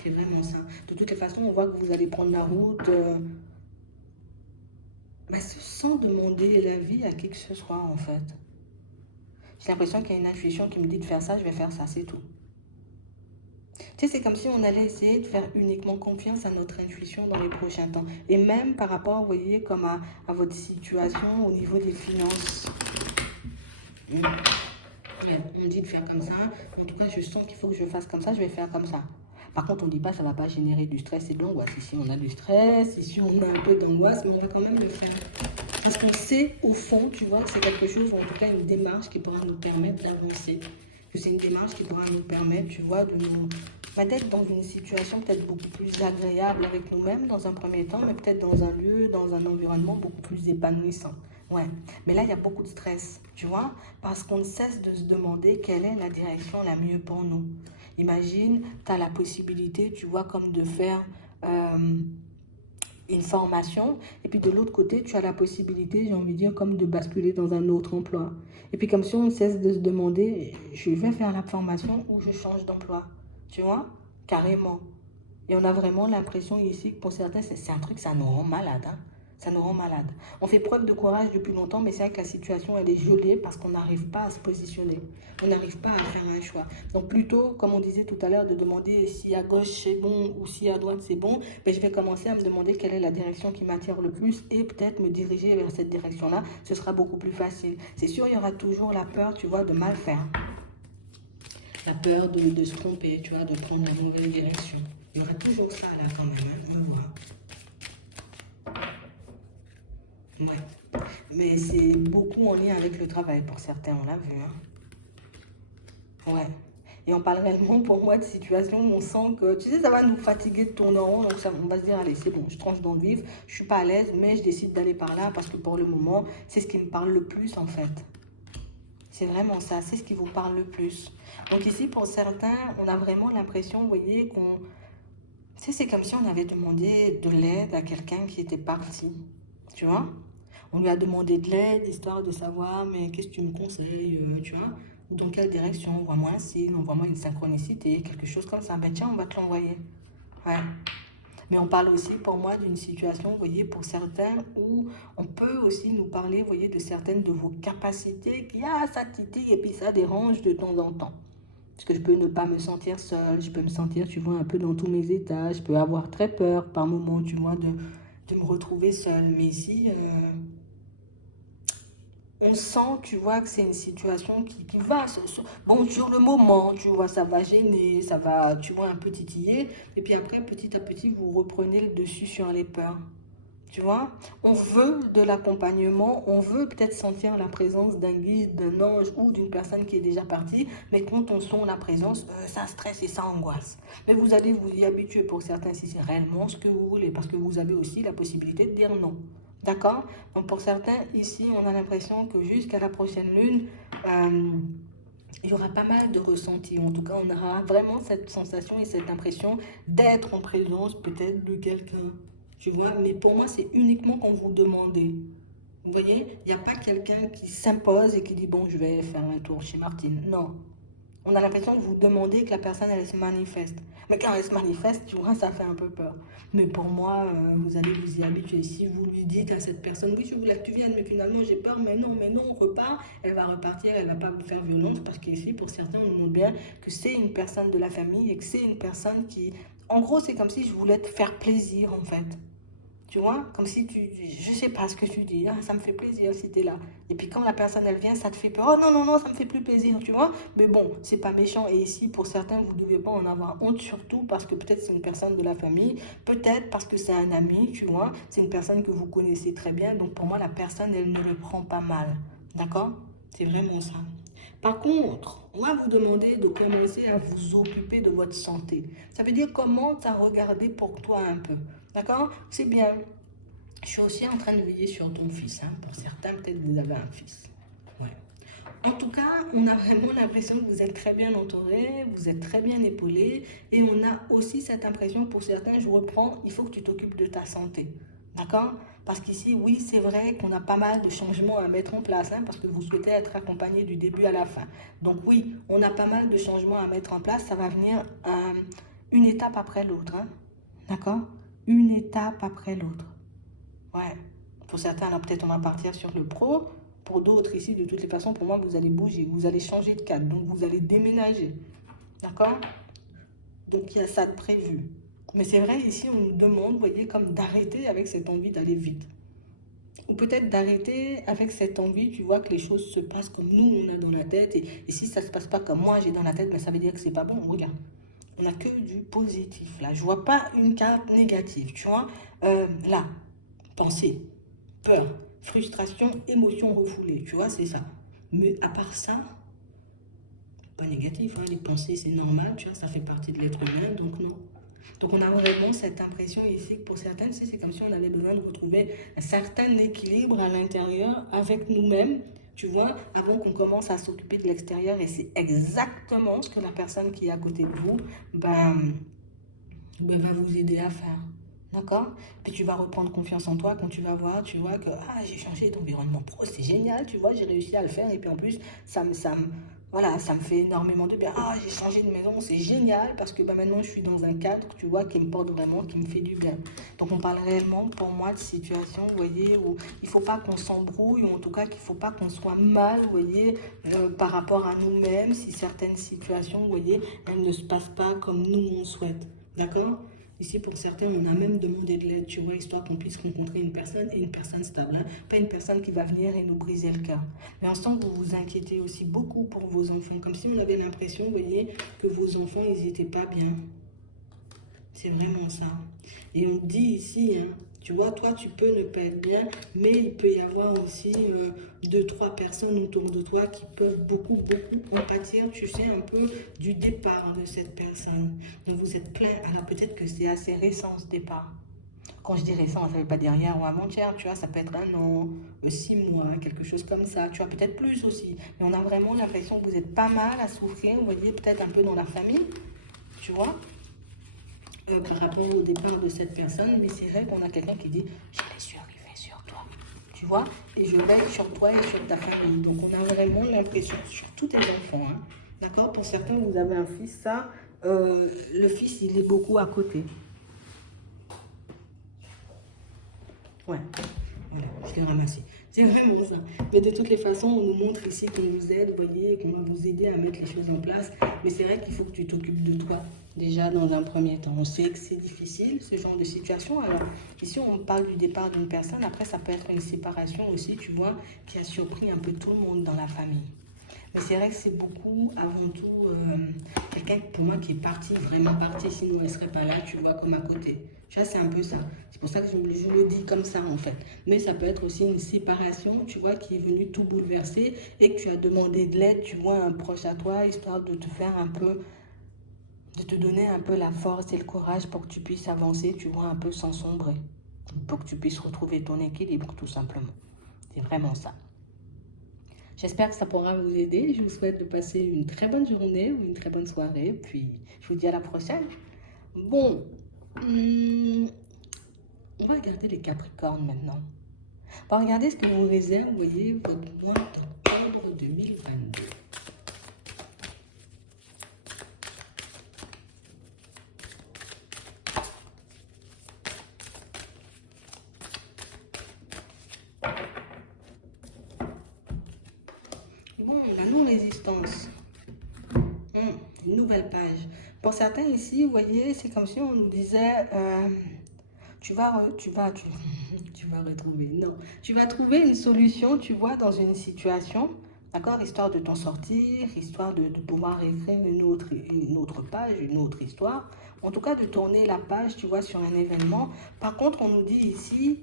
C'est vraiment ça. De toutes les façons, on voit que vous allez prendre la route sans demander l'avis à qui que ce soit, en fait. J'ai l'impression qu'il y a une intuition qui me dit de faire ça, je vais faire ça, c'est tout. Tu sais, c'est comme si on allait essayer de faire uniquement confiance à notre intuition dans les prochains temps. Et même par rapport, vous voyez, comme à votre situation au niveau des finances. Ouais, on dit de faire comme ça. En tout cas, je sens qu'il faut que je fasse comme ça, je vais faire comme ça. Par contre, on ne dit pas ça ne va pas générer du stress et de l'angoisse. Ici, on a du stress, ici, on a un peu d'angoisse, mais on va quand même le faire. Parce qu'on sait, au fond, tu vois, que c'est quelque chose, ou en tout cas une démarche qui pourra nous permettre d'avancer. Que c'est une démarche qui pourra nous permettre, tu vois, d'être dans une situation peut-être beaucoup plus agréable avec nous-mêmes dans un premier temps, mais peut-être dans un lieu, dans un environnement beaucoup plus épanouissant. Ouais, mais là, il y a beaucoup de stress, tu vois, parce qu'on ne cesse de se demander quelle est la direction la mieux pour nous. Imagine, tu as la possibilité, tu vois, comme de faire une formation, et puis de l'autre côté, tu as la possibilité, j'ai envie de dire, comme de basculer dans un autre emploi. Et puis comme si on ne cesse de se demander, je vais faire la formation ou je change d'emploi, tu vois, carrément. Et on a vraiment l'impression ici que pour certains, c'est un truc, ça nous rend malade, hein. Ça nous rend malade. On fait preuve de courage depuis longtemps, mais c'est vrai que la situation, elle est gelée parce qu'on n'arrive pas à se positionner. On n'arrive pas à faire un choix. Donc plutôt, comme on disait tout à l'heure, de demander si à gauche c'est bon ou si à droite c'est bon, ben, je vais commencer à me demander quelle est la direction qui m'attire le plus et peut-être me diriger vers cette direction-là. Ce sera beaucoup plus facile. C'est sûr, il y aura toujours la peur, tu vois, de mal faire. La peur de se tromper, tu vois, de prendre la mauvaise direction. Il y aura toujours ça là quand même, hein, on va voir. Ouais. Mais c'est beaucoup en lien avec le travail pour certains, on l'a vu. Hein. Ouais. Et on parle réellement pour moi de situations où on sent que, tu sais, ça va nous fatiguer de tourner en rond. Donc ça, on va se dire, allez, c'est bon, je tranche dans le vif, je suis pas à l'aise, mais je décide d'aller par là parce que pour le moment, c'est ce qui me parle le plus en fait. C'est vraiment ça, c'est ce qui vous parle le plus. Donc ici, pour certains, on a vraiment l'impression, vous voyez, qu'on... Tu sais, c'est comme si on avait demandé de l'aide à quelqu'un qui était parti. Tu vois? On lui a demandé de l'aide, histoire de savoir, mais qu'est-ce que tu me conseilles, tu vois? Ou dans quelle direction? Envoie-moi un signe, envoie-moi une synchronicité, quelque chose comme ça. Ben tiens, on va te l'envoyer. Ouais. Mais on parle aussi pour moi d'une situation, vous voyez, pour certains, où on peut aussi nous parler, vous voyez, de certaines de vos capacités qui, ah, ça titille et puis ça dérange de temps en temps. Parce que je peux ne pas me sentir seule, je peux me sentir, tu vois, un peu dans tous mes états, je peux avoir très peur par moments, tu vois, de me retrouver seule. Mais ici, on sent, tu vois, que c'est une situation qui va, bon, sur le moment, tu vois, ça va gêner, ça va, tu vois, un peu titiller. Et puis après, petit à petit, vous reprenez le dessus sur les peurs. Tu vois, on veut de l'accompagnement, on veut peut-être sentir la présence d'un guide, d'un ange ou d'une personne qui est déjà partie, mais quand on sent la présence, ça stresse et ça angoisse. Mais vous allez vous y habituer pour certains si c'est réellement ce que vous voulez, parce que vous avez aussi la possibilité de dire non. D'accord? Donc pour certains, ici, on a l'impression que jusqu'à la prochaine lune, il y aura pas mal de ressentis. En tout cas, on aura vraiment cette sensation et cette impression d'être en présence peut-être de quelqu'un. Tu vois, mais pour moi, c'est uniquement quand vous demandez. Vous voyez, il n'y a pas quelqu'un qui s'impose et qui dit, bon, je vais faire un tour chez Martine. Non. On a l'impression que vous demandez que la personne, elle se manifeste. Mais quand elle se manifeste, tu vois, ça fait un peu peur. Mais pour moi, vous allez vous y habituer. Si vous lui dites à cette personne, oui, je voulais que tu viennes, mais finalement, j'ai peur, mais non, on repart. Elle va repartir, elle ne va pas vous faire violence, parce qu'ici, pour certains, on montre bien que c'est une personne de la famille et que c'est une personne qui... En gros, c'est comme si je voulais te faire plaisir, en fait. Tu vois, comme si je sais pas ce que tu dis, ah, ça me fait plaisir si tu es là. Et puis quand la personne elle vient, ça te fait peur. Oh non, ça me fait plus plaisir, tu vois. Mais bon, c'est pas méchant. Et ici, pour certains, vous ne devez pas en avoir honte, surtout parce que peut-être c'est une personne de la famille, peut-être parce que c'est un ami, tu vois. C'est une personne que vous connaissez très bien. Donc pour moi, la personne, elle ne le prend pas mal. D'accord? C'est vraiment ça. Par contre, on va vous demander de commencer à vous occuper de votre santé. Ça veut dire commence à regarder pour toi un peu. D'accord? C'est bien. Je suis aussi en train de veiller sur ton fils. Hein. Pour certains, peut-être vous avez un fils. Ouais. En tout cas, on a vraiment l'impression que vous êtes très bien entouré, vous êtes très bien épaulé. Et on a aussi cette impression, pour certains, je reprends, il faut que tu t'occupes de ta santé. D'accord? Parce qu'ici, oui, c'est vrai qu'on a pas mal de changements à mettre en place, hein, parce que vous souhaitez être accompagné du début à la fin. Donc oui, on a pas mal de changements à mettre en place. Ça va venir une étape après l'autre. Hein. D'accord? Une étape après l'autre. Ouais. Pour certains, alors peut-être on va partir sur le pro. Pour d'autres ici, de toutes les façons, pour moi, vous allez bouger. Vous allez changer de cadre. Donc, vous allez déménager. D'accord? Donc, il y a ça de prévu. Mais c'est vrai, ici, on nous demande, vous voyez, comme d'arrêter avec cette envie d'aller vite. Ou peut-être d'arrêter avec cette envie, tu vois, que les choses se passent comme nous, on a dans la tête. Et si ça ne se passe pas comme moi, j'ai dans la tête, mais ça veut dire que c'est pas bon. Regarde. On n'a que du positif, là. Je vois pas une carte négative, tu vois. Là, pensée, peur, frustration, émotion refoulée, tu vois, c'est ça. Mais à part ça, pas négatif, hein, les pensées, c'est normal, tu vois, ça fait partie de l'être humain, donc non. Donc on a vraiment cette impression ici que pour certaines, c'est comme si on avait besoin de retrouver un certain équilibre à l'intérieur avec nous-mêmes, tu vois, avant qu'on commence à s'occuper de l'extérieur. Et c'est exactement ce que la personne qui est à côté de vous va vous aider à faire. D'accord? Puis tu vas reprendre confiance en toi quand tu vas voir, tu vois que ah, j'ai changé d'environnement pro, c'est génial, tu vois, j'ai réussi à le faire. Et puis en plus, ça me Voilà, ça me fait énormément de bien. Ah, j'ai changé de maison, c'est génial parce que bah, maintenant je suis dans un cadre, tu vois, qui me porte vraiment, qui me fait du bien. Donc on parle réellement pour moi de situation, vous voyez, où il ne faut pas qu'on s'embrouille, ou en tout cas qu'il ne faut pas qu'on soit mal, vous voyez, par rapport à nous-mêmes, si certaines situations, vous voyez, elles ne se passent pas comme nous on souhaite. D'accord? Ici, pour certains, on a même demandé de l'aide, tu vois, histoire qu'on puisse rencontrer une personne, et une personne stable, hein. Pas une personne qui va venir et nous briser le cœur. Mais en ce temps, vous vous inquiétez aussi beaucoup pour vos enfants, comme si on avait l'impression, vous voyez, que vos enfants, ils n'étaient pas bien. C'est vraiment ça. Et on dit ici, hein, tu vois, toi, tu peux ne pas être bien, mais il peut y avoir aussi deux, trois personnes autour de toi qui peuvent beaucoup, beaucoup compatir, tu sais, un peu du départ de cette personne. Donc vous êtes plein. Alors peut-être que c'est assez récent ce départ. Quand je dis récent, ça ne veut pas dire hier ou avant-hier, tu vois, ça peut être un an, 6 mois, quelque chose comme ça, tu vois, peut-être plus aussi. Mais on a vraiment l'impression que vous êtes pas mal à souffrir, vous voyez, peut-être un peu dans la famille, tu vois, par rapport au départ de cette personne. Mais c'est vrai qu'on a quelqu'un qui dit, je l'ai su arriver sur toi, tu vois, et je veille sur toi et sur ta famille. Donc on a vraiment l'impression, sur tous tes enfants, hein, d'accord. Pour certains, vous avez un fils, ça, le fils, il est beaucoup à côté. Ouais, voilà, je l'ai ramassé. C'est vraiment ça. Mais de toutes les façons, on nous montre ici qu'on vous aide, vous voyez, qu'on va vous aider à mettre les choses en place. Mais c'est vrai qu'il faut que tu t'occupes de toi, déjà dans un premier temps. On sait que c'est difficile, ce genre de situation. Alors, ici, on parle du départ d'une personne. Après, ça peut être une séparation aussi, tu vois, qui a surpris un peu tout le monde dans la famille. Mais c'est vrai que c'est beaucoup, avant tout, quelqu'un pour moi qui est parti, vraiment parti, sinon elle ne serait pas là, tu vois, comme à côté. Tu vois, c'est un peu ça. C'est pour ça que je le dis comme ça, en fait. Mais ça peut être aussi une séparation, tu vois, qui est venue tout bouleverser et que tu as demandé de l'aide, tu vois, à un proche à toi, histoire de te faire un peu, de te donner un peu la force et le courage pour que tu puisses avancer, tu vois, un peu sans sombrer. Pour que tu puisses retrouver ton équilibre, tout simplement. C'est vraiment ça. J'espère que ça pourra vous aider. Je vous souhaite de passer une très bonne journée ou une très bonne soirée. Puis, je vous dis à la prochaine. Bon, on va regarder les Capricornes maintenant. On va regarder ce que vous réserve, vous voyez, votre mois d'octobre 2022. Bon, la non-résistance. Une nouvelle page. Pour certains ici, vous voyez, c'est comme si on nous disait, tu vas retrouver. Non, tu vas trouver une solution, tu vois, dans une situation, d'accord, histoire de t'en sortir, histoire de pouvoir écrire une autre page, une autre histoire. En tout cas, de tourner la page, tu vois, sur un événement. Par contre, on nous dit ici,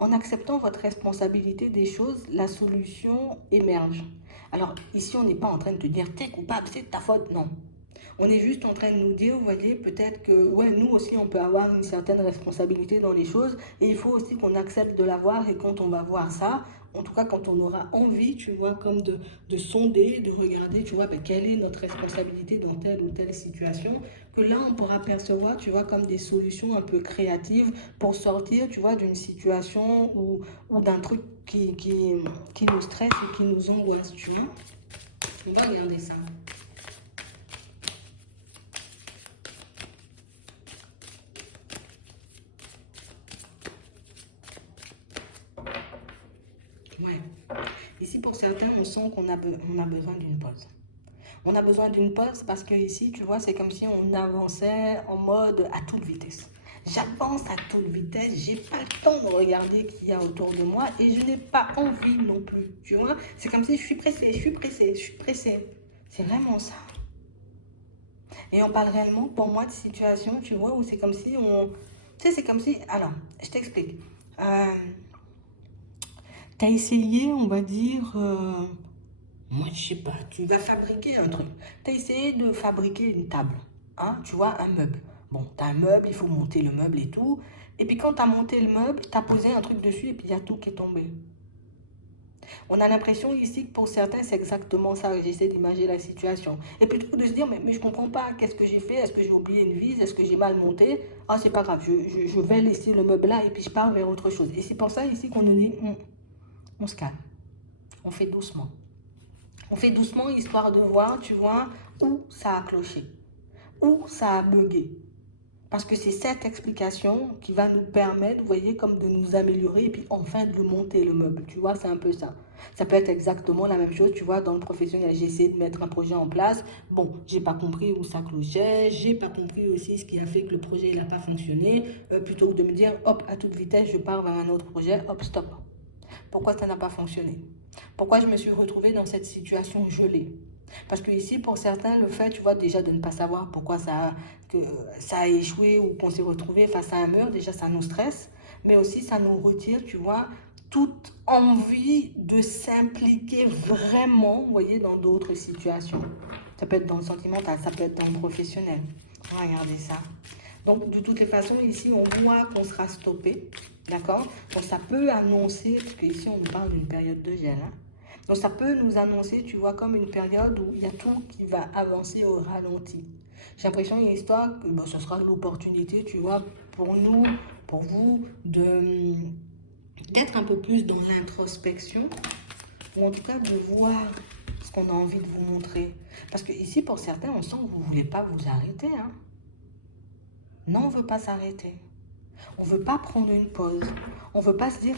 en acceptant votre responsabilité des choses, la solution émerge. Alors, ici, on n'est pas en train de te dire, t'es coupable, c'est de ta faute, non. On est juste en train de nous dire, vous voyez, peut-être que ouais, nous aussi, on peut avoir une certaine responsabilité dans les choses. Et il faut aussi qu'on accepte de l'avoir. Et quand on va voir ça, en tout cas, quand on aura envie, tu vois, comme de sonder, de regarder, tu vois, ben, quelle est notre responsabilité dans telle ou telle situation, que là, on pourra percevoir, tu vois, comme des solutions un peu créatives pour sortir, tu vois, d'une situation ou d'un truc qui nous stresse et qui nous angoisse, tu vois. On va regarder ça. Ouais. Ici, pour certains, on sent on a besoin d'une pause. On a besoin d'une pause parce que ici, tu vois, c'est comme si on avançait en mode à toute vitesse. J'avance à toute vitesse, j'ai pas le temps de regarder qui y a autour de moi et je n'ai pas envie non plus, tu vois. C'est comme si je suis pressée, je suis pressée, je suis pressée. C'est vraiment ça. Et on parle réellement, pour moi, de situation, tu vois, où c'est comme si on... Tu sais, c'est comme si... Alors, je t'explique. Euh, T'as essayé, on va dire, moi je sais pas, tu vas fabriquer un truc. T'as essayé de fabriquer une table, hein, tu vois, un meuble. Bon, t'as un meuble, il faut monter le meuble et tout. Et puis quand t'as monté le meuble, t'as posé un truc dessus et puis il y a tout qui est tombé. On a l'impression ici que pour certains, c'est exactement ça. J'essaie d'imaginer la situation. Et plutôt que de se dire, mais je comprends pas, qu'est-ce que j'ai fait? Est-ce que j'ai oublié une vis? Est-ce que j'ai mal monté? Ah, c'est pas grave, je vais laisser le meuble là et puis je pars vers autre chose. Et c'est pour ça ici qu'on nous dit, on se calme, on fait doucement. On fait doucement, histoire de voir, tu vois, où ça a cloché, où ça a bugué. Parce que c'est cette explication qui va nous permettre, vous voyez, comme de nous améliorer et puis enfin de le monter le meuble. Tu vois, c'est un peu ça. Ça peut être exactement la même chose, tu vois, dans le professionnel. J'ai essayé de mettre un projet en place. Bon, j'ai pas compris où ça clochait. J'ai pas compris aussi ce qui a fait que le projet n'a pas fonctionné. Plutôt que de me dire, hop, à toute vitesse, je pars vers un autre projet. Hop, stop. Pourquoi ça n'a pas fonctionné? Pourquoi je me suis retrouvée dans cette situation gelée? Parce que ici, pour certains, le fait, tu vois, déjà de ne pas savoir pourquoi que ça a échoué ou qu'on s'est retrouvé face à un mur, déjà, ça nous stresse. Mais aussi, ça nous retire, tu vois, toute envie de s'impliquer vraiment, vous voyez, dans d'autres situations. Ça peut être dans le sentimental, ça peut être dans le professionnel. Regardez ça. Donc, de toutes les façons, ici, on voit qu'on sera stoppé. D'accord? Donc, ça peut annoncer, parce qu'ici, on nous parle d'une période de gel. Hein. Donc, ça peut nous annoncer, tu vois, comme une période où il y a tout qui va avancer au ralenti. J'ai l'impression, il y a une histoire que ce sera l'opportunité, tu vois, pour nous, pour vous, d'être un peu plus dans l'introspection, ou en tout cas de voir ce qu'on a envie de vous montrer. Parce que ici, pour certains, on sent que vous ne voulez pas vous arrêter. Hein. Non, on ne veut pas s'arrêter. On ne veut pas prendre une pause. On ne veut pas se dire,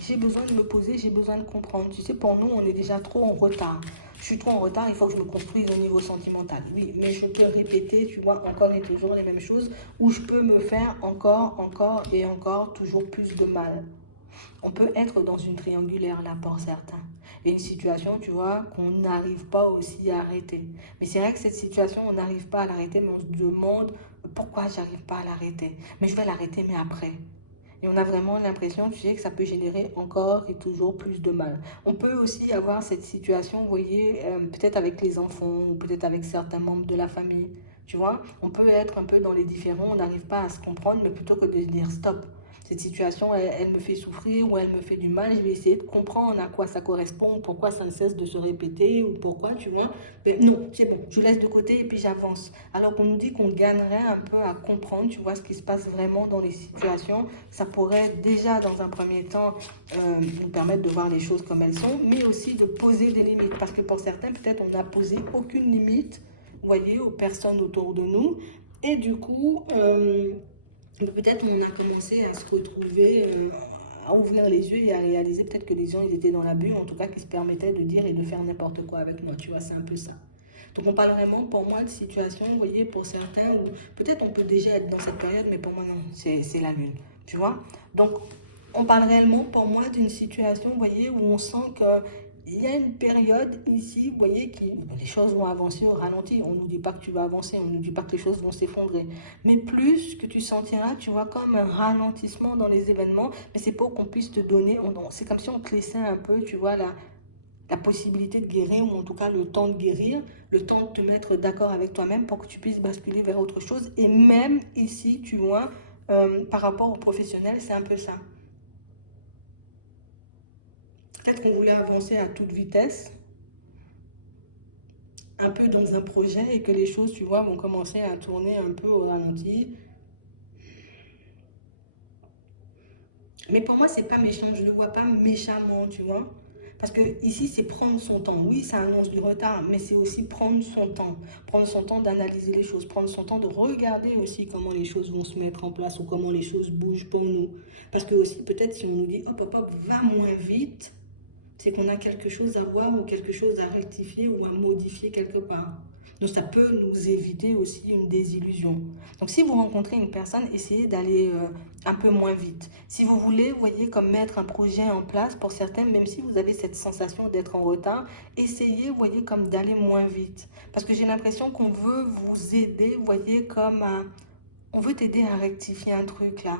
j'ai besoin de me poser, j'ai besoin de comprendre. Tu sais, pour nous, on est déjà trop en retard. Je suis trop en retard, il faut que je me construise au niveau sentimental. Oui, mais je peux répéter, tu vois, encore et toujours les mêmes choses, où je peux me faire encore et encore toujours plus de mal. On peut être dans une triangulaire là pour certains. Et une situation, tu vois, qu'on n'arrive pas aussi à arrêter. Mais c'est vrai que cette situation, on n'arrive pas à l'arrêter, mais on se demande pourquoi j'arrive pas à l'arrêter. Mais je vais l'arrêter, mais après. Et on a vraiment l'impression, tu sais, que ça peut générer encore et toujours plus de mal. On peut aussi avoir cette situation, vous voyez, peut-être avec les enfants ou peut-être avec certains membres de la famille. Tu vois, on peut être un peu dans les différends, on n'arrive pas à se comprendre, mais plutôt que de dire stop. Cette situation, elle me fait souffrir ou elle me fait du mal, je vais essayer de comprendre à quoi ça correspond, pourquoi ça ne cesse de se répéter ou pourquoi, tu vois. Mais non, c'est bon, je laisse de côté et puis j'avance. Alors qu'on nous dit qu'on gagnerait un peu à comprendre, tu vois, ce qui se passe vraiment dans les situations. Ça pourrait déjà, dans un premier temps, nous permettre de voir les choses comme elles sont, mais aussi de poser des limites. Parce que pour certains, peut-être, on n'a posé aucune limite, vous voyez, aux personnes autour de nous. Et du coup, peut-être on a commencé à se retrouver, à ouvrir les yeux et à réaliser peut-être que les gens ils étaient dans l'abus, en tout cas qui se permettaient de dire et de faire n'importe quoi avec moi, tu vois, c'est un peu ça. Donc on parle vraiment pour moi de situation, vous voyez, pour certains, où peut-être on peut déjà être dans cette période, mais pour moi non, c'est la lune, tu vois. Donc on parle réellement pour moi d'une situation, vous voyez, où on sent que il y a une période ici, vous voyez, qui les choses vont avancer au ralenti. On ne nous dit pas que tu vas avancer, on ne nous dit pas que les choses vont s'effondrer. Mais plus que tu sentiras, tu vois, comme un ralentissement dans les événements, mais c'est pour qu'on puisse te donner, c'est comme si on te laissait un peu, tu vois, la possibilité de guérir, ou en tout cas le temps de guérir, le temps de te mettre d'accord avec toi-même pour que tu puisses basculer vers autre chose. Et même ici, tu vois, par rapport aux professionnels, c'est un peu ça. Peut-être qu'on voulait avancer à toute vitesse, un peu dans un projet et que les choses, tu vois, vont commencer à tourner un peu au ralenti. Mais pour moi, c'est pas méchant, je ne le vois pas méchamment, tu vois. Parce que ici, c'est prendre son temps. Oui, ça annonce du retard, mais c'est aussi prendre son temps. Prendre son temps d'analyser les choses, prendre son temps de regarder aussi comment les choses vont se mettre en place ou comment les choses bougent pour nous. Parce que aussi, peut-être si on nous dit, hop, hop, hop, va moins vite, c'est qu'on a quelque chose à voir ou quelque chose à rectifier ou à modifier quelque part. Donc ça peut nous éviter aussi une désillusion. Donc si vous rencontrez une personne, essayez d'aller un peu moins vite. Si vous voulez, voyez, comme mettre un projet en place, pour certains, même si vous avez cette sensation d'être en retard, essayez, voyez, comme d'aller moins vite. Parce que j'ai l'impression qu'on veut vous aider, voyez, comme on veut t'aider à rectifier un truc là.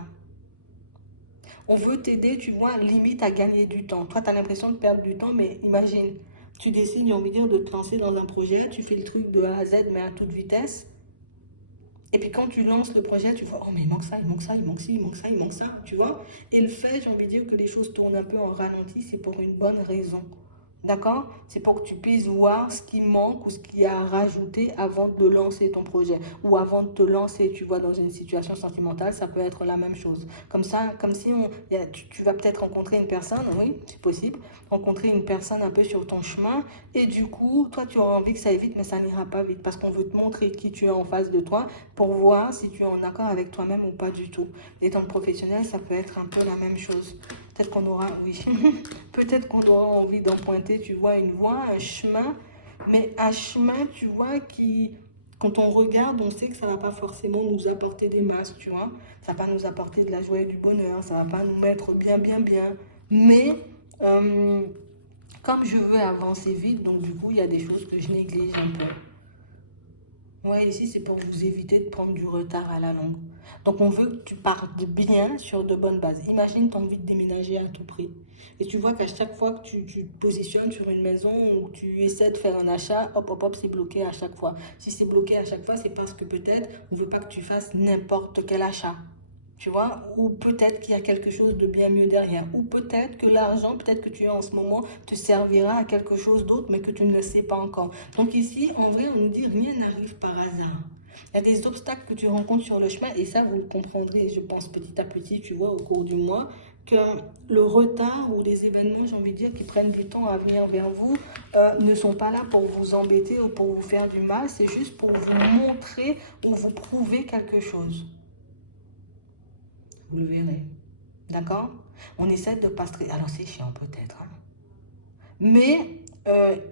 On veut t'aider, tu vois, limite à gagner du temps. Toi, tu as l'impression de perdre du temps, mais imagine, tu décides, j'ai envie de dire, de te lancer dans un projet, tu fais le truc de A à Z, mais à toute vitesse. Et puis quand tu lances le projet, tu vois, oh mais il manque ça, il manque ça, il manque ci, il manque ça, il manque ça, tu vois. Et le fait, j'ai envie de dire, que les choses tournent un peu en ralenti, c'est pour une bonne raison. D'accord? C'est pour que tu puisses voir ce qui manque ou ce qu'il y a à rajouter avant de lancer ton projet. Ou avant de te lancer, tu vois, dans une situation sentimentale, ça peut être la même chose. Comme ça, comme si tu vas peut-être rencontrer une personne, oui, c'est possible, rencontrer une personne un peu sur ton chemin, et du coup, toi, tu auras envie que ça aille vite, mais ça n'ira pas vite, parce qu'on veut te montrer qui tu es en face de toi, pour voir si tu es en accord avec toi-même ou pas du tout. Et dans le professionnel, ça peut être un peu la même chose. Peut-être qu'on aura, oui, peut-être qu'on aura envie d'emprunter, tu vois, une voie, un chemin, mais un chemin, tu vois, qui, quand on regarde, on sait que ça ne va pas forcément nous apporter des masses, tu vois. Ça va pas nous apporter de la joie et du bonheur, ça va pas nous mettre bien, bien, bien. Mais, euh, comme je veux avancer vite, donc du coup, il y a des choses que je néglige un peu. Ouais, ici, c'est pour vous éviter de prendre du retard à la longue. Donc, on veut que tu partes bien sur de bonnes bases. Imagine, tu as envie de déménager à tout prix. Et tu vois qu'à chaque fois que tu te positionnes sur une maison ou que tu essaies de faire un achat, hop, hop, hop, c'est bloqué à chaque fois. Si c'est bloqué à chaque fois, c'est parce que peut-être on ne veut pas que tu fasses n'importe quel achat. Tu vois, ou peut-être qu'il y a quelque chose de bien mieux derrière, ou peut-être que l'argent, peut-être que tu as en ce moment, te servira à quelque chose d'autre, mais que tu ne le sais pas encore. Donc ici, en vrai, on nous dit rien n'arrive par hasard. Il y a des obstacles que tu rencontres sur le chemin, et ça, vous le comprendrez, je pense, petit à petit, tu vois, au cours du mois, que le retard ou les événements, j'ai envie de dire, qui prennent du temps à venir vers vous, ne sont pas là pour vous embêter ou pour vous faire du mal, c'est juste pour vous montrer ou vous prouver quelque chose. Vous le verrez. D'accord? On essaie de pas stresser. Alors c'est chiant peut-être, hein. Mais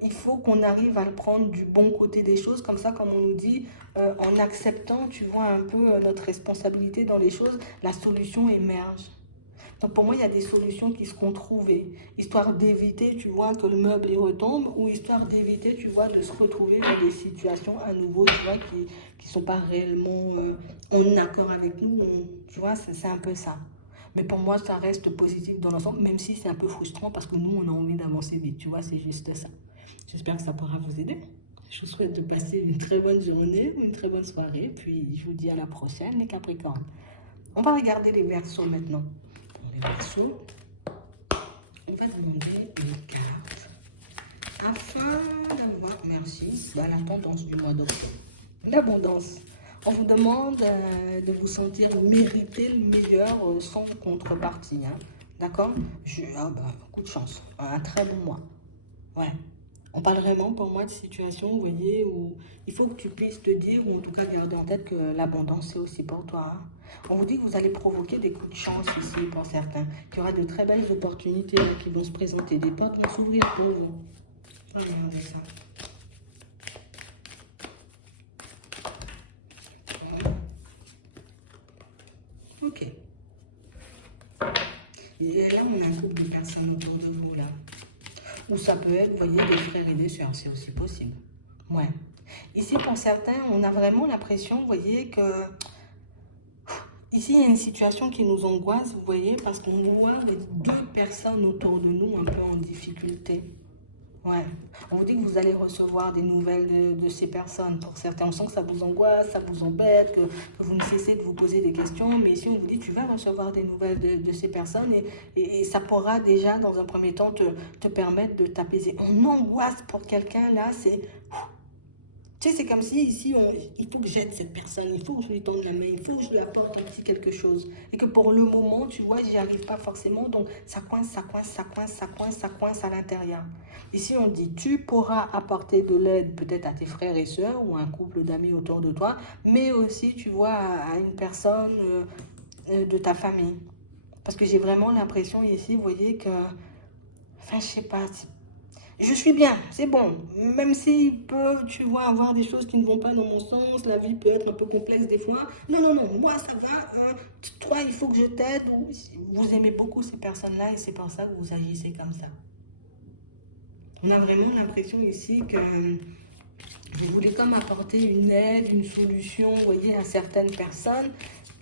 il faut qu'on arrive à le prendre du bon côté des choses, comme ça, comme on nous dit, en acceptant, tu vois, un peu notre responsabilité dans les choses, la solution émerge. Donc pour moi, il y a des solutions qui seront trouvées, histoire d'éviter, tu vois, que le meuble y retombe, ou histoire d'éviter, tu vois, de se retrouver dans des situations à nouveau, tu vois, qui ne sont pas réellement en accord avec nous. Tu vois, c'est un peu ça. Mais pour moi, ça reste positif dans l'ensemble, même si c'est un peu frustrant parce que nous, on a envie d'avancer vite, tu vois, c'est juste ça. J'espère que ça pourra vous aider. Je vous souhaite de passer une très bonne journée, une très bonne soirée, puis je vous dis à la prochaine, les Capricornes. On va regarder les Verseaux maintenant. Pour les Verseaux, on va demander une carte afin d'avoir, merci, la tendance du mois d'octobre. L'abondance. On vous demande de vous sentir mériter le meilleur sans contrepartie, hein. D'accord? Coup de chance. Un très bon mois. Ouais. On parle vraiment pour moi de situation, vous voyez, où il faut que tu puisses te dire, ou en tout cas garder en tête que l'abondance, c'est aussi pour toi, hein. On vous dit que vous allez provoquer des coups de chance ici pour certains, qu'il y aura de très belles opportunités là, qui vont se présenter, des portes vont s'ouvrir pour vous. Regardez ça. Ok. Et là, on a un couple de personnes autour de vous, là. Ou ça peut être, vous voyez, des frères et des sœurs, c'est aussi possible. Ouais. Ici, pour certains, on a vraiment l'impression, vous voyez, que ici, il y a une situation qui nous angoisse, vous voyez, parce qu'on voit les deux personnes autour de nous un peu en difficulté. Ouais. On vous dit que vous allez recevoir des nouvelles de ces personnes. Pour certains, on sent que ça vous angoisse, ça vous embête, que vous ne cessez de vous poser des questions. Mais ici, on vous dit que tu vas recevoir des nouvelles de ces personnes et ça pourra déjà, dans un premier temps, te permettre de t'apaiser. On angoisse pour quelqu'un, là, c'est... Tu sais, c'est comme si ici, il faut que j'aide cette personne, il faut que je lui tende la main, il faut que je lui apporte un petit quelque chose. Et que pour le moment, tu vois, j'y arrive pas forcément, donc ça coince, ça coince, ça coince, ça coince, ça coince à l'intérieur. Ici, on dit, tu pourras apporter de l'aide peut-être à tes frères et sœurs ou à un couple d'amis autour de toi, mais aussi, tu vois, à une personne de ta famille. Parce que j'ai vraiment l'impression ici, vous voyez, que, enfin, je sais pas, je suis bien, c'est bon. Même s'il peut, tu vois, avoir des choses qui ne vont pas dans mon sens, la vie peut être un peu complexe des fois. Non, non, non, moi ça va, hein. Toi il faut que je t'aide. Vous aimez beaucoup ces personnes-là et c'est pour ça que vous agissez comme ça. On a vraiment l'impression ici que vous voulez comme apporter une aide, une solution, vous voyez, à certaines personnes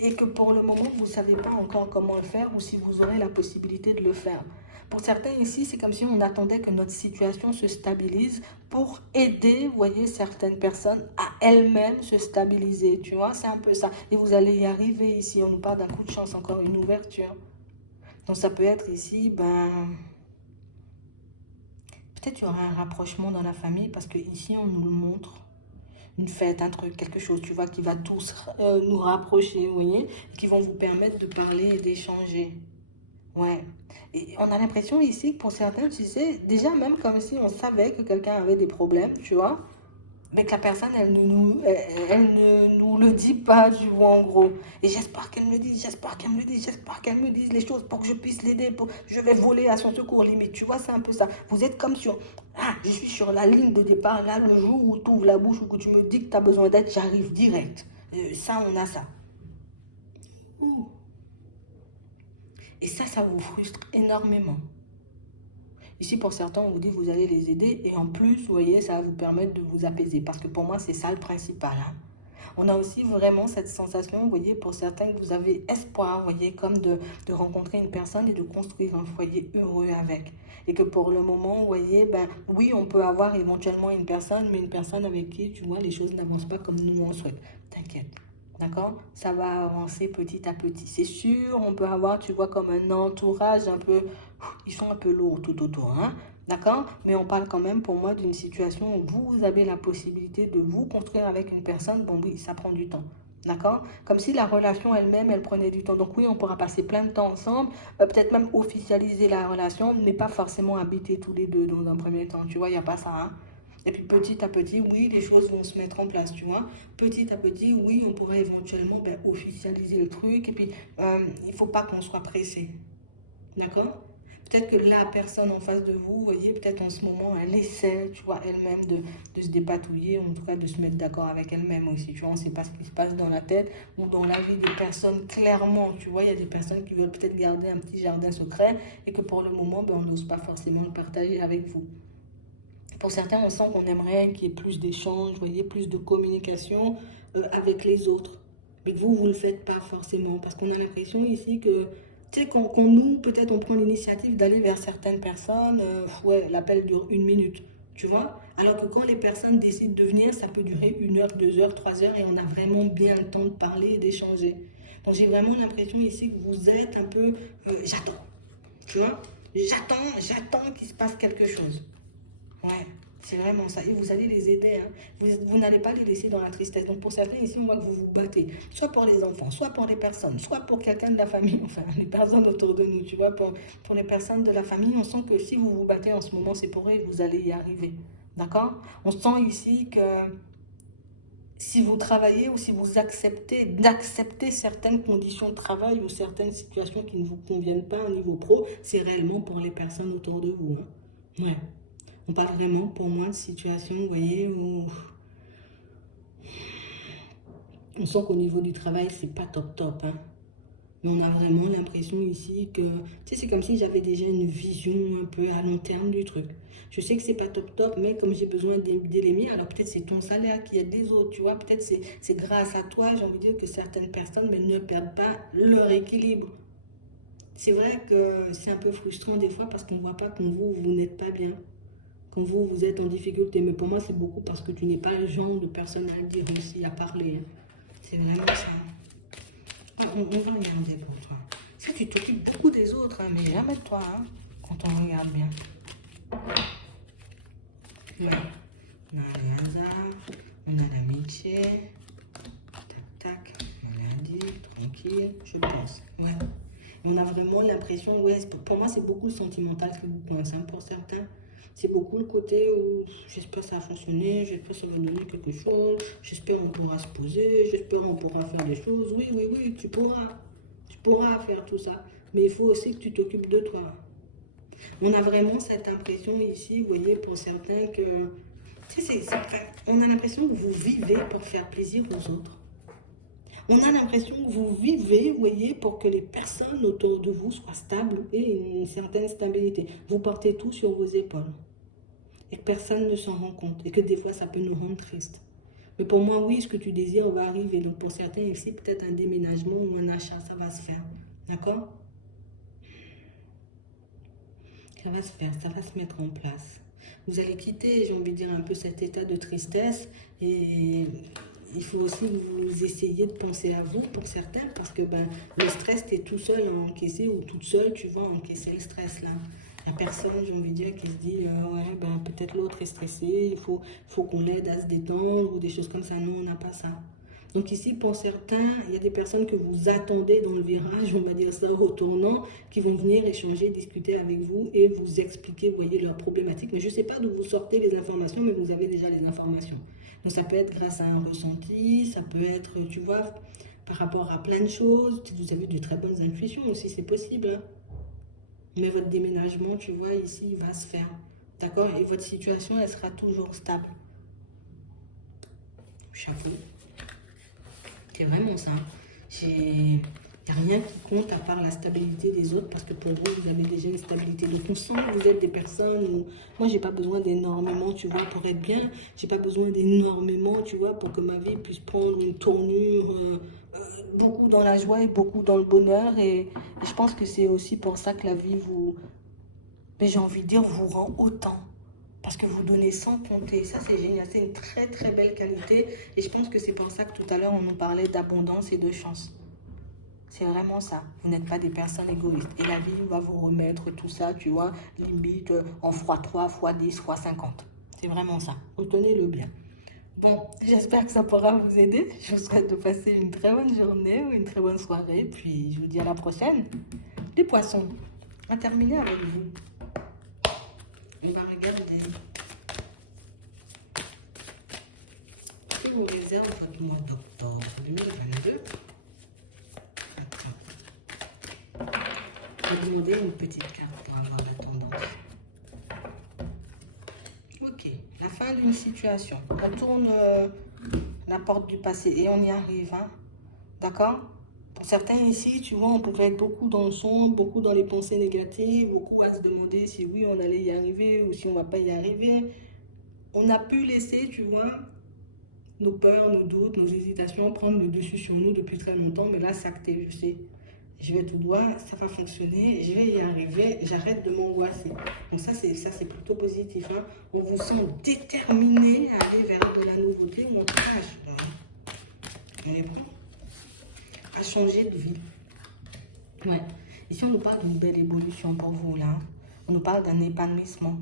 et que pour le moment, vous ne savez pas encore comment le faire ou si vous aurez la possibilité de le faire. Pour certains ici, c'est comme si on attendait que notre situation se stabilise pour aider, vous voyez, certaines personnes à elles-mêmes se stabiliser, tu vois, c'est un peu ça. Et vous allez y arriver ici, on nous parle d'un coup de chance, encore une ouverture. Donc ça peut être ici, Peut-être il y aura un rapprochement dans la famille parce que ici on nous le montre. Une fête, un truc, quelque chose, tu vois, qui va tous nous rapprocher, vous voyez, et qui vont vous permettre de parler et d'échanger. Ouais. Et on a l'impression ici que pour certains, tu sais, déjà même comme si on savait que quelqu'un avait des problèmes, tu vois, mais que la personne, elle ne nous le dit pas, tu vois, en gros. Et j'espère qu'elle me le dise, j'espère qu'elle me le dise, j'espère qu'elle me dise les choses pour que je puisse l'aider. Je vais voler à son secours, limite. Tu vois, c'est un peu ça. Vous êtes comme sur... Ah, je suis sur la ligne de départ. Là, le jour où tu ouvres la bouche ou que tu me dis que tu as besoin d'aide, j'arrive direct. Ça, on a ça. Ouh. Et ça vous frustre énormément. Ici, pour certains, on vous dit que vous allez les aider et en plus, vous voyez, ça va vous permettre de vous apaiser parce que pour moi, c'est ça le principal. Hein. On a aussi vraiment cette sensation, vous voyez, pour certains, que vous avez espoir, vous voyez, comme de rencontrer une personne et de construire un foyer heureux avec. Et que pour le moment, vous voyez, ben oui, on peut avoir éventuellement une personne, mais une personne avec qui, tu vois, les choses n'avancent pas comme nous on souhaite. T'inquiète. D'accord? Ça va avancer petit à petit. C'est sûr, on peut avoir, tu vois, comme un entourage un peu... Ils sont un peu lourds tout autour, hein? D'accord? Mais on parle quand même pour moi d'une situation où vous avez la possibilité de vous construire avec une personne. Bon, oui, ça prend du temps. D'accord? Comme si la relation elle-même, elle prenait du temps. Donc oui, on pourra passer plein de temps ensemble, peut-être même officialiser la relation, mais pas forcément habiter tous les deux dans un premier temps. Tu vois, il n'y a pas ça, hein? Et puis petit à petit, oui, les choses vont se mettre en place, tu vois. Petit à petit, oui, on pourrait éventuellement officialiser le truc. Et puis, il ne faut pas qu'on soit pressé. D'accord? Peut-être que la personne en face de vous, vous voyez, peut-être en ce moment, elle essaie, tu vois, elle-même de se dépatouiller, en tout cas de se mettre d'accord avec elle-même aussi. Tu vois, on ne sait pas ce qui se passe dans la tête ou dans la vie des personnes, clairement. Tu vois, il y a des personnes qui veulent peut-être garder un petit jardin secret et que pour le moment, on n'ose pas forcément le partager avec vous. Pour certains, on sent qu'on aimerait qu'il y ait plus d'échanges, vous voyez, plus de communication avec les autres. Mais que vous ne le faites pas forcément. Parce qu'on a l'impression ici que, tu sais, quand nous, peut-être, on prend l'initiative d'aller vers certaines personnes, ouais, l'appel dure 1 minute, tu vois. Alors que quand les personnes décident de venir, ça peut durer 1 heure, 2 heures, 3 heures, et on a vraiment bien le temps de parler et d'échanger. Donc j'ai vraiment l'impression ici que vous êtes un peu, j'attends, tu vois. J'attends qu'il se passe quelque chose. Ouais, c'est vraiment ça. Et vous allez les aider. Hein. Vous n'allez pas les laisser dans la tristesse. Donc pour certains ici, on voit que vous vous battez. Soit pour les enfants, soit pour les personnes, soit pour quelqu'un de la famille. Enfin, les personnes autour de nous, tu vois. Pour les personnes de la famille, on sent que si vous vous battez en ce moment, c'est pour eux et vous allez y arriver. D'accord? On sent ici que si vous travaillez ou si vous acceptez d'accepter certaines conditions de travail ou certaines situations qui ne vous conviennent pas au niveau pro, c'est réellement pour les personnes autour de vous. Hein. Ouais. On parle vraiment pour moi de situation, vous voyez, où on sent qu'au niveau du travail, c'est pas top top. Hein. Mais on a vraiment l'impression ici que, tu sais, c'est comme si j'avais déjà une vision un peu à long terme du truc. Je sais que c'est pas top top, mais comme j'ai besoin d'aider les miens, alors peut-être c'est ton salaire qui aide les autres, tu vois. Peut-être c'est grâce à toi, j'ai envie de dire que certaines personnes mais ne perdent pas leur équilibre. C'est vrai que c'est un peu frustrant des fois parce qu'on voit pas que vous n'êtes pas bien. Quand vous êtes en difficulté. Mais pour moi, c'est beaucoup parce que tu n'es pas le genre de personne à dire aussi, à parler. Hein. C'est vraiment ça. Ah, on va regarder pour toi. Ça, tu t'occupes beaucoup des autres, hein, mais jamais de toi, hein, quand on regarde bien. Ouais. On a le hasard, on a l'amitié. Tac, tac. Maladie, tranquille, je pense. Ouais. On a vraiment l'impression, ouais, pour moi, c'est beaucoup le sentimental qui vous coince, hein, pour certains. C'est beaucoup le côté où j'espère que ça va fonctionner, j'espère que ça va donner quelque chose, j'espère qu'on pourra se poser, j'espère qu'on pourra faire des choses. Oui, oui, oui, tu pourras. Tu pourras faire tout ça. Mais il faut aussi que tu t'occupes de toi. On a vraiment cette impression ici, vous voyez, pour certains que... Tu sais, on a l'impression que vous vivez pour faire plaisir aux autres. On a l'impression que vous vivez, vous voyez, pour que les personnes autour de vous soient stables et une certaine stabilité. Vous portez tout sur vos épaules. Et que personne ne s'en rend compte. Et que des fois, ça peut nous rendre tristes. Mais pour moi, oui, ce que tu désires va arriver. Donc pour certains ici, peut-être un déménagement ou un achat, ça va se faire. D'accord? Ça va se faire, ça va se mettre en place. Vous allez quitter, j'ai envie de dire, un peu cet état de tristesse. Et il faut aussi vous essayer de penser à vous pour certains. Parce que le stress, tu es tout seul à encaisser ou toute seule, tu vas encaisser le stress là. La personne, j'ai envie de dire, qui se dit, ouais, ben, peut-être l'autre est stressé, faut qu'on l'aide à se détendre ou des choses comme ça. Non, on n'a pas ça. Donc ici, pour certains, il y a des personnes que vous attendez dans le virage, on va dire ça, au tournant, qui vont venir échanger, discuter avec vous et vous expliquer, vous voyez, leurs problématiques. Mais je ne sais pas d'où vous sortez les informations, mais vous avez déjà les informations. Donc ça peut être grâce à un ressenti, ça peut être, tu vois, par rapport à plein de choses. Vous avez de très bonnes intuitions aussi, c'est possible. Hein. Mais votre déménagement, tu vois, ici, il va se faire. D'accord? Et votre situation, elle sera toujours stable. Chapeau. C'est vraiment ça. Il n'y a rien qui compte à part la stabilité des autres parce que pour vous, vous avez déjà une stabilité. Donc on sent que vous êtes des personnes où moi, j'ai pas besoin d'énormément, tu vois, pour être bien. J'ai pas besoin d'énormément, tu vois, pour que ma vie puisse prendre une tournure beaucoup dans la joie et beaucoup dans le bonheur. Et je pense que c'est aussi pour ça que la vie vous, mais j'ai envie de dire, vous rend autant. Parce que vous donnez sans compter. Ça, c'est génial. C'est une très, très belle qualité. Et je pense que c'est pour ça que tout à l'heure, on nous parlait d'abondance et de chance. C'est vraiment ça. Vous n'êtes pas des personnes égoïstes. Et la vie va vous remettre tout ça, tu vois, limite en x3, x10, x50. C'est vraiment ça. Retenez-le bien. Bon, j'espère que ça pourra vous aider. Je vous souhaite de passer une très bonne journée ou une très bonne soirée. Puis, je vous dis à la prochaine. Les poissons, on va terminer avec vous. On va regarder. Que vous réserve votre mois d'octobre 2022. Je vais demander une petite carte pour avoir la tendance. Ok, la fin d'une situation. On tourne la porte du passé et on y arrive. Hein? D'accord? Pour certains ici, tu vois, on pourrait être beaucoup dans le son, beaucoup dans les pensées négatives, beaucoup à se demander si oui, on allait y arriver ou si on ne va pas y arriver. On a pu laisser, tu vois, nos peurs, nos doutes, nos hésitations prendre le dessus sur nous depuis très longtemps, mais là, c'est acté, je sais. Je vais tout droit, ça va fonctionner, je vais y arriver, j'arrête de m'angoisser. Donc ça, c'est plutôt positif. Hein. On vous sent déterminé à aller vers de la nouveauté ou en tout cas, à changer de vie. Ouais. Ici, on nous parle d'une belle évolution pour vous, là. On nous parle d'un épanouissement.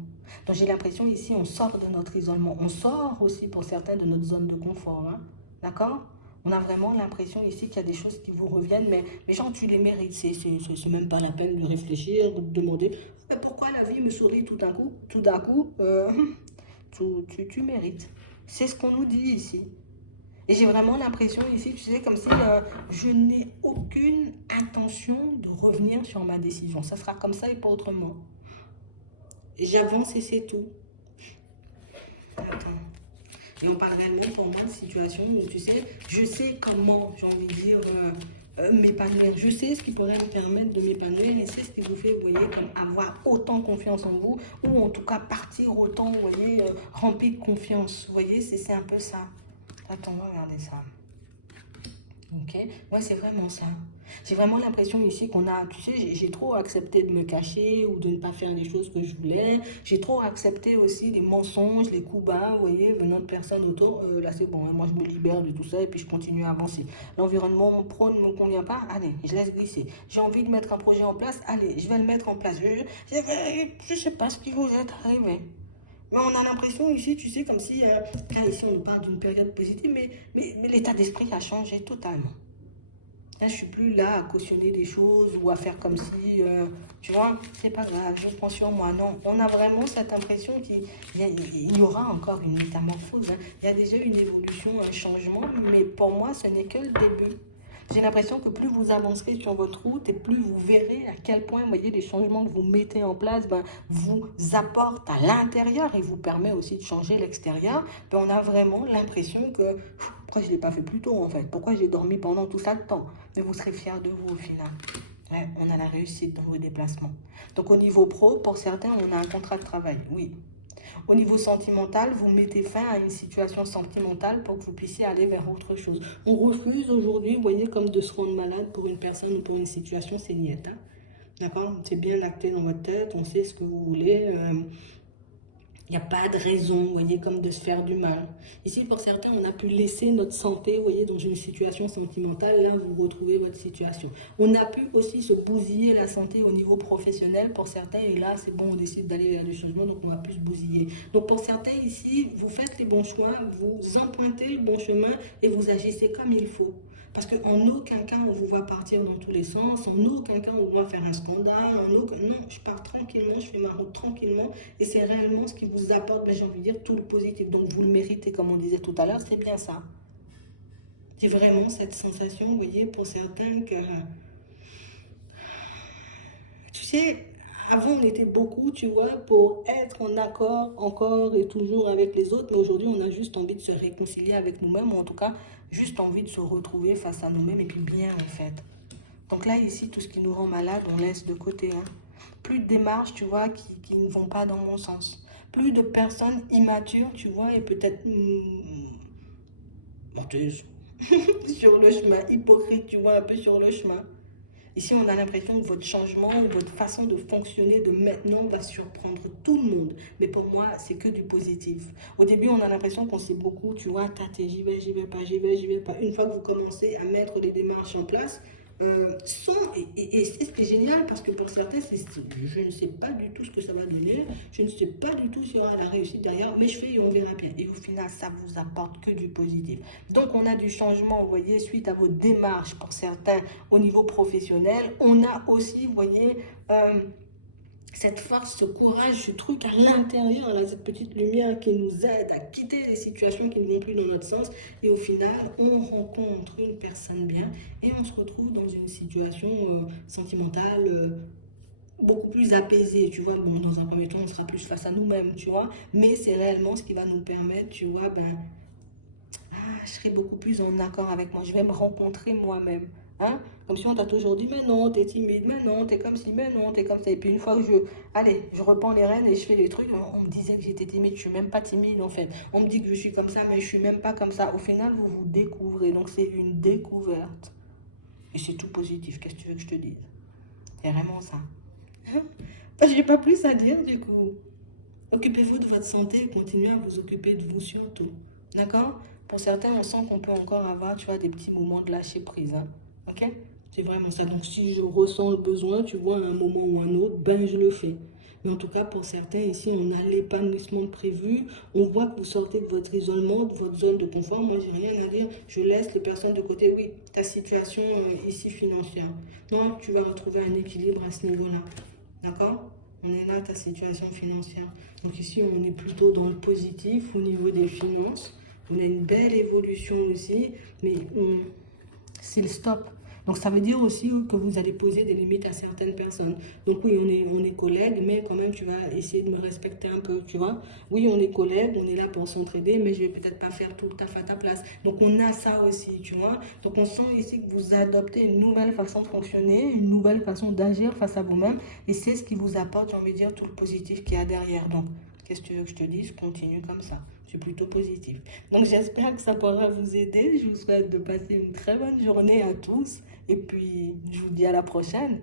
Donc, j'ai l'impression, ici, on sort de notre isolement. On sort aussi, pour certains, de notre zone de confort. Hein. D'accord? On a vraiment l'impression ici qu'il y a des choses qui vous reviennent, mais genre, tu les mérites. C'est même pas la peine de réfléchir, de demander mais pourquoi la vie me sourit tout d'un coup. Tout d'un coup, tu mérites. C'est ce qu'on nous dit ici. Et j'ai vraiment l'impression ici, tu sais, comme si je n'ai aucune intention de revenir sur ma décision. Ça sera comme ça et pas autrement. J'avance et c'est tout. Attends. Et on parle réellement pour moi de situation où, tu sais, je sais comment, j'ai envie de dire, m'épanouir. Je sais ce qui pourrait me permettre de m'épanouir et c'est ce qui vous fait, vous voyez, comme avoir autant confiance en vous ou en tout cas partir autant, vous voyez, rempli de confiance. Vous voyez, c'est un peu ça. Attends, on va regarder ça. Ok, moi c'est vraiment ça. J'ai vraiment l'impression ici qu'on a, tu sais, j'ai trop accepté de me cacher ou de ne pas faire les choses que je voulais. J'ai trop accepté aussi les mensonges, les coups bas, vous voyez, venant de personnes autour. Là c'est bon, hein, moi je me libère de tout ça et puis je continue à avancer. L'environnement pro ne me convient pas, allez, je laisse glisser. J'ai envie de mettre un projet en place, allez, je vais le mettre en place. Je sais pas ce qui vous est arrivé. Mais on a l'impression ici, tu sais, comme si, là ici on nous parle d'une période positive, mais l'état d'esprit a changé totalement. Là, je ne suis plus là à cautionner des choses ou à faire comme si, tu vois, c'est pas grave, je prends sur moi. Non, on a vraiment cette impression qu'il y aura encore une métamorphose. Hein. Il y a déjà une évolution, un changement, mais pour moi, ce n'est que le début. J'ai l'impression que plus vous avancerez sur votre route et plus vous verrez à quel point, vous voyez, les changements que vous mettez en place vous apportent à l'intérieur et vous permet aussi de changer l'extérieur. On a vraiment l'impression que, pourquoi je ne l'ai pas fait plus tôt en fait? Pourquoi j'ai dormi pendant tout ça de temps? Mais vous serez fiers de vous au final. Ouais, on a la réussite dans vos déplacements. Donc au niveau pro, pour certains, on a un contrat de travail, oui. Au niveau sentimental, vous mettez fin à une situation sentimentale pour que vous puissiez aller vers autre chose. On refuse aujourd'hui, vous voyez, comme de se rendre malade pour une personne ou pour une situation, c'est niette. Hein. D'accord? C'est bien acté dans votre tête, on sait ce que vous voulez. Il n'y a pas de raison, vous voyez, comme de se faire du mal. Ici, pour certains, on a pu laisser notre santé, vous voyez, dans une situation sentimentale. Là, vous retrouvez votre situation. On a pu aussi se bousiller la santé au niveau professionnel pour certains. Et là, c'est bon, on décide d'aller vers du changement, donc on va plus se bousiller. Donc pour certains ici, vous faites les bons choix, vous empruntez le bon chemin et vous agissez comme il faut. Parce qu'en aucun cas, on vous voit partir dans tous les sens, en aucun cas, on voit faire un scandale, non, je pars tranquillement, je fais ma route tranquillement, et c'est réellement ce qui vous apporte, ben, j'ai envie de dire, tout le positif. Donc vous le méritez, comme on disait tout à l'heure, c'est bien ça. C'est vraiment cette sensation, vous voyez, pour certains que, tu sais, avant on était beaucoup, tu vois, pour être en accord encore et toujours avec les autres, mais aujourd'hui on a juste envie de se réconcilier avec nous-mêmes, ou en tout cas, juste envie de se retrouver face à nous-mêmes, et puis bien en fait. Donc là, ici, tout ce qui nous rend malade, on laisse de côté, hein. Plus de démarches, tu vois, qui ne vont pas dans mon sens. Plus de personnes immatures, tu vois, et peut-être menteuses sur le chemin, hypocrites, tu vois, un peu sur le chemin. Ici, on a l'impression que votre changement, votre façon de fonctionner de maintenant va surprendre tout le monde. Mais pour moi, c'est que du positif. Au début, on a l'impression qu'on sait beaucoup, tu vois, tâter, j'y vais pas, j'y vais pas. Une fois que vous commencez à mettre les démarches en place, et c'est ce qui est génial parce que pour certains, je ne sais pas du tout ce que ça va donner, je ne sais pas du tout s'il y aura la réussite derrière, mais je fais et on verra bien. Et au final, ça vous apporte que du positif. Donc, on a du changement, vous voyez, suite à vos démarches pour certains au niveau professionnel. On a aussi, vous voyez, cette force, ce courage, ce truc à l'intérieur, là, cette petite lumière qui nous aide à quitter les situations qui ne vont plus dans notre sens. Et au final, on rencontre une personne bien et on se retrouve dans une situation sentimentale beaucoup plus apaisée, tu vois. Bon, dans un premier temps, on sera plus face à nous-mêmes, tu vois. Mais c'est réellement ce qui va nous permettre, tu vois, ben, je serai beaucoup plus en accord avec moi. Je vais me rencontrer moi-même. Hein? Comme si on t'a toujours dit, mais non, t'es timide, mais non, t'es comme ci, mais non, t'es comme ça. Et puis une fois que je reprends les rênes et je fais les trucs, on me disait que j'étais timide, je suis même pas timide en fait. On me dit que je suis comme ça, mais je suis même pas comme ça. Au final, vous vous découvrez. Donc c'est une découverte. Et c'est tout positif, qu'est-ce que tu veux que je te dise? C'est vraiment ça. Je n'ai pas plus à dire du coup. Occupez-vous de votre santé et continuez à vous occuper de vous surtout. D'accord? Pour certains, on sent qu'on peut encore avoir, tu vois, des petits moments de lâcher prise. Hein. Ok? C'est vraiment ça. Donc, si je ressens le besoin, tu vois, à un moment ou un autre, ben, je le fais. Mais en tout cas, pour certains, ici, on a l'épanouissement prévu. On voit que vous sortez de votre isolement, de votre zone de confort. Moi, j'ai rien à dire. Je laisse les personnes de côté. Oui, ta situation ici financière. Non, tu vas retrouver un équilibre à ce niveau-là. D'accord? On est là, ta situation financière. Donc ici, on est plutôt dans le positif au niveau des finances. On a une belle évolution aussi, mais c'est le stop. Donc ça veut dire aussi que vous allez poser des limites à certaines personnes. Donc oui, on est collègues, mais quand même, tu vas essayer de me respecter un peu, tu vois. Oui, on est collègues, on est là pour s'entraider, mais je vais peut-être pas faire tout le taf à ta place. Donc on a ça aussi, tu vois. Donc on sent ici que vous adoptez une nouvelle façon de fonctionner, une nouvelle façon d'agir face à vous-même. Et c'est ce qui vous apporte, j'ai envie de dire, tout le positif qu'il y a derrière. Donc, qu'est-ce que tu veux que je te dise? Continue comme ça. C'est plutôt positif. Donc j'espère que ça pourra vous aider. Je vous souhaite de passer une très bonne journée à tous. Et puis, je vous dis à la prochaine.